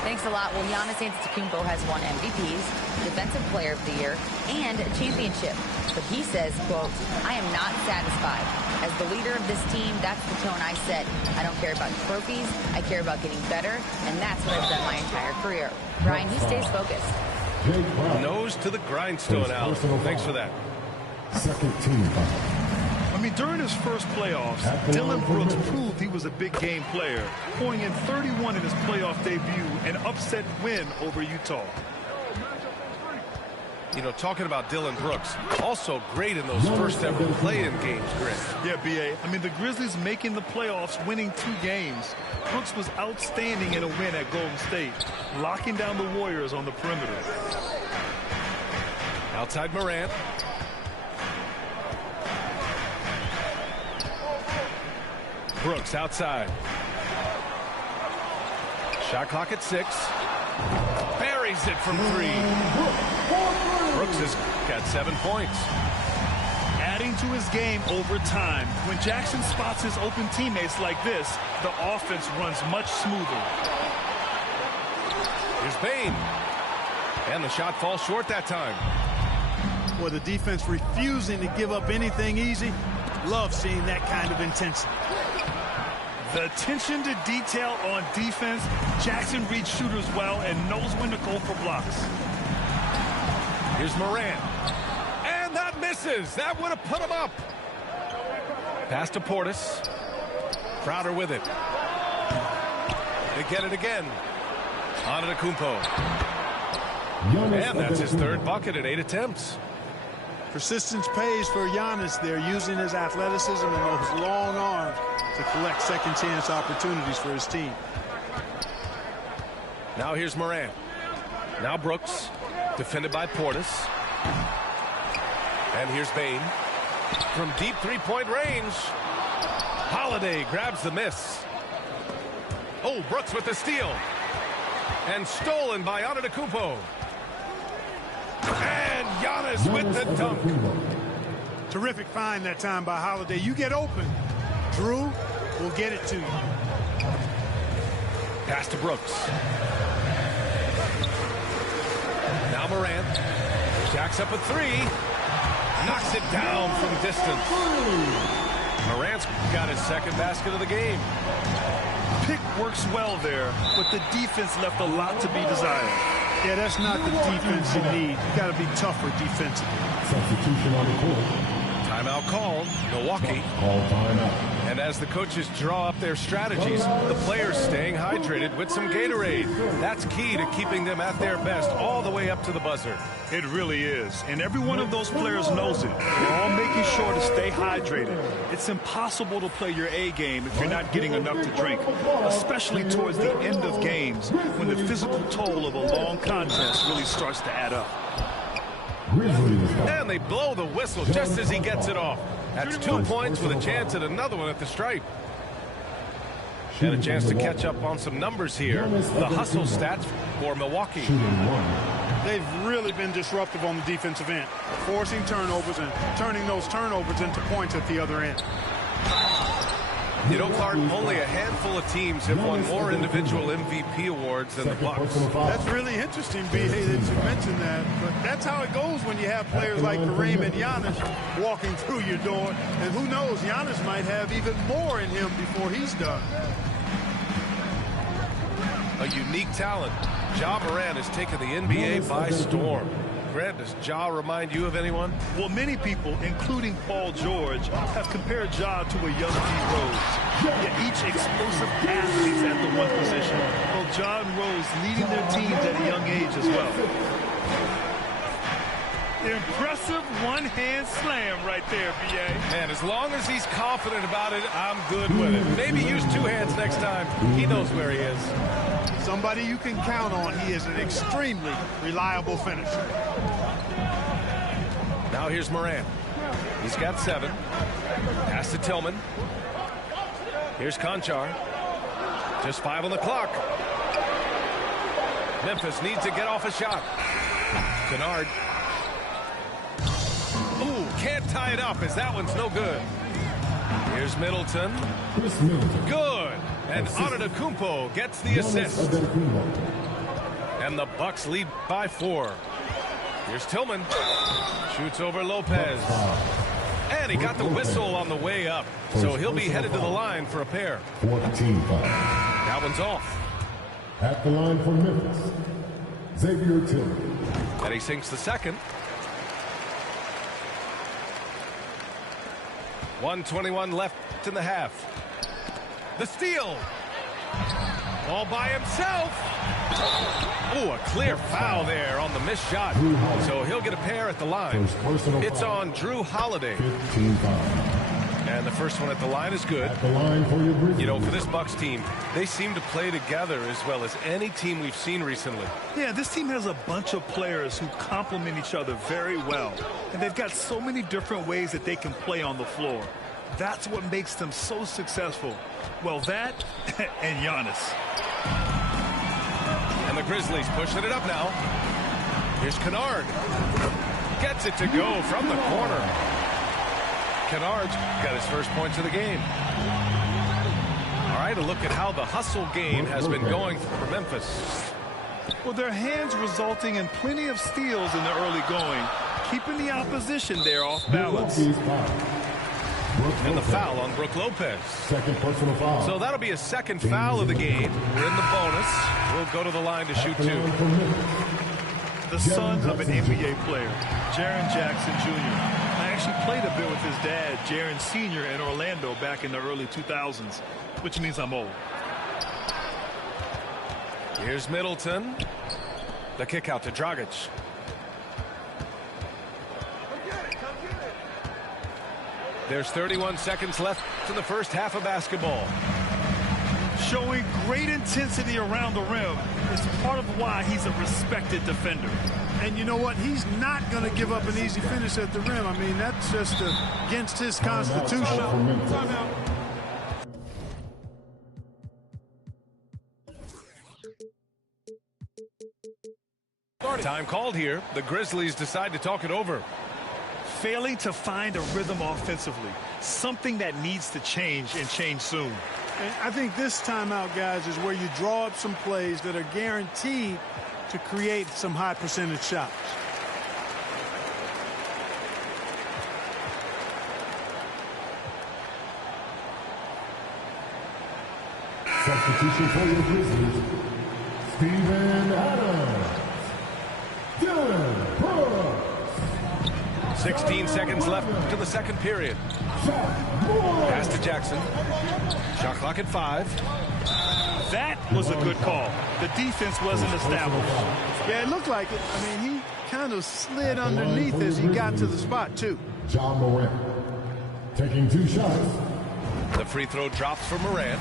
Thanks a lot. Well, Giannis Antetokounmpo has won MVPs, Defensive Player of the Year, and a championship. But he says, quote, I am not satisfied. As the leader of this team, that's the tone I set. I don't care about trophies. I care about getting better, and that's what I've done my entire career. Brian, he stays focused. Nose to the grindstone, Al. Thanks for that. Second team foul. I mean, during his first playoffs, Dillon Brooks proved he was a big game player, pouring in 31 in his playoff debut, an upset win over Utah. You know, talking about Dillon Brooks, also great in those first ever play-in games, Grant. Yeah, B.A. I mean, the Grizzlies making the playoffs, winning 2 games. Brooks was outstanding in a win at Golden State, locking down the Warriors on the perimeter. Outside Morant. Brooks outside. Shot clock at 6. Buries it from 3. Brooks has got 7 points. Adding to his game over time. When Jackson spots his open teammates like this, the offense runs much smoother. Here's Bane. And the shot falls short that time. Boy, the defense refusing to give up anything easy. Love seeing that kind of intensity. The attention to detail on defense. Jackson reads shooters well and knows when to go for blocks. Here's Morant. And that misses. That would have put him up. Pass to Portis. Crowder with it. They get it again. Antetokounmpo. And that's his 3rd bucket in 8 attempts. Persistence pays for Giannis. They're using his athleticism and those long arms to collect second chance opportunities for his team. Now here's Morant. Now Brooks, defended by Portis. And here's Bane. From deep 3-point range. Holiday grabs the miss. Oh, Brooks with the steal. And stolen by Antetokounmpo. And Giannis with the dunk. Terrific find that time by Holiday. You get open. Drew will get it to you. Pass to Brooks. Now Morant. Jacks up a 3. Knocks it down from distance. Morant's got his 2nd basket of the game. Pick works well there, but the defense left a lot to be desired. Yeah, that's not the defense you need. You got to be tougher defensively. Substitution on the court. Timeout called, Milwaukee. Call timeout. And as the coaches draw up their strategies, the players staying hydrated with some Gatorade. That's key to keeping them at their best all the way up to the buzzer. It really is. And every one of those players knows it. They're all making sure to stay hydrated. It's impossible to play your A game if you're not getting enough to drink, especially towards the end of games when the physical toll of a long contest really starts to add up. And they blow the whistle just as he gets it off. That's 2 points with a chance at another one at the stripe. And a chance to catch up on some numbers here. The hustle stats for Milwaukee. They've really been disruptive on the defensive end, forcing turnovers and turning those turnovers into points at the other end. You know, Clark, only a handful of teams have won more individual MVP awards than the Bucks. That's really interesting, B.A., that you mentioned that. But that's how it goes when you have players like Kareem and Giannis walking through your door. And who knows, Giannis might have even more in him before he's done. A unique talent. Ja Morant has taken the NBA by storm. Grant, does Ja remind you of anyone? Well, many people, including Paul George, have compared Ja to a young D. Rose. Yet each explosive athletes at the one position. Well, Ja and Rose leading their teams at a young age as well. Impressive one-hand slam right there, B.A. Man, as long as he's confident about it, I'm good with it. Maybe use two hands next time. He knows where he is. Somebody you can count on. He is an extremely reliable finisher. Now here's Morant. He's got 7. Pass to Tillman. Here's Conchar. Just 5 on the clock. Memphis needs to get off a shot. Kennard. Ooh, can't tie it up as that one's no good. Here's Middleton. Good. And Antetokounmpo gets the assist. And the Bucks lead by 4. Here's Tillman. Shoots over Lopez. And he got the whistle on the way up. So he'll be headed to the line for a pair. 14 foul. That one's off. At the line for Memphis, Xavier Tillman. And he sinks the second. 1:21 left in the half. The steal. All by himself. Oh, a clear foul there on the missed shot. So he'll get a pair at the line. It's on Drew Holiday. 15 foul. And the first one at the line is good. At the line for your Grizzlies. You know, for this Bucks team, they seem to play together as well as any team we've seen recently. Yeah, this team has a bunch of players who complement each other very well. And they've got so many different ways that they can play on the floor. That's what makes them so successful. Well, that and Giannis. And the Grizzlies pushing it up now. Here's Kennard. Gets it to go from the corner. Kennard's got his first points of the game. All right, a look at how the hustle game has been going for Memphis. Well, their hands resulting in plenty of steals in the early going, keeping the opposition there off balance. And the foul on Brook Lopez. Second personal foul. So that'll be a second foul of the game. We're in the bonus. We'll go to the line to shoot 2. The son of an NBA player, Jaren Jackson Jr. I actually played a bit with his dad, Jaren Sr. in Orlando back in the early 2000s, which means I'm old. Here's Middleton. The kick out to Dragic. There's 31 seconds left in the first half of basketball. Showing great intensity around the rim is part of why he's a respected defender. And you know what? He's not going to give up an easy finish at the rim. I mean, that's just against his constitution. Time called here. The Grizzlies decide to talk it over. Failing to find a rhythm offensively, something that needs to change and change soon. And I think this timeout, guys, is where you draw up some plays that are guaranteed to create some high percentage shots. Substitution for your Grizzlies, Steven Adams. Dylan Brooks. 16 seconds left to the second period. Pass to Jackson. Shot clock at 5. That was a good call. The defense wasn't established. Yeah, it looked like it. I mean, he kind of slid underneath as he got to the spot, too. John Morant taking 2 shots. The free throw drops for Morant.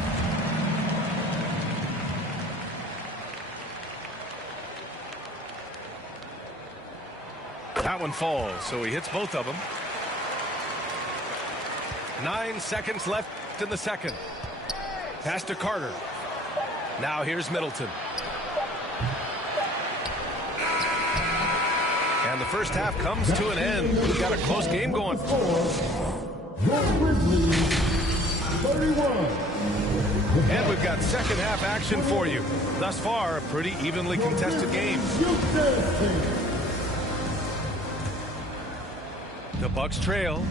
That one falls, so he hits both of them. 9 seconds left in the second. Pass to Carter. Now here's Middleton. And the first half comes to an end. We've got a close game going. Your Grizzlies, 31. And we've got second half action for you. Thus far, a pretty evenly contested game. The Bucks trail.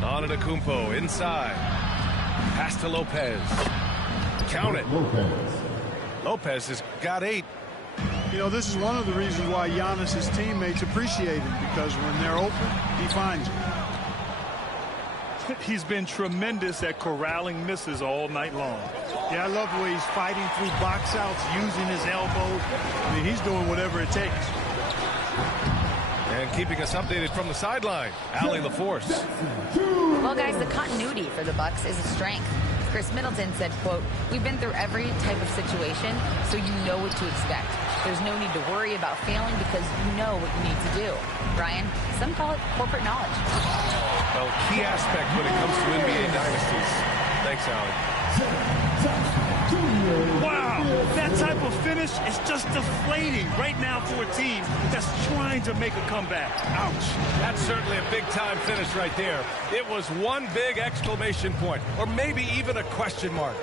Antetokounmpo inside. Pass to Lopez. Count it. Lopez has got 8. You know, this is one of the reasons why Giannis's teammates appreciate him, because when they're open, he finds them. He's been tremendous at corralling misses all night long. Yeah, I love the way he's fighting through box outs, using his elbows. I mean, he's doing whatever it takes. And keeping us updated from the sideline, Allie LaForce. Well, guys, the continuity for the Bucks is a strength. Chris Middleton said, quote, "We've been through every type of situation, so you know what to expect. There's no need to worry about failing because you know what you need to do." Brian, some call it corporate knowledge. Well, key aspect when it comes to NBA dynasties. Thanks, Allie. Wow, that type of finish is just deflating right now for a team that's trying to make a comeback. Ouch. That's certainly a big-time finish right there. It was one big exclamation point, or maybe even a question mark.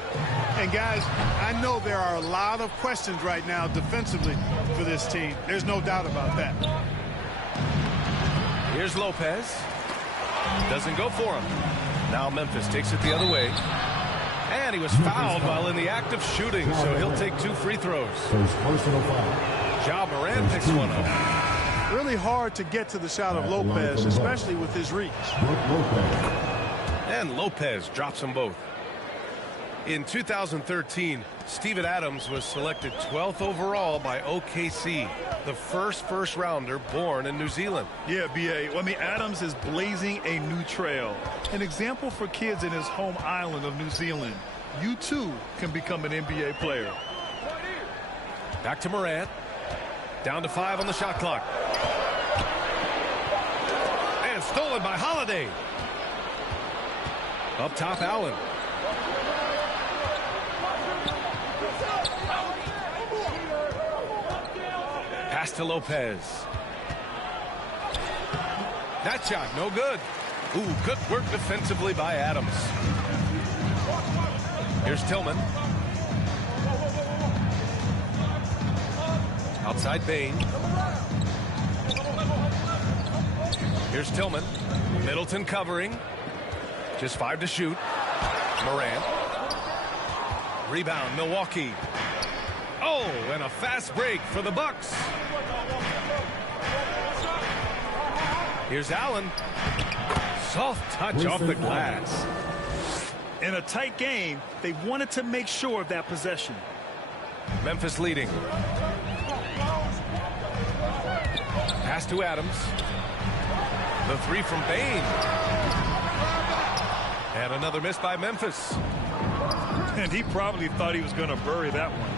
And, guys, I know there are a lot of questions right now defensively for this team. There's no doubt about that. Here's Lopez. Doesn't go for him. Now Memphis takes it the other way. And he was fouled while in the act of shooting, so he'll take 2 free throws. Ja Morant picks one up. Really hard to get to the shot of Lopez, especially with his reach. And Lopez drops them both. In 2013, Steven Adams was selected 12th overall by OKC, the first rounder born in New Zealand. Yeah, B.A. I mean, Adams is blazing a new trail. An example for kids in his home island of New Zealand. You, too, can become an NBA player. Back to Morant. Down to 5 on the shot clock. And stolen by Holiday. Up top, Allen. Pass to Lopez. That shot, no good. Ooh, good work defensively by Adams. Here's Tillman. Outside Bane. Here's Tillman. Middleton covering. Just 5 to shoot. Morant. Rebound, Milwaukee. Oh, and a fast break for the Bucks. Here's Allen. Soft touch off the glass. In a tight game, they wanted to make sure of that possession. Memphis leading. Pass to Adams. The 3 from Bane. And another miss by Memphis. And he probably thought he was going to bury that one.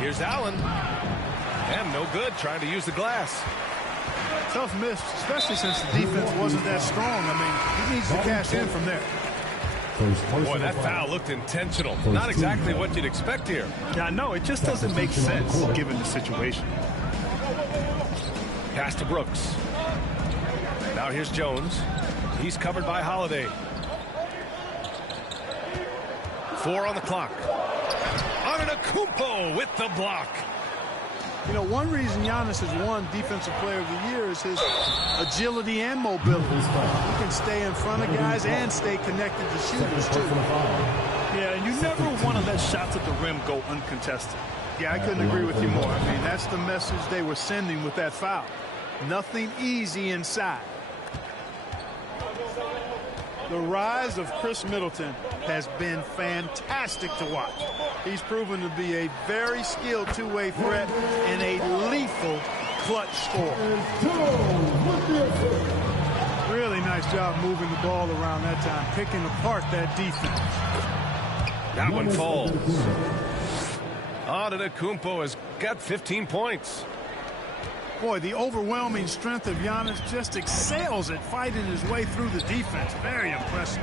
Here's Allen. And no good, trying to use the glass. Tough miss, especially since the defense wasn't that strong. I mean, he needs to cash in from there. Boy, that foul looked intentional. Not exactly what you'd expect here. Yeah, no, it just doesn't make sense given the situation. Pass to Brooks. Now here's Jones. He's covered by Holiday. 4 on the clock. Antetokounmpo with the block. You know, one reason Giannis has won Defensive Player of the Year is his agility and mobility. He can stay in front of guys and stay connected to shooters, too. Yeah, and you never want to let shots at the rim go uncontested. Yeah, I couldn't agree with you more. I mean, that's that's the message they were sending with that foul. Nothing easy inside. The rise of Chris Middleton has been fantastic to watch. He's proven to be a very skilled two-way threat and a lethal clutch scorer. Really nice job moving the ball around that time, picking apart that defense. That one falls. Antetokounmpo has got 15 points. Boy, the overwhelming strength of Giannis just excels at fighting his way through the defense. Very impressive.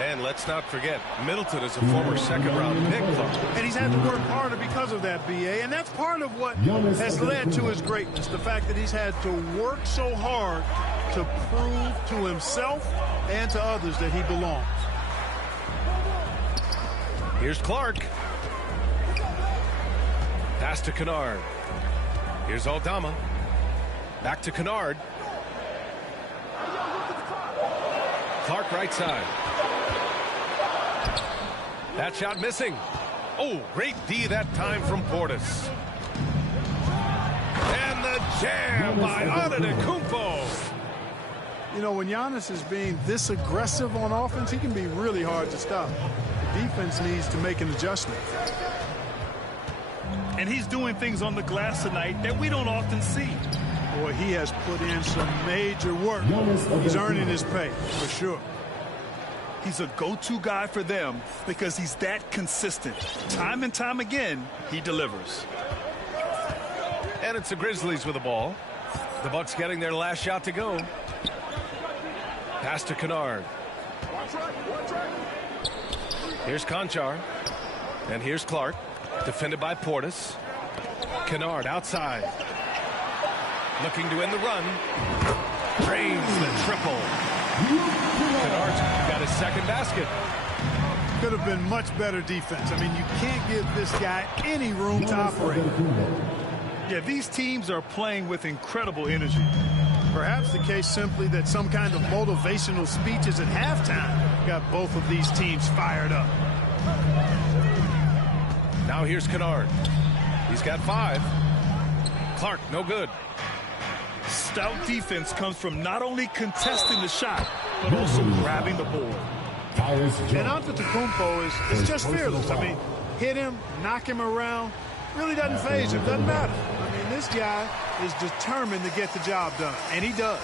And let's not forget, Middleton is a former second-round pick. And he's had to work harder because of that, B.A. And that's part of what has led to his greatness. The fact that he's had to work so hard to prove to himself and to others that he belongs. Here's Clark. Pass to Kennard. Here's Aldama. Back to Kennard. Clark right side. That shot missing. Oh, great D that time from Portis. And the jam by Antetokounmpo. You know, when Giannis is being this aggressive on offense, he can be really hard to stop. The defense needs to make an adjustment. And he's doing things on the glass tonight that we don't often see. Boy, he has put in some major work. He's earning his pay, for sure. He's a go-to guy for them because he's that consistent. Time and time again, he delivers. And it's the Grizzlies with the ball. The Bucks getting their last shot to go. Pass to Kennard. Here's Conchar. And here's Clark. Defended by Portis. Kennard outside. Looking to end the run. Drains the triple. Kennard's got his second basket. Could have been much better defense. I mean, you can't give this guy any room to operate. Yeah, these teams are playing with incredible energy. Perhaps the case simply that some kind of motivational speeches at halftime got both of these teams fired up. Now here's Kennard. He's got 5. Clark, no good. Stout defense comes from not only contesting the shot, but also grabbing the board. And Antetokounmpo is just fearless. I mean, hit him, knock him around, really doesn't faze him, doesn't matter. I mean, this guy is determined to get the job done, and he does.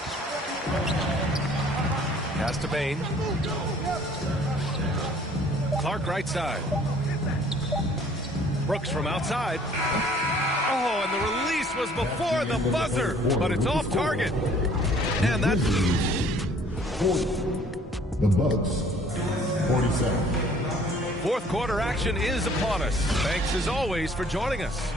Pass to Bane. Clark right side. Brooks from outside. Oh, and the release was before the buzzer, but it's off target. And that's... The Bucks, 47. Fourth quarter action is upon us. Thanks as always for joining us.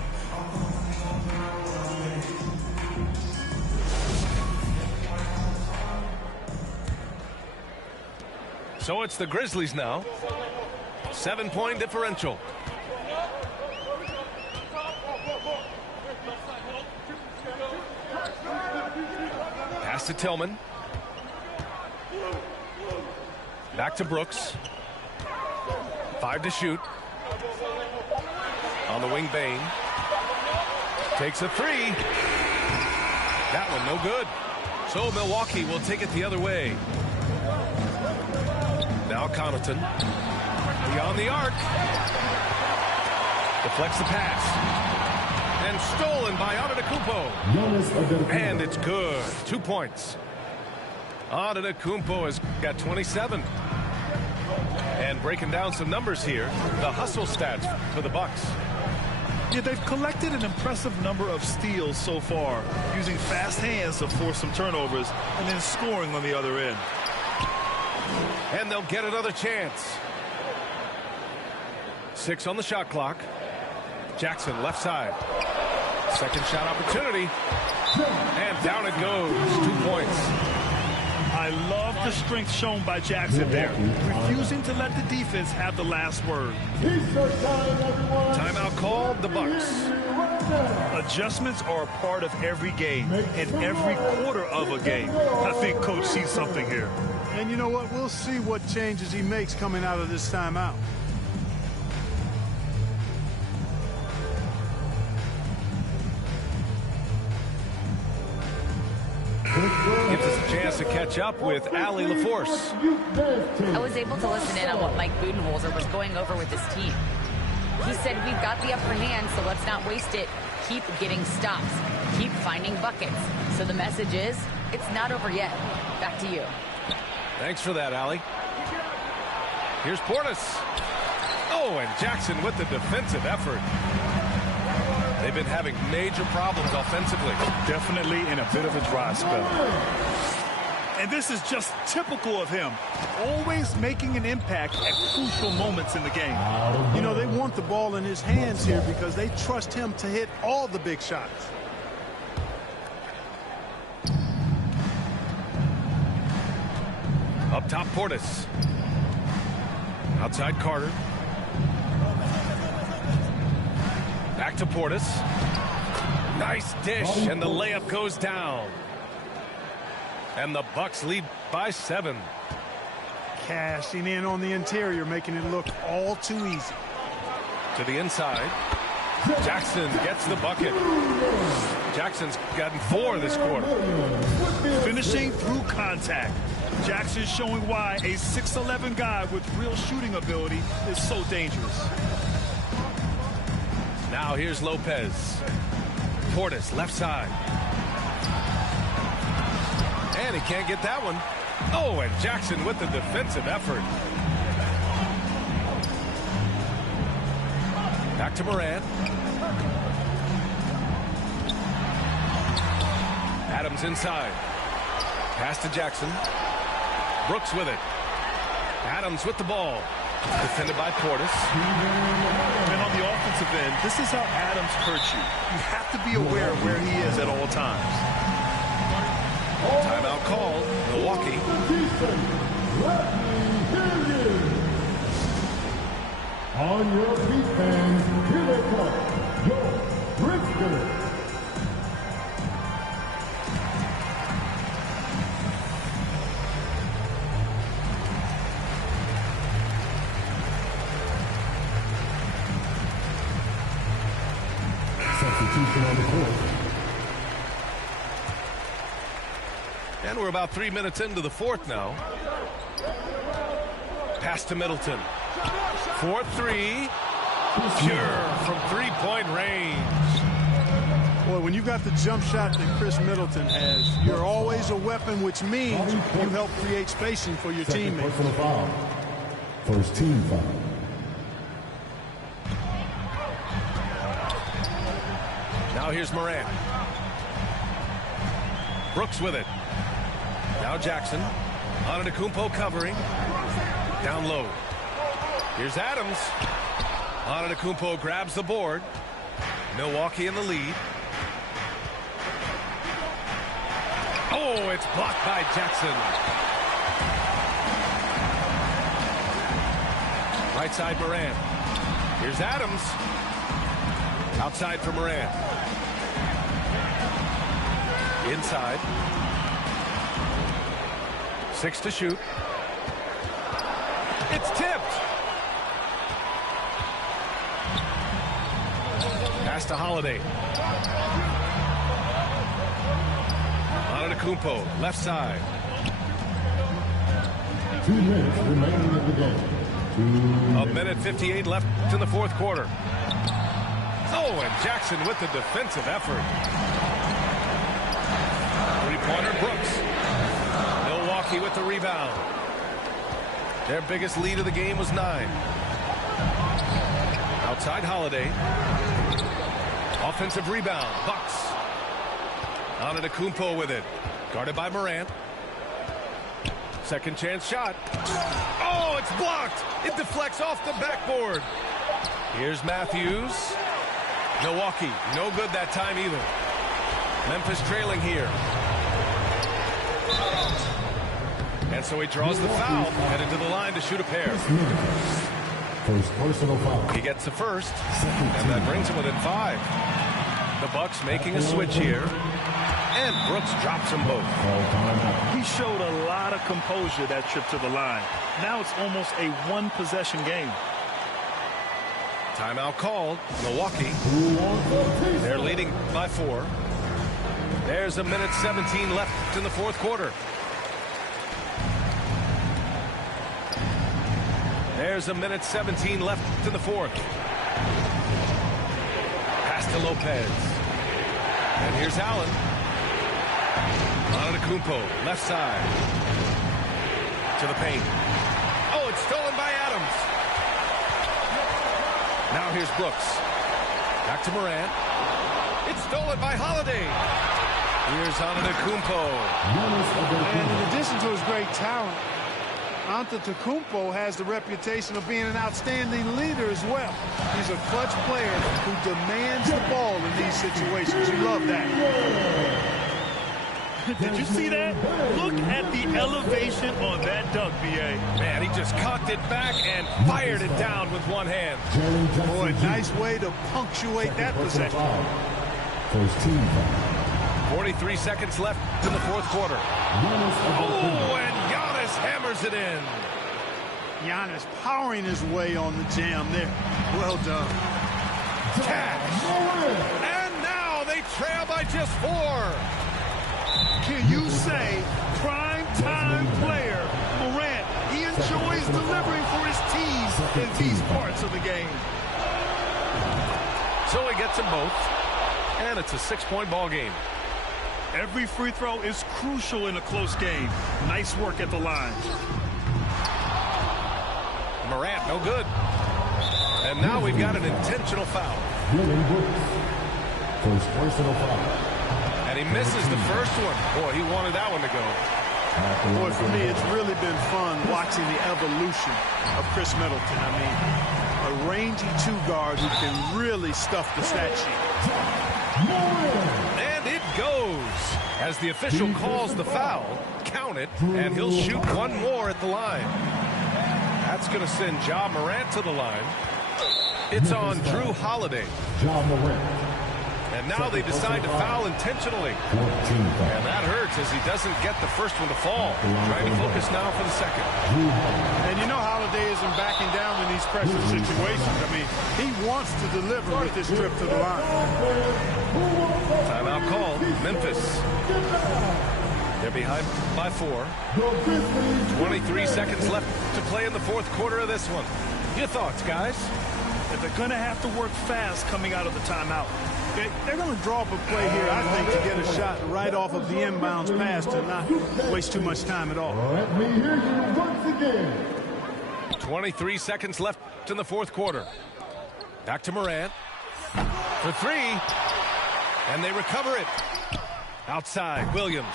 So it's the Grizzlies now. 7-point differential. Pass to Tillman. Back to Brooks. 5 to shoot. On the wing, Bane. Takes a 3. That one no good. So Milwaukee will take it the other way. Now Connaughton. Beyond the arc. Deflects the pass. And stolen by Antetokounmpo. And it's good. 2 points. Antetokounmpo has got 27. And breaking down some numbers here, the hustle stats for the Bucks. Yeah, they've collected an impressive number of steals so far, using fast hands to force some turnovers and then scoring on the other end. And they'll get another chance. 6 on the shot clock. Jackson left side. Second shot opportunity. And down it goes. 2 points. I love the strength shown by Jackson there, refusing to let the defense have the last word. Timeout called, the Bucks. Adjustments are a part of every game and every quarter of a game. I think Coach sees something here. And you know what? We'll see what changes he makes coming out of this timeout. catch up with Allie LaForce. I was able to listen in on what Mike Budenholzer was going over with his team. He said, we've got the upper hand, so let's not waste it. Keep getting stops. Keep finding buckets. So the message is, it's not over yet. Back to you. Thanks for that, Allie. Here's Portis. Oh, and Jackson with the defensive effort. They've been having major problems offensively. Definitely in a bit of a dry spell. And this is just typical of him. Always making an impact at crucial moments in the game. You know, they want the ball in his hands here because they trust him to hit all the big shots. Up top, Portis. Outside, Carter. Back to Portis. Nice dish, and the layup goes down. And the Bucks lead by 7. Cashing in on the interior, making it look all too easy. To the inside. Jackson gets the bucket. Jackson's gotten 4 this quarter. Finishing through contact. Jackson showing why a 6'11" guy with real shooting ability is so dangerous. Now here's Lopez. Portis, left side. And he can't get that one. Oh, and Jackson with the defensive effort. Back to Morant. Adams inside. Pass to Jackson. Brooks with it. Adams with the ball. Defended by Portis. And on the offensive end, this is how Adams hurts you. You have to be aware of where he is at all times. Timeout called. Milwaukee. On your feet, fans, here they come. Your Briscoe. Substitution on the court. And we're about 3 minutes into the fourth now. Pass to Middleton. 4-3. Pure from three-point range. Boy, when you've got the jump shot that Chris Middleton has, you're always a weapon, which means you help create spacing for your teammates. Personal foul. First team foul. Now here's Morant. Brooks with it. Now Jackson. Antetokounmpo covering. Down low. Here's Adams. Antetokounmpo grabs the board. Milwaukee in the lead. Oh, it's blocked by Jackson. Right side Morant. Here's Adams. Outside for Morant. Inside. 6 to shoot. It's tipped. Pass to Holiday. Antetokounmpo, left side. 2 minutes remaining in the game. A minute 58 left in the fourth quarter. Oh, and Jackson with the defensive effort. Three-pointer Brooks. Milwaukee with the rebound. Their biggest lead of the game was 9. Outside Holiday. Offensive rebound. Bucks. Antetokounmpo with it. Guarded by Morant. Second chance shot. Oh, it's blocked. It deflects off the backboard. Here's Matthews. Milwaukee, no good that time either. Memphis trailing here. And so he draws the foul, headed to the line to shoot a pair. First personal foul. He gets the first, and that brings him within 5. The Bucks making a switch here. And Brooks drops them both. He showed a lot of composure that trip to the line. Now it's almost a one-possession game. Timeout called. Milwaukee. They're leading by 4. There's a minute 17 left in the fourth quarter. There's a minute 17 left in the fourth. Pass to Lopez. And here's Allen. Antetokounmpo, left side. To the paint. Oh, it's stolen by Adams. Now here's Brooks. Back to Morant. It's stolen by Holiday. Here's Antetokounmpo. And in addition to his great talent, Antetokounmpo has the reputation of being an outstanding leader as well. He's a clutch player who demands the ball in these situations. You love that. Did you see that? Look at the elevation on that dunk, B.A. Man, he just cocked it back and fired it down with one hand. Boy, nice way to punctuate that possession. 43 seconds left in the fourth quarter. Oh, and Giannis hammers it in. Giannis powering his way on the jam there. Well done. Cash. And now they trail by just 4. Can you say prime time player Morant? He enjoys delivering for his team in these parts of the game. So he gets them both, and it's a 6-point ball game. Every free throw is crucial in a close game. Nice work at the line. Morant, no good. And now we've got an intentional foul. First personal foul. And he misses the first one. Boy, he wanted that one to go. Boy, for me, it's really been fun watching the evolution of Chris Middleton. I mean, a rangy two-guard who can really stuff the stat sheet. And it goes. As the official calls the foul, count it, and he'll shoot one more at the line. That's going to send Ja Morant to the line. It's on Drew Holiday. Ja Morant. And now they decide to foul intentionally. And that hurts as he doesn't get the first one to fall. Trying to focus now for the second. And you know Holiday isn't backing down in these pressure situations. I mean, he wants to deliver with this trip to the line. Timeout call. Memphis. They're behind by 4. 23 seconds left to play in the fourth quarter of this one. Your thoughts, guys? If they're going to have to work fast coming out of the timeout. They're going to draw up a play here, I think, to get a shot right off of the inbounds pass to not waste too much time at all. Let me hear you once again. 23 seconds left in the fourth quarter. Back to Morant. For 3. And they recover it. Outside, Williams.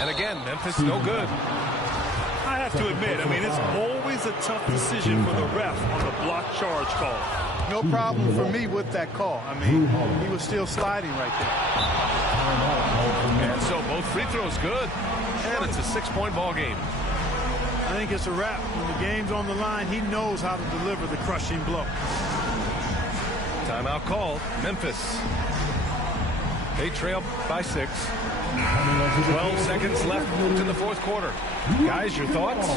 And again, Memphis no good. I have to admit, I mean, it's always a tough decision for the ref on the block charge call. No problem for me with that call. I mean, he was still sliding right there. And so both free throws good. And it's a 6-point ball game. I think it's a wrap. When the game's on the line, he knows how to deliver the crushing blow. Timeout called. Memphis. They trail by 6. 12 seconds left in the fourth quarter. Guys, your thoughts?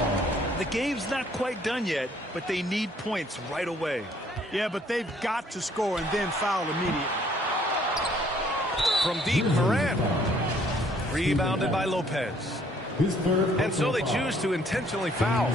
The game's not quite done yet, but they need points right away. Yeah, but they've got to score and then foul immediately. From deep, Morant. Rebounded by Lopez. And so they choose to intentionally foul.